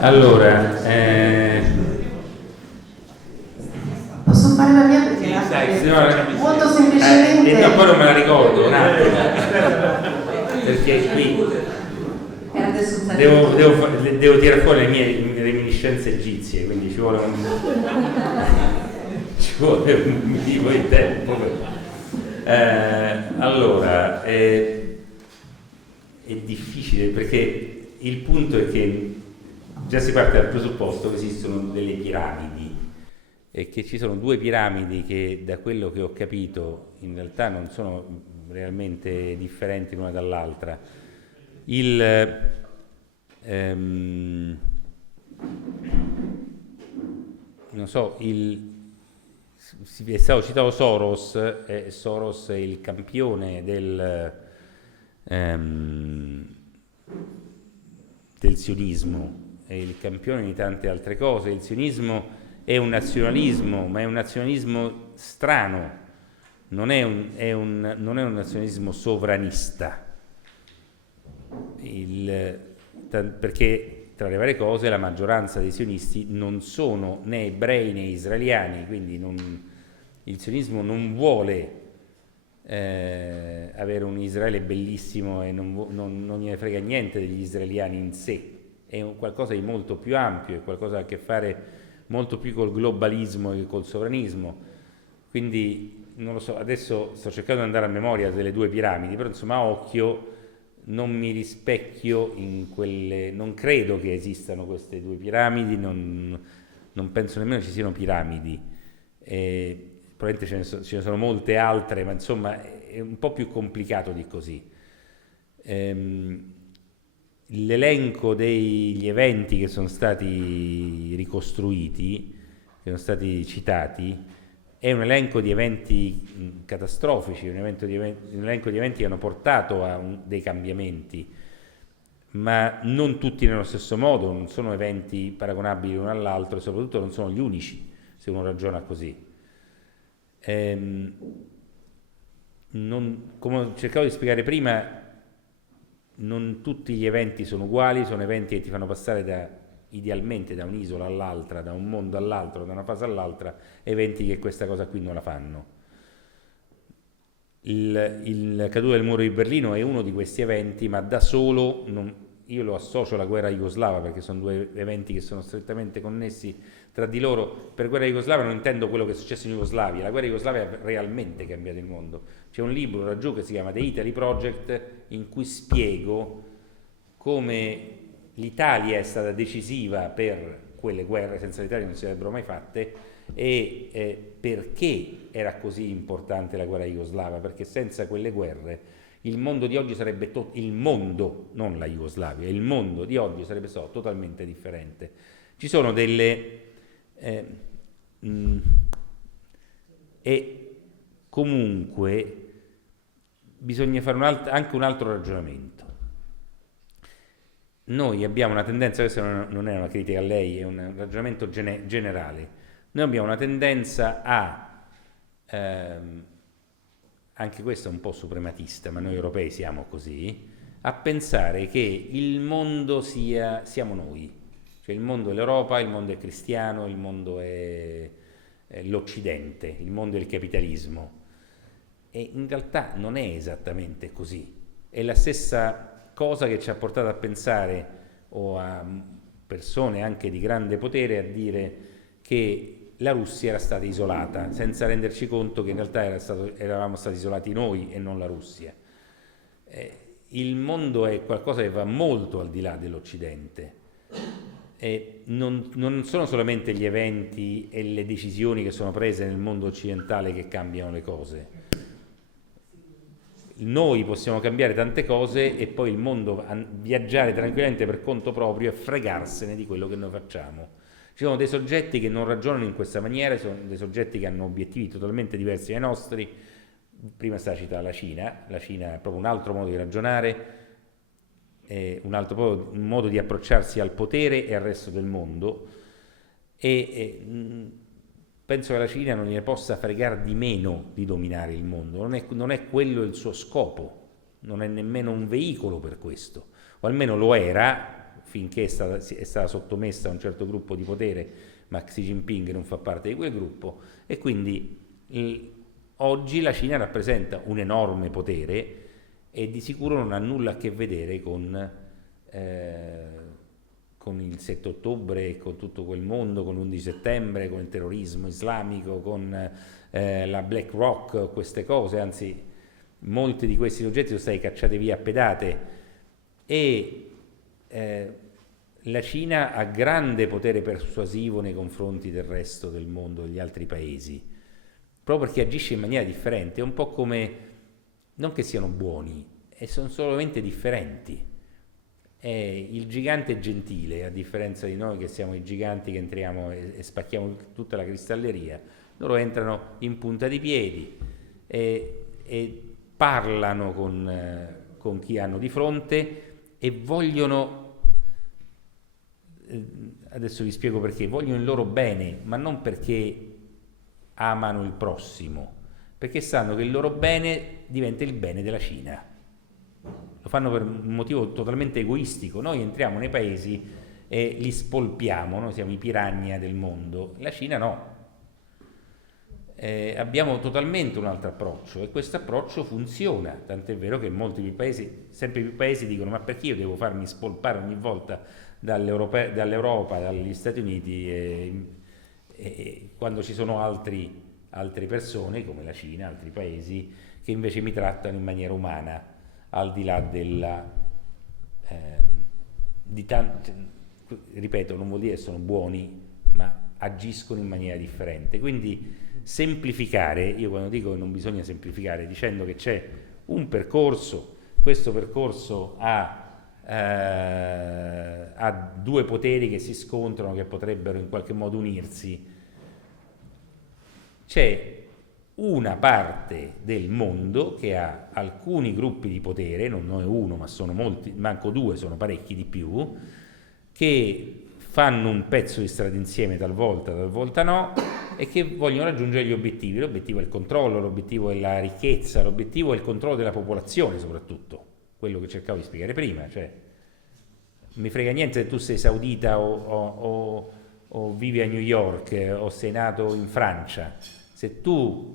Allora, Posso fare la mia perché molto semplicemente poi non me la ricordo un attimo perché qui devo tirare fuori le mie reminiscenze egizie, quindi ci vuole un minimo di tempo. Allora, è difficile perché il punto è che già si parte dal presupposto che esistono delle piramidi e che ci sono due piramidi che, da quello che ho capito, in realtà non sono realmente differenti l'una dall'altra. Non so, è stato citato Soros. Soros è il campione del sionismo, è il campione di tante altre cose. Il sionismo è un nazionalismo, ma è un nazionalismo strano, non è un nazionalismo sovranista, perché tra le varie cose la maggioranza dei sionisti non sono né ebrei né israeliani, quindi il sionismo non vuole avere un Israele bellissimo e non gliene frega niente degli israeliani in sé, è qualcosa di molto più ampio, è qualcosa che ha a che fare molto più col globalismo che col sovranismo. Quindi non lo so, adesso sto cercando di andare a memoria delle due piramidi, però insomma a occhio non mi rispecchio in quelle, non credo che esistano queste due piramidi, non penso nemmeno ci siano piramidi. Probabilmente ce ne sono molte altre, ma insomma è un po' più complicato di così. L'elenco degli eventi che sono stati ricostruiti, che sono stati citati, è un elenco di eventi catastrofici, un elenco di eventi che hanno portato a dei cambiamenti, ma non tutti nello stesso modo, non sono eventi paragonabili l'uno all'altro e soprattutto non sono gli unici, se uno ragiona così. Come cercavo di spiegare prima, non tutti gli eventi sono uguali, sono eventi che ti fanno passare idealmente da un'isola all'altra, da un mondo all'altro, da una fase all'altra, eventi che questa cosa qui non la fanno. Il caduto del muro di Berlino è uno di questi eventi, ma da solo io lo associo alla guerra jugoslava, perché sono due eventi che sono strettamente connessi tra di loro. Per guerra jugoslava non intendo quello che è successo in Jugoslavia, la guerra jugoslava ha realmente cambiato il mondo. C'è un libro laggiù che si chiama The Italy Project, in cui spiego come l'Italia è stata decisiva per quelle guerre, senza l'Italia non si sarebbero mai fatte, e perché era così importante la guerra jugoslava, perché senza quelle guerre il mondo di oggi sarebbe il mondo, non la Jugoslavia, il mondo di oggi sarebbe stato totalmente differente. Ci sono e comunque bisogna fare anche un altro ragionamento. Noi abbiamo una tendenza, questa non è una critica a lei, è un ragionamento generale, noi abbiamo una tendenza anche questo è un po' suprematista, ma noi europei siamo così, a pensare che il mondo siamo noi, cioè il mondo è l'Europa, il mondo è cristiano, il mondo è l'Occidente, il mondo è il capitalismo, e in realtà non è esattamente così, è la stessa cosa che ci ha portato a pensare, o a persone anche di grande potere, a dire che la Russia era stata isolata, senza renderci conto che in realtà eravamo stati isolati noi e non la Russia. Il mondo è qualcosa che va molto al di là dell'Occidente. Non sono solamente gli eventi e le decisioni che sono prese nel mondo occidentale che cambiano le cose. Noi possiamo cambiare tante cose e poi il mondo viaggiare tranquillamente per conto proprio e fregarsene di quello che noi facciamo. Ci sono dei soggetti che non ragionano in questa maniera, sono dei soggetti che hanno obiettivi totalmente diversi dai nostri. Prima sta citata la Cina è proprio un altro modo di ragionare, un modo di approcciarsi al potere e al resto del mondo, penso che la Cina non gliene possa fregare di meno di dominare il mondo, non è quello il suo scopo, non è nemmeno un veicolo per questo, o almeno lo era finché è stata sottomessa a un certo gruppo di potere, ma Xi Jinping non fa parte di quel gruppo, e quindi oggi la Cina rappresenta un enorme potere e di sicuro non ha nulla a che vedere con il 7 ottobre, con tutto quel mondo, con l'11 settembre, con il terrorismo islamico, con la Black Rock, queste cose, anzi molti di questi soggetti sono stati cacciati via a pedate, e la Cina ha grande potere persuasivo nei confronti del resto del mondo, degli altri paesi, proprio perché agisce in maniera differente. È un po' come, non che siano buoni, sono solamente differenti. Il gigante è gentile, a differenza di noi che siamo i giganti che entriamo e spacchiamo tutta la cristalleria. loro entrano in punta di piedi e parlano con chi hanno di fronte e vogliono, adesso vi spiego perché, vogliono il loro bene, ma non perché amano il prossimo, perché sanno che il loro bene diventa il bene della Cina. Lo fanno per un motivo totalmente egoistico. Noi entriamo nei paesi e li spolpiamo, noi siamo i piranha del mondo, la Cina no. Abbiamo totalmente un altro approccio e questo approccio funziona, tant'è vero che molti più paesi, sempre più paesi dicono: ma perché io devo farmi spolpare ogni volta dall'Europa, dagli Stati Uniti, e quando ci sono altre persone come la Cina, altri paesi che invece mi trattano in maniera umana, al di là ripeto, non vuol dire che sono buoni, ma agiscono in maniera differente. Quindi semplificare, io quando dico che non bisogna semplificare dicendo che c'è un percorso, questo percorso ha due poteri che si scontrano, che potrebbero in qualche modo unirsi, c'è una parte del mondo che ha alcuni gruppi di potere, non è uno ma sono molti, manco due, sono parecchi di più, che fanno un pezzo di strada insieme talvolta no, e che vogliono raggiungere gli obiettivi. L'obiettivo è il controllo, l'obiettivo è la ricchezza, l'obiettivo è il controllo della popolazione soprattutto, quello che cercavo di spiegare prima, cioè mi frega niente se tu sei saudita o vivi a New York o sei nato in Francia, se tu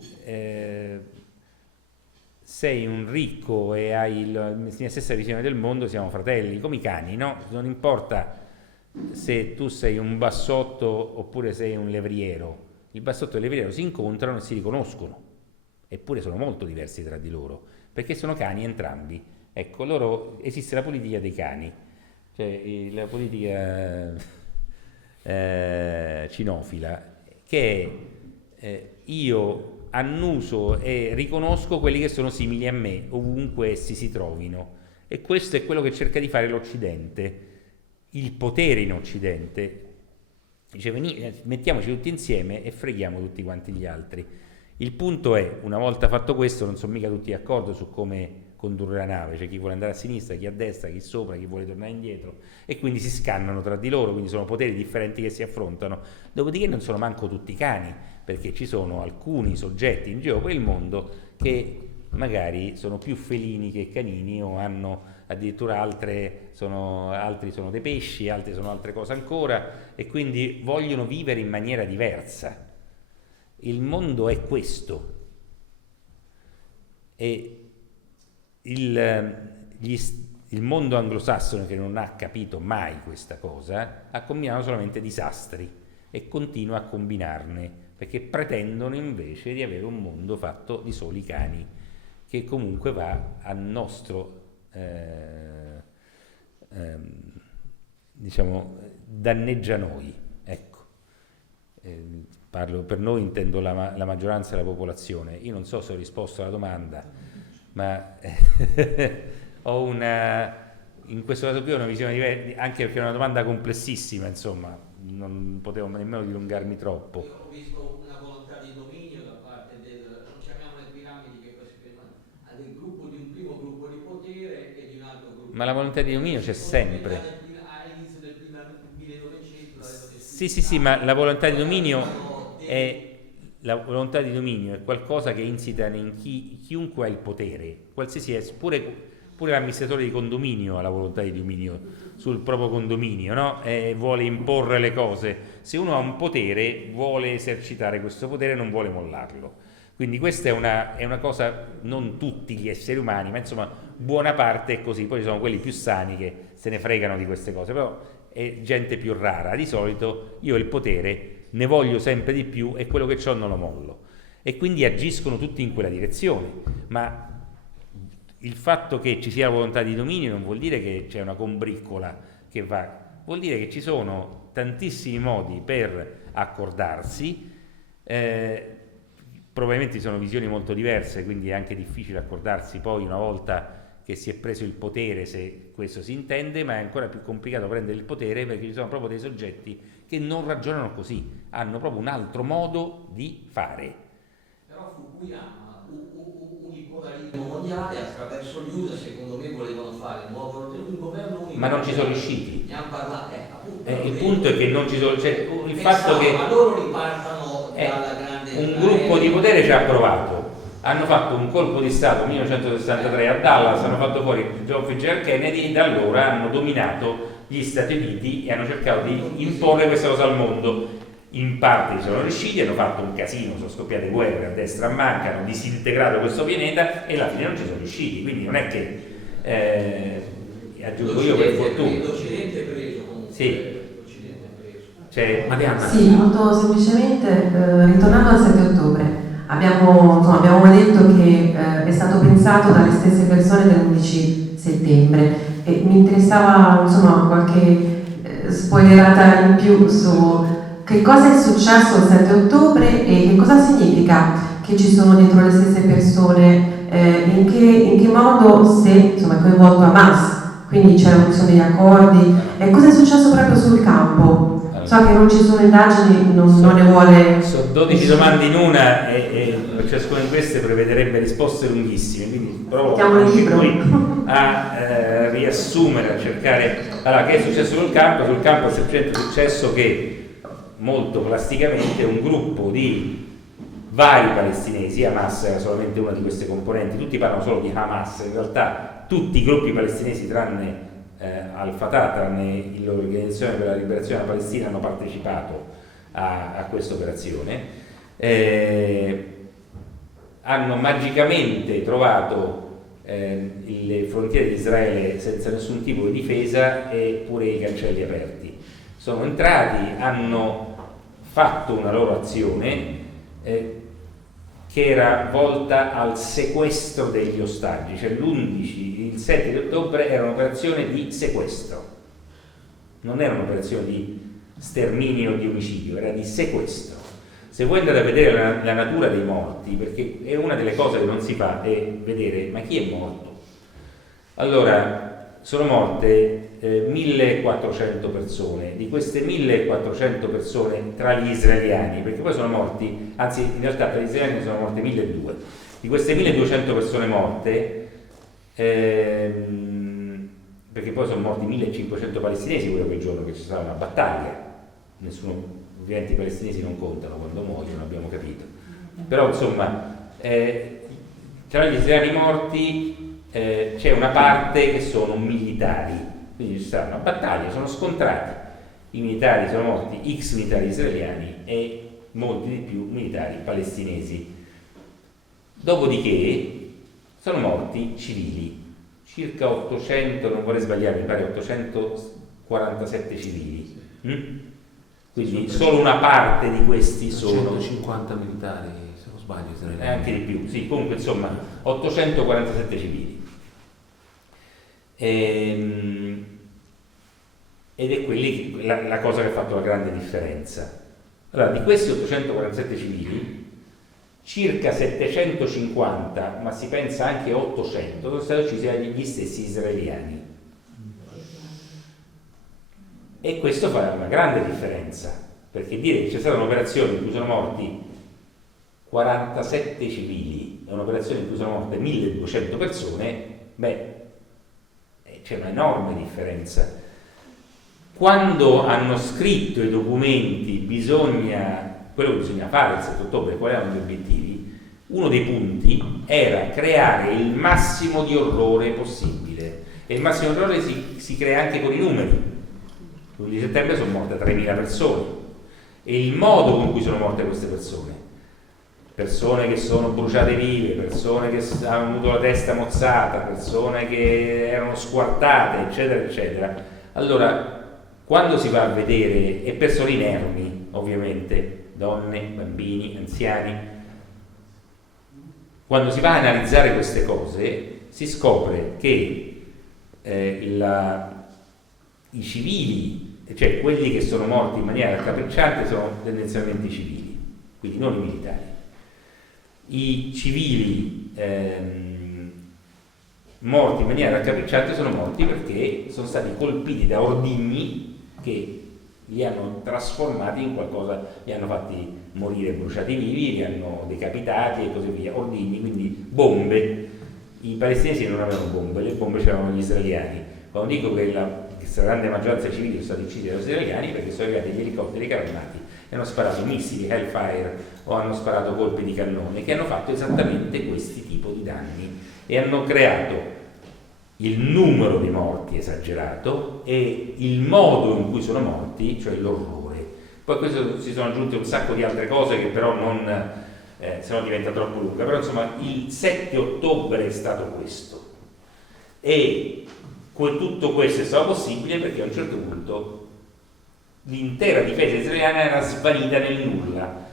sei un ricco e hai la stessa visione del mondo, siamo fratelli, come i cani, no? Non importa se tu sei un bassotto oppure sei un levriero, il bassotto e il levriero si incontrano e si riconoscono, eppure sono molto diversi tra di loro, perché sono cani entrambi. Ecco, esiste la politica dei cani, cioè la politica cinofila, che io annuso e riconosco quelli che sono simili a me, ovunque essi si trovino, e questo è quello che cerca di fare l'Occidente. Il potere in Occidente dice: mettiamoci tutti insieme e freghiamo tutti quanti gli altri. Il punto è, una volta fatto questo, non sono mica tutti d'accordo su come condurre la nave, c'è chi vuole andare a sinistra, chi a destra, chi sopra, chi vuole tornare indietro, e quindi si scannano tra di loro, quindi sono poteri differenti che si affrontano. Dopodiché non sono manco tutti cani, perché ci sono alcuni soggetti in giro per il mondo che magari sono più felini che canini, o hanno addirittura altri sono dei pesci, altri sono altre cose ancora, e quindi vogliono vivere in maniera diversa. Il mondo è questo, e il mondo anglosassone, che non ha capito mai questa cosa, ha combinato solamente disastri e continua a combinarne, perché pretendono invece di avere un mondo fatto di soli cani, che comunque va al nostro diciamo, danneggia noi, ecco. Parlo per noi, intendo la maggioranza della popolazione. Io non so se ho risposto alla domanda, ma ho in questo caso qui ho una visione diversa, anche perché è una domanda complessissima, insomma, non potevo nemmeno dilungarmi troppo. Io ho visto una volontà di dominio da parte non chiamiamo le piramidi, che poi si chiamano del gruppo, di un primo gruppo di potere e di un altro gruppo. Ma la volontà di dominio c'è sempre. All'inizio del 1900 sì, ma la volontà di dominio la volontà di dominio è qualcosa che insita in chiunque ha il potere, qualsiasi è, pure l'amministratore di condominio ha la volontà di dominio sul proprio condominio, no? Vuole imporre le cose. Se uno ha un potere, vuole esercitare questo potere e non vuole mollarlo. Quindi questa è una cosa, non tutti gli esseri umani, ma insomma buona parte è così. Poi ci sono quelli più sani che se ne fregano di queste cose, però è gente più rara. Di solito io il potere ne voglio sempre di più e quello che ho non lo mollo, e quindi agiscono tutti in quella direzione. Ma il fatto che ci sia la volontà di dominio non vuol dire che c'è una combriccola che va, vuol dire che ci sono tantissimi modi per accordarsi, probabilmente sono visioni molto diverse, quindi è anche difficile accordarsi poi una volta che si è preso il potere, se questo si intende, ma è ancora più complicato prendere il potere perché ci sono proprio dei soggetti che non ragionano così, hanno proprio un altro modo di fare. Però Fukuyama, un bipolarismo mondiale, attraverso gli USA, secondo me volevano fare un governo unico. Ma non ci sono riusciti. Ne hanno parlato, appunto. Il punto è che non ci sono, cioè, il fatto che ma loro ripartano dalla grande un gruppo di potere ci ha provato. Hanno fatto un colpo di Stato nel 1963 a Dallas, hanno fatto fuori John Fitzgerald Kennedy e da allora hanno dominato gli Stati Uniti e hanno cercato di imporre questa cosa al mondo. In parte ci sono riusciti, hanno fatto un casino, sono scoppiate guerre a destra e a manca, hanno disintegrato questo pianeta e alla fine non ci sono riusciti, quindi non è che aggiungo io per fortuna. L'Occidente è preso comunque. Sì. L'Occidente è preso. Cioè, Marianna. Sì, molto semplicemente, ritornando al 7 ottobre, abbiamo detto che è stato pensato dalle stesse persone dell'11 settembre e mi interessava qualche spoilerata in più su che cosa è successo il 7 ottobre e che cosa significa che ci sono dietro le stesse persone, in che modo è coinvolto Hamas, quindi ci sono degli accordi e cosa è successo proprio sul campo. So che non ci sono indagini, non ne vuole... Sono 12 domande in una e ciascuna di queste prevederebbe risposte lunghissime, quindi provo anche qui a riassumere, a cercare... Allora, che è successo sul campo? Sul campo è semplicemente successo che, molto plasticamente, un gruppo di vari palestinesi, Hamas era solamente una di queste componenti, tutti parlano solo di Hamas, in realtà tutti i gruppi palestinesi tranne Al-Fatah, tranne l'Organizzazione per la Liberazione della Palestina, hanno partecipato a questa operazione, hanno magicamente trovato le frontiere di Israele senza nessun tipo di difesa e pure i cancelli aperti. Sono entrati, hanno fatto una loro azione che era volta al sequestro degli ostaggi, cioè il 7 di ottobre era un'operazione di sequestro, non era un'operazione di sterminio o di omicidio, era di sequestro. Se voi andate a vedere la natura dei morti, perché è una delle cose che non si fa, è vedere ma chi è morto. Allora, sono morte 1400 persone, di queste 1400 persone tra gli israeliani, perché poi sono morti, anzi in realtà tra gli israeliani sono morte 1200, di queste 1200 persone morte, perché poi sono morti 1500 palestinesi quel giorno che c'è stata una battaglia, ovviamente i palestinesi non contano quando muoiono, abbiamo capito, però insomma tra gli israeliani morti c'è una parte che sono militari, quindi ci sarà una battaglia, sono scontrati, i militari sono morti, x militari israeliani e molti di più militari palestinesi. Dopodiché sono morti civili, circa 800, non vorrei sbagliare, mi pare 847 civili. Quindi solo una parte di questi sono 150 militari, se non sbaglio, israeliani. Anche di più, sì, comunque insomma 847 civili. Ed è la cosa che ha fatto la grande differenza. Allora, di questi 847 civili, circa 750, ma si pensa anche 800, sono stati uccisi dagli stessi israeliani. E questo fa una grande differenza, perché dire che c'è stata un'operazione in cui sono morti 47 civili e un'operazione in cui sono morte 1200 persone, c'è un'enorme differenza. Quando hanno scritto i documenti quello che bisogna fare il 7 ottobre, quali erano gli obiettivi? Uno dei punti era creare il massimo di orrore possibile, e il massimo di orrore si crea anche con i numeri. L'11 settembre sono morte 3.000 persone e il modo con cui sono morte queste persone che sono bruciate vive, persone che hanno avuto la testa mozzata, persone che erano squartate, eccetera eccetera. Allora, quando si va a vedere, e persone inermi ovviamente, donne, bambini, anziani, quando si va a analizzare queste cose si scopre che i civili, cioè quelli che sono morti in maniera raccapricciante, sono tendenzialmente i civili, quindi non i militari. I civili morti in maniera raccapricciante sono morti perché sono stati colpiti da ordigni che li hanno trasformati in qualcosa, li hanno fatti morire bruciati vivi, li hanno decapitati e così via. Ordigni, quindi bombe. I palestinesi non avevano bombe, le bombe c'erano gli israeliani. Quando dico che la grande maggioranza dei civili sono stati uccisi dagli israeliani, perché sono arrivati gli elicotteri carnati e hanno sparato missili Hellfire o hanno sparato colpi di cannone che hanno fatto esattamente questi tipi di danni e hanno creato il numero di morti esagerato e il modo in cui sono morti, cioè l'orrore. Poi a questo si sono aggiunte un sacco di altre cose che però non, se no diventa troppo lunga, però insomma il 7 ottobre è stato questo e tutto questo è stato possibile perché a un certo punto l'intera difesa israeliana era svanita nel nulla.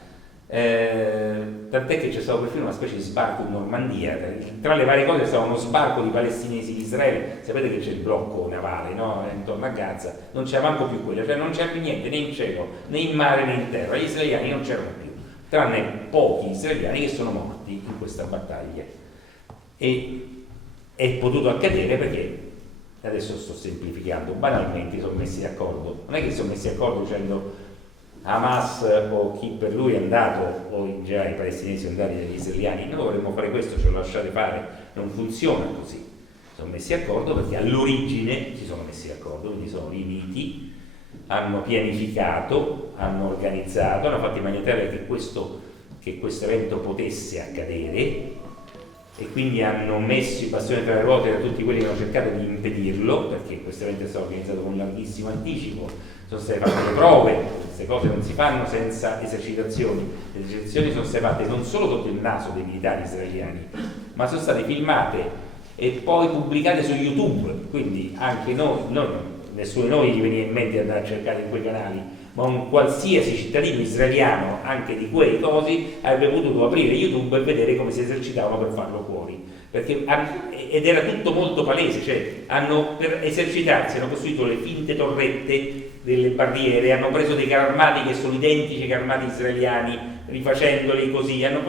Tant'è che c'è stato perfino una specie di sbarco in Normandia. Tra le varie cose stava uno sbarco di palestinesi in Israele. Sapete che c'è il blocco navale, no? Intorno a Gaza, non c'era manco più quello, cioè non c'era più niente né in cielo né in mare né in terra. Gli israeliani non c'erano più, tranne pochi israeliani che sono morti in questa battaglia. E è potuto accadere perché, adesso sto semplificando, banalmente sono messi d'accordo. Non è che si sono messi d'accordo dicendo Hamas o chi per lui è andato, o in generale i palestinesi sono andati dagli israeliani, noi vorremmo fare questo, ce lo lasciate fare. Non funziona così. Si sono messi d'accordo perché all'origine si sono messi d'accordo, quindi sono riuniti, hanno pianificato, hanno organizzato, hanno fatto in maniera tale che questo evento potesse accadere e quindi hanno messo i bastoni tra le ruote da tutti quelli che hanno cercato di impedirlo, perché questo evento è stato organizzato con un larghissimo anticipo, sono state fatte le prove, queste cose non si fanno senza esercitazioni. Le esercitazioni sono state fatte non solo sotto il naso dei militari israeliani, ma sono state filmate e poi pubblicate su YouTube, quindi anche noi, nessuno di noi gli veniva in mente di andare a cercare in quei canali, ma un qualsiasi cittadino israeliano anche di quei cosi avrebbe potuto aprire YouTube e vedere come si esercitavano per farlo fuori, ed era tutto molto palese, cioè per esercitarsi hanno costruito le finte torrette delle barriere, hanno preso dei carri armati che sono identici ai carri armati israeliani, rifacendoli così, hanno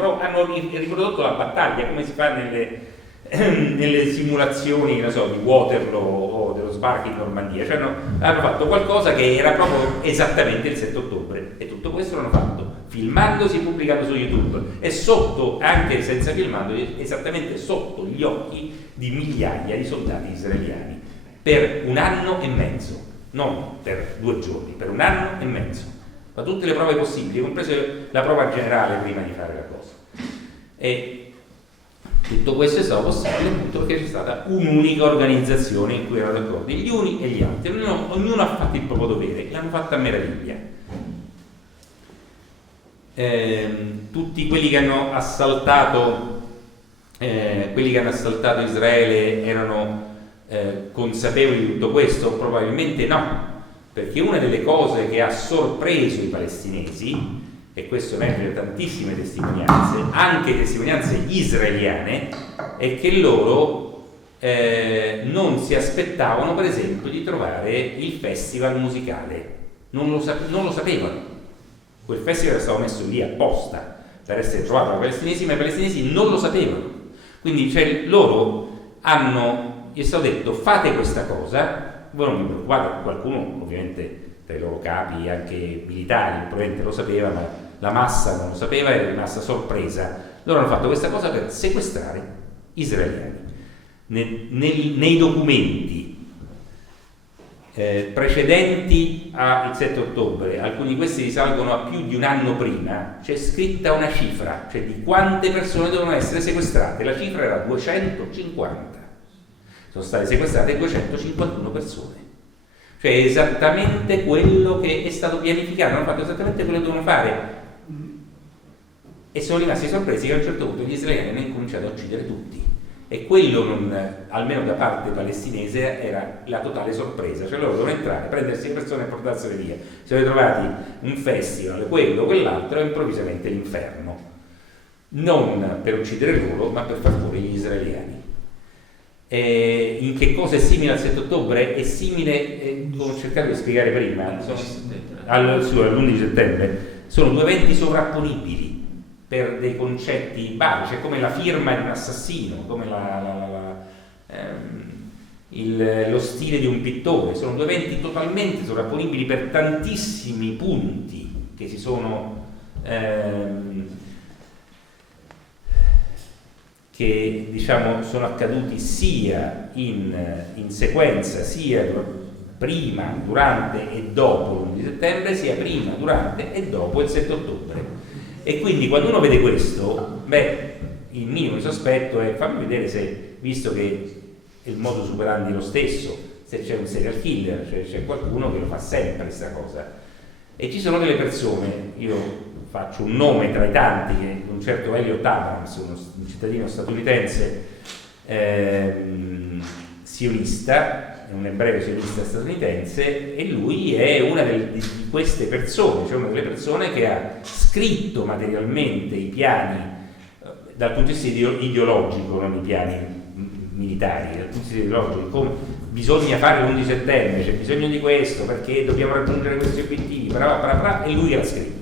riprodotto la battaglia come si fa nelle simulazioni, non so, di Waterloo o dello sbarco in Normandia, cioè hanno fatto qualcosa che era proprio esattamente il 7 ottobre e tutto questo l'hanno fatto filmandosi e pubblicando su YouTube e sotto, anche senza filmandosi, esattamente sotto gli occhi di migliaia di soldati israeliani per 1 anno e mezzo, non per 2 giorni, per 1 anno e mezzo, ma tutte le prove possibili, compreso la prova generale prima di fare la cosa. E tutto questo è stato possibile appunto perché c'è stata un'unica organizzazione in cui erano d'accordo gli uni e gli altri, ognuno ha fatto il proprio dovere, l'hanno fatto a meraviglia. Tutti quelli che hanno assaltato Israele erano consapevoli di tutto questo? Probabilmente no, perché una delle cose che ha sorpreso i palestinesi, e questo emerge da tantissime testimonianze, anche testimonianze israeliane, è che loro non si aspettavano per esempio di trovare il festival musicale, non lo sapevano. Quel festival era stato messo lì apposta per essere trovato dai palestinesi, ma i palestinesi non lo sapevano. Quindi loro gli è stato detto fate questa cosa, voi non vi preoccupate, qualcuno ovviamente tra i loro capi anche militari probabilmente lo sapeva, ma la massa non lo sapeva, era rimasta sorpresa. Loro hanno fatto questa cosa per sequestrare israeliani. Nei documenti precedenti al 7 ottobre, alcuni di questi risalgono a più di 1 anno prima, c'è scritta una cifra, cioè di quante persone dovevano essere sequestrate. La cifra era 250. Sono state sequestrate 251 persone. Cioè esattamente quello che è stato pianificato, hanno fatto esattamente quello che dovevano fare e sono rimasti sorpresi che a un certo punto gli israeliani hanno incominciato a uccidere tutti e quello almeno da parte palestinese era la totale sorpresa, cioè loro dovevano entrare, prendersi le persone e portarsele via. Si sono trovati un festival, quello, quell'altro e improvvisamente l'inferno, non per uccidere loro ma per far fuori gli israeliani. In che cosa è simile al 7 ottobre? È simile, ho cercato di spiegare prima, all'11 settembre, sono 2 eventi sovrapponibili per dei concetti base, cioè come la firma di un assassino, come lo stile di un pittore. Sono due eventi totalmente sovrapponibili per tantissimi punti che si sono che diciamo sono accaduti sia in sequenza, sia prima, durante e dopo l'11 settembre, sia prima, durante e dopo il 7 ottobre. E quindi quando uno vede questo, il minimo di sospetto è: fammi vedere se, visto che il modus operandi è lo stesso, se c'è un serial killer, cioè c'è qualcuno che lo fa sempre questa cosa. E ci sono delle persone, io faccio un nome tra i tanti, che un certo Elliot Abrams, un cittadino statunitense sionista, è un ebreo sionista statunitense, e lui è una di queste persone, cioè una delle persone che ha scritto materialmente i piani dal punto di vista ideologico, non i piani militari, dal punto di vista ideologico, come bisogna fare l'11 settembre, c'è bisogno di questo perché dobbiamo raggiungere questi obiettivi, e lui l'ha scritto.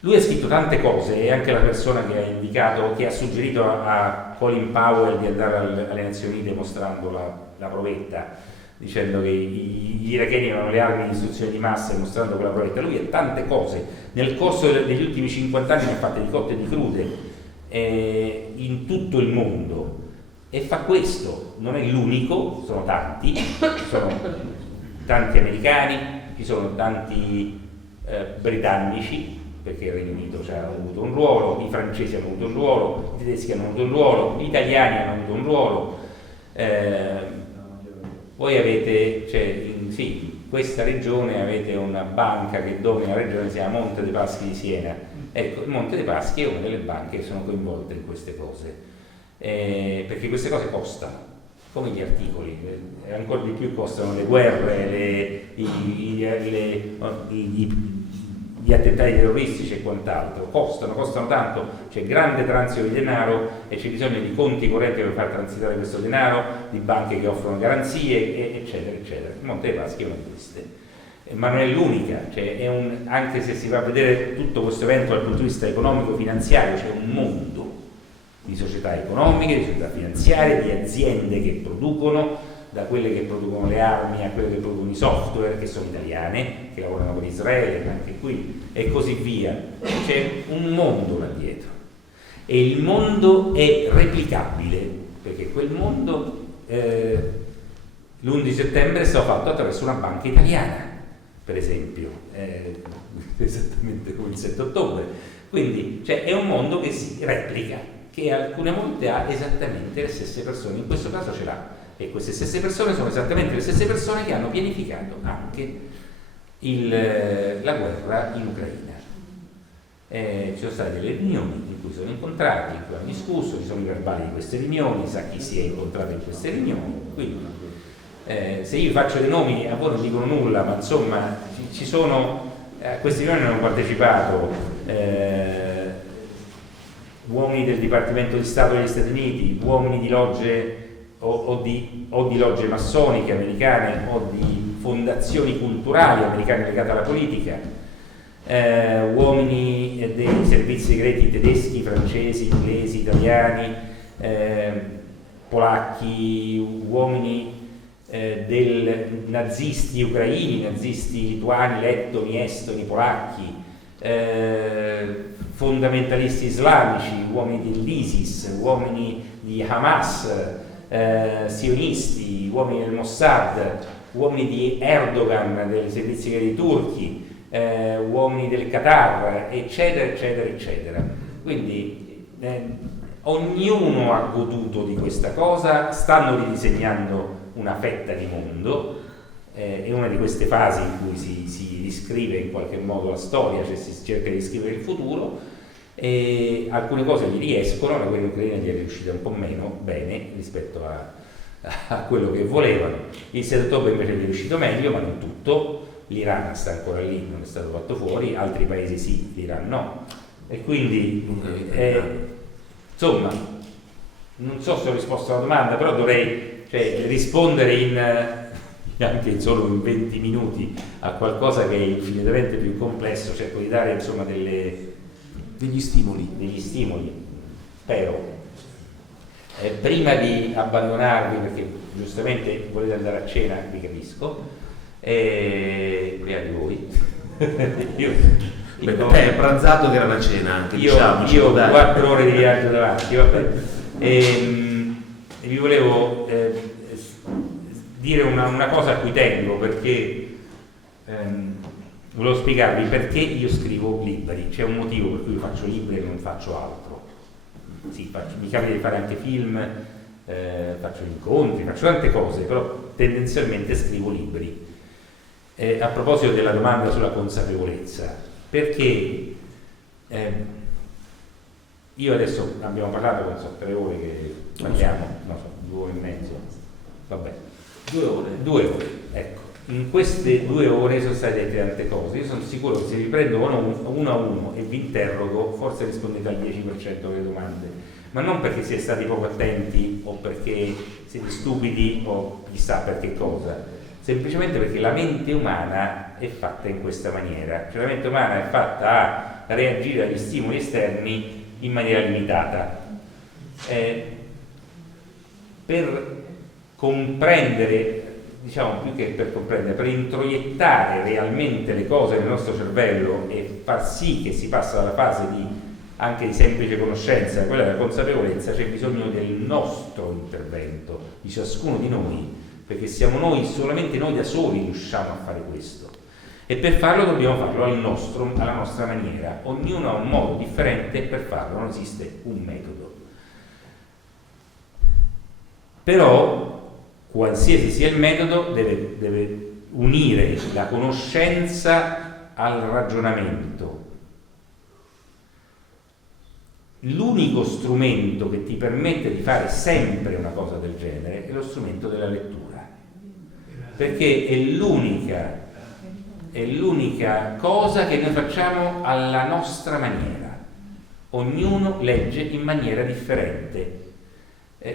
Lui ha scritto tante cose, e anche la persona che ha indicato, che ha suggerito a Colin Powell di andare alle Nazioni Unite mostrando la provetta, dicendo che gli iracheni avevano le armi di distruzione di massa e mostrando quella provetta. Lui ha tante cose, nel corso degli ultimi 50 anni ne ha fatte di cotte e di crude in tutto il mondo, e fa questo. Non è l'unico, sono tanti, ci sono tanti americani, ci sono tanti britannici, perché il Regno Unito ha avuto un ruolo, i francesi hanno avuto un ruolo, i tedeschi hanno avuto un ruolo, gli italiani hanno avuto un ruolo. Voi avete, in questa regione avete una banca che domina la regione, si chiama Monte dei Paschi di Siena. Ecco, il Monte dei Paschi è una delle banche che sono coinvolte in queste cose, perché queste cose costano, come gli articoli, ancora di più costano le guerre, gli attentati terroristici e quant'altro, costano tanto, c'è grande transito di denaro e c'è bisogno di conti correnti per far transitare questo denaro, di banche che offrono garanzie, eccetera, eccetera. Il Monte dei Paschi è una di queste, ma non è l'unica, anche se si va a vedere tutto questo evento dal punto di vista economico-finanziario, c'è un mondo di società economiche, di società finanziarie, di aziende che producono, da quelle che producono le armi a quelle che producono i software, che sono italiane, che lavorano con Israele, anche qui, e così via. C'è un mondo là dietro, e il mondo è replicabile, perché quel mondo l'11 settembre è stato fatto attraverso una banca italiana, per esempio, esattamente come il 7 ottobre. Quindi è un mondo che si replica, che alcune volte ha esattamente le stesse persone, in questo caso ce l'ha. E queste stesse persone sono esattamente le stesse persone che hanno pianificato anche la guerra in Ucraina. Ci sono state delle riunioni in cui sono incontrati, in cui hanno discusso, ci sono i verbali di queste riunioni, sa chi si è incontrato in queste riunioni. Quindi se io faccio dei nomi a voi non dicono nulla, ma insomma ci sono, a queste riunioni hanno partecipato uomini del Dipartimento di Stato degli Stati Uniti, uomini di logge o di logge massoniche americane o di fondazioni culturali americane legate alla politica, uomini dei servizi segreti tedeschi, francesi, inglesi, italiani, polacchi, uomini del nazisti ucraini, nazisti lituani, lettoni, estoni, polacchi, fondamentalisti islamici, uomini dell'ISIS, uomini di Hamas, sionisti, uomini del Mossad, uomini di Erdogan, dei servizi segreti turchi, uomini del Qatar, eccetera, eccetera, eccetera. Quindi ognuno ha goduto di questa cosa, stanno ridisegnando una fetta di mondo, è una di queste fasi in cui si riscrive in qualche modo la storia, cioè si cerca di riscrivere il futuro, e alcune cose gli riescono, la guerra ucraina gli è riuscita un po' meno bene rispetto a quello che volevano. Il 7 ottobre invece gli è riuscito meglio, ma non tutto. L'Iran sta ancora lì, non è stato fatto fuori, altri paesi sì, l'Iran no. E quindi insomma, non so se ho risposto alla domanda, però dovrei rispondere anche solo in 20 minuti a qualcosa che è infinitamente più complesso. Cerco di dare insomma degli stimoli, spero. prima di abbandonarvi, perché giustamente volete andare a cena, vi capisco, beati voi. È pranzato che era la cena anche, io ho 4 ore di viaggio davanti, vabbè. Vi volevo dire una cosa a cui tengo, perché volevo spiegarvi perché io scrivo libri. C'è un motivo per cui io faccio libri e non faccio altro. Sì, mi capita di fare anche film, faccio incontri, faccio tante cose, però tendenzialmente scrivo libri. A proposito della domanda sulla consapevolezza, perché io adesso abbiamo parlato, non so, 3 ore che parliamo, non so, 2 ore e mezzo, vabbè, 2 ore, ecco. In queste 2 ore sono state dette tante cose. Io sono sicuro che se vi prendo uno a uno e vi interrogo, forse rispondete al 10% delle domande, ma non perché siete stati poco attenti o perché siete stupidi o chissà per che cosa, semplicemente perché la mente umana è fatta in questa maniera. Cioè la mente umana è fatta a reagire agli stimoli esterni in maniera limitata. Per comprendere, diciamo più che per comprendere, per introiettare realmente le cose nel nostro cervello e far sì che si passa dalla fase anche di semplice conoscenza a quella della consapevolezza, c'è bisogno del nostro intervento, di ciascuno di noi, perché siamo noi, solamente noi da soli riusciamo a fare questo, e per farlo dobbiamo farlo alla nostra maniera. Ognuno ha un modo differente per farlo, non esiste un metodo. Però qualsiasi sia il metodo deve unire la conoscenza al ragionamento. L'unico strumento che ti permette di fare sempre una cosa del genere è lo strumento della lettura, perché è l'unica cosa che noi facciamo alla nostra maniera. Ognuno legge in maniera differente.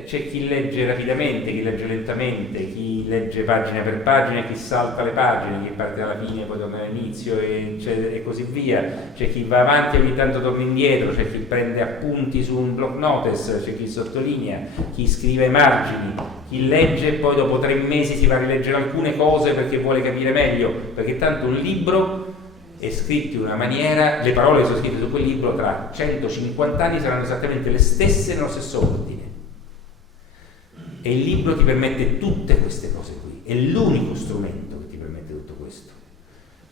C'è chi legge rapidamente, chi legge lentamente, chi legge pagina per pagina, chi salta le pagine, chi parte dalla fine e poi torna all'inizio e così via. C'è chi va avanti e ogni tanto torna indietro, c'è chi prende appunti su un block notice, c'è chi sottolinea, chi scrive ai margini, chi legge e poi dopo 3 mesi si va a rileggere alcune cose perché vuole capire meglio, perché tanto un libro è scritto in una maniera, le parole che sono scritte su quel libro tra 150 anni saranno esattamente le stesse nello stesso ordine. E il libro ti permette tutte queste cose qui, è l'unico strumento che ti permette tutto questo.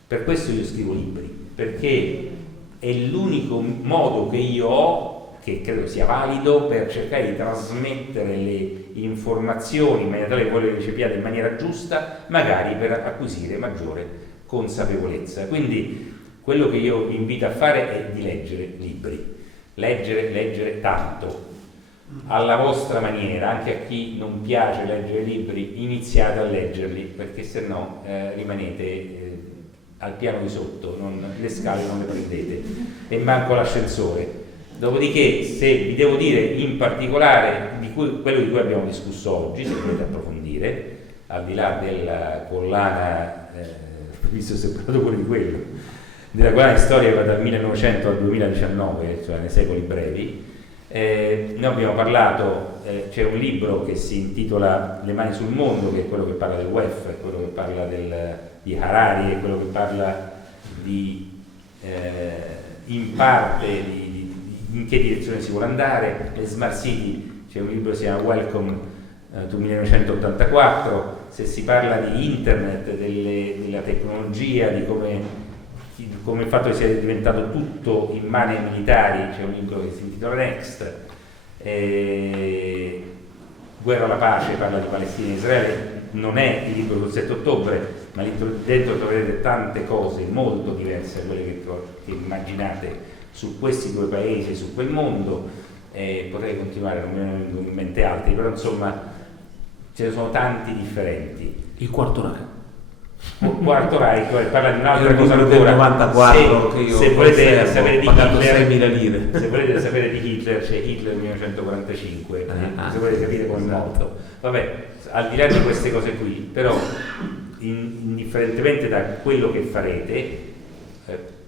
Per questo io scrivo libri, perché è l'unico modo che io ho, che credo sia valido, per cercare di trasmettere le informazioni in maniera tale che voi le recepiate in maniera giusta, magari per acquisire maggiore consapevolezza. Quindi quello che io vi invito a fare è di leggere libri, leggere tanto, alla vostra maniera. Anche a chi non piace leggere libri, iniziate a leggerli, perché se no rimanete al piano di sotto, le scale non le prendete e manco l'ascensore. Dopodiché, se vi devo dire in particolare quello di cui abbiamo discusso oggi, se volete approfondire, al di là della collana, visto se parlato pure di quello, della collana di storia che va dal 1900 al 2019, cioè nei secoli brevi. Noi abbiamo parlato, c'è un libro che si intitola Le mani sul mondo, che è quello che parla del WEF, è quello che parla di Harari, è quello che parla in parte in che direzione si vuole andare. Le Smart City, c'è un libro che si chiama Welcome to 1984, se si parla di internet, della tecnologia, di come il fatto che sia diventato tutto in mani ai militari, c'è un libro che si intitola Next. Guerra alla pace parla di Palestina e Israele, non è il libro sul 7 ottobre, ma dentro troverete tante cose molto diverse da quelle che immaginate su questi 2 paesi, su quel mondo. Potrei continuare, non mi vengono in mente altri, però insomma ce ne sono tanti differenti. Il Quarto Reich parla di un'altra cosa ancora. Del 94 che io se volete sapere di pagato Hitler, 6.000 lire. Se volete sapere di Hitler, c'è Hitler 1945, se volete capire come è morto. Vabbè, al di là di queste cose qui, però indifferentemente da quello che farete,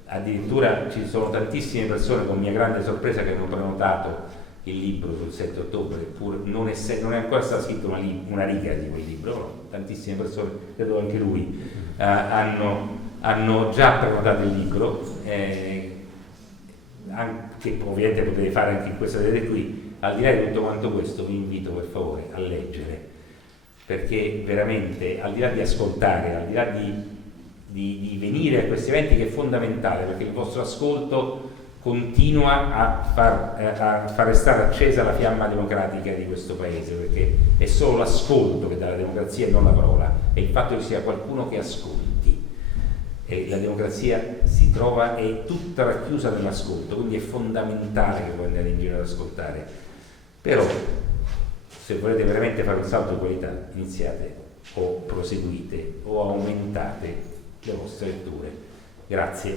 addirittura ci sono tantissime persone, con mia grande sorpresa, che hanno prenotato il libro sul 7 ottobre, pur non è ancora stato scritto una riga di quel libro, no? Tantissime persone, credo anche lui, hanno già prenotato il libro, che ovviamente potete fare anche in questa sede qui. Al di là di tutto quanto questo vi invito per favore a leggere, perché veramente al di là di ascoltare, al di là di venire a questi eventi, che è fondamentale, perché il vostro ascolto continua a far restare accesa la fiamma democratica di questo paese, perché è solo l'ascolto che dà la democrazia e non la parola, e il fatto che ci sia qualcuno che ascolti. E la democrazia si trova, è tutta racchiusa nell'ascolto, quindi è fondamentale che voi andate in giro ad ascoltare. Però se volete veramente fare un salto di qualità, iniziate o proseguite o aumentate le vostre letture. Grazie.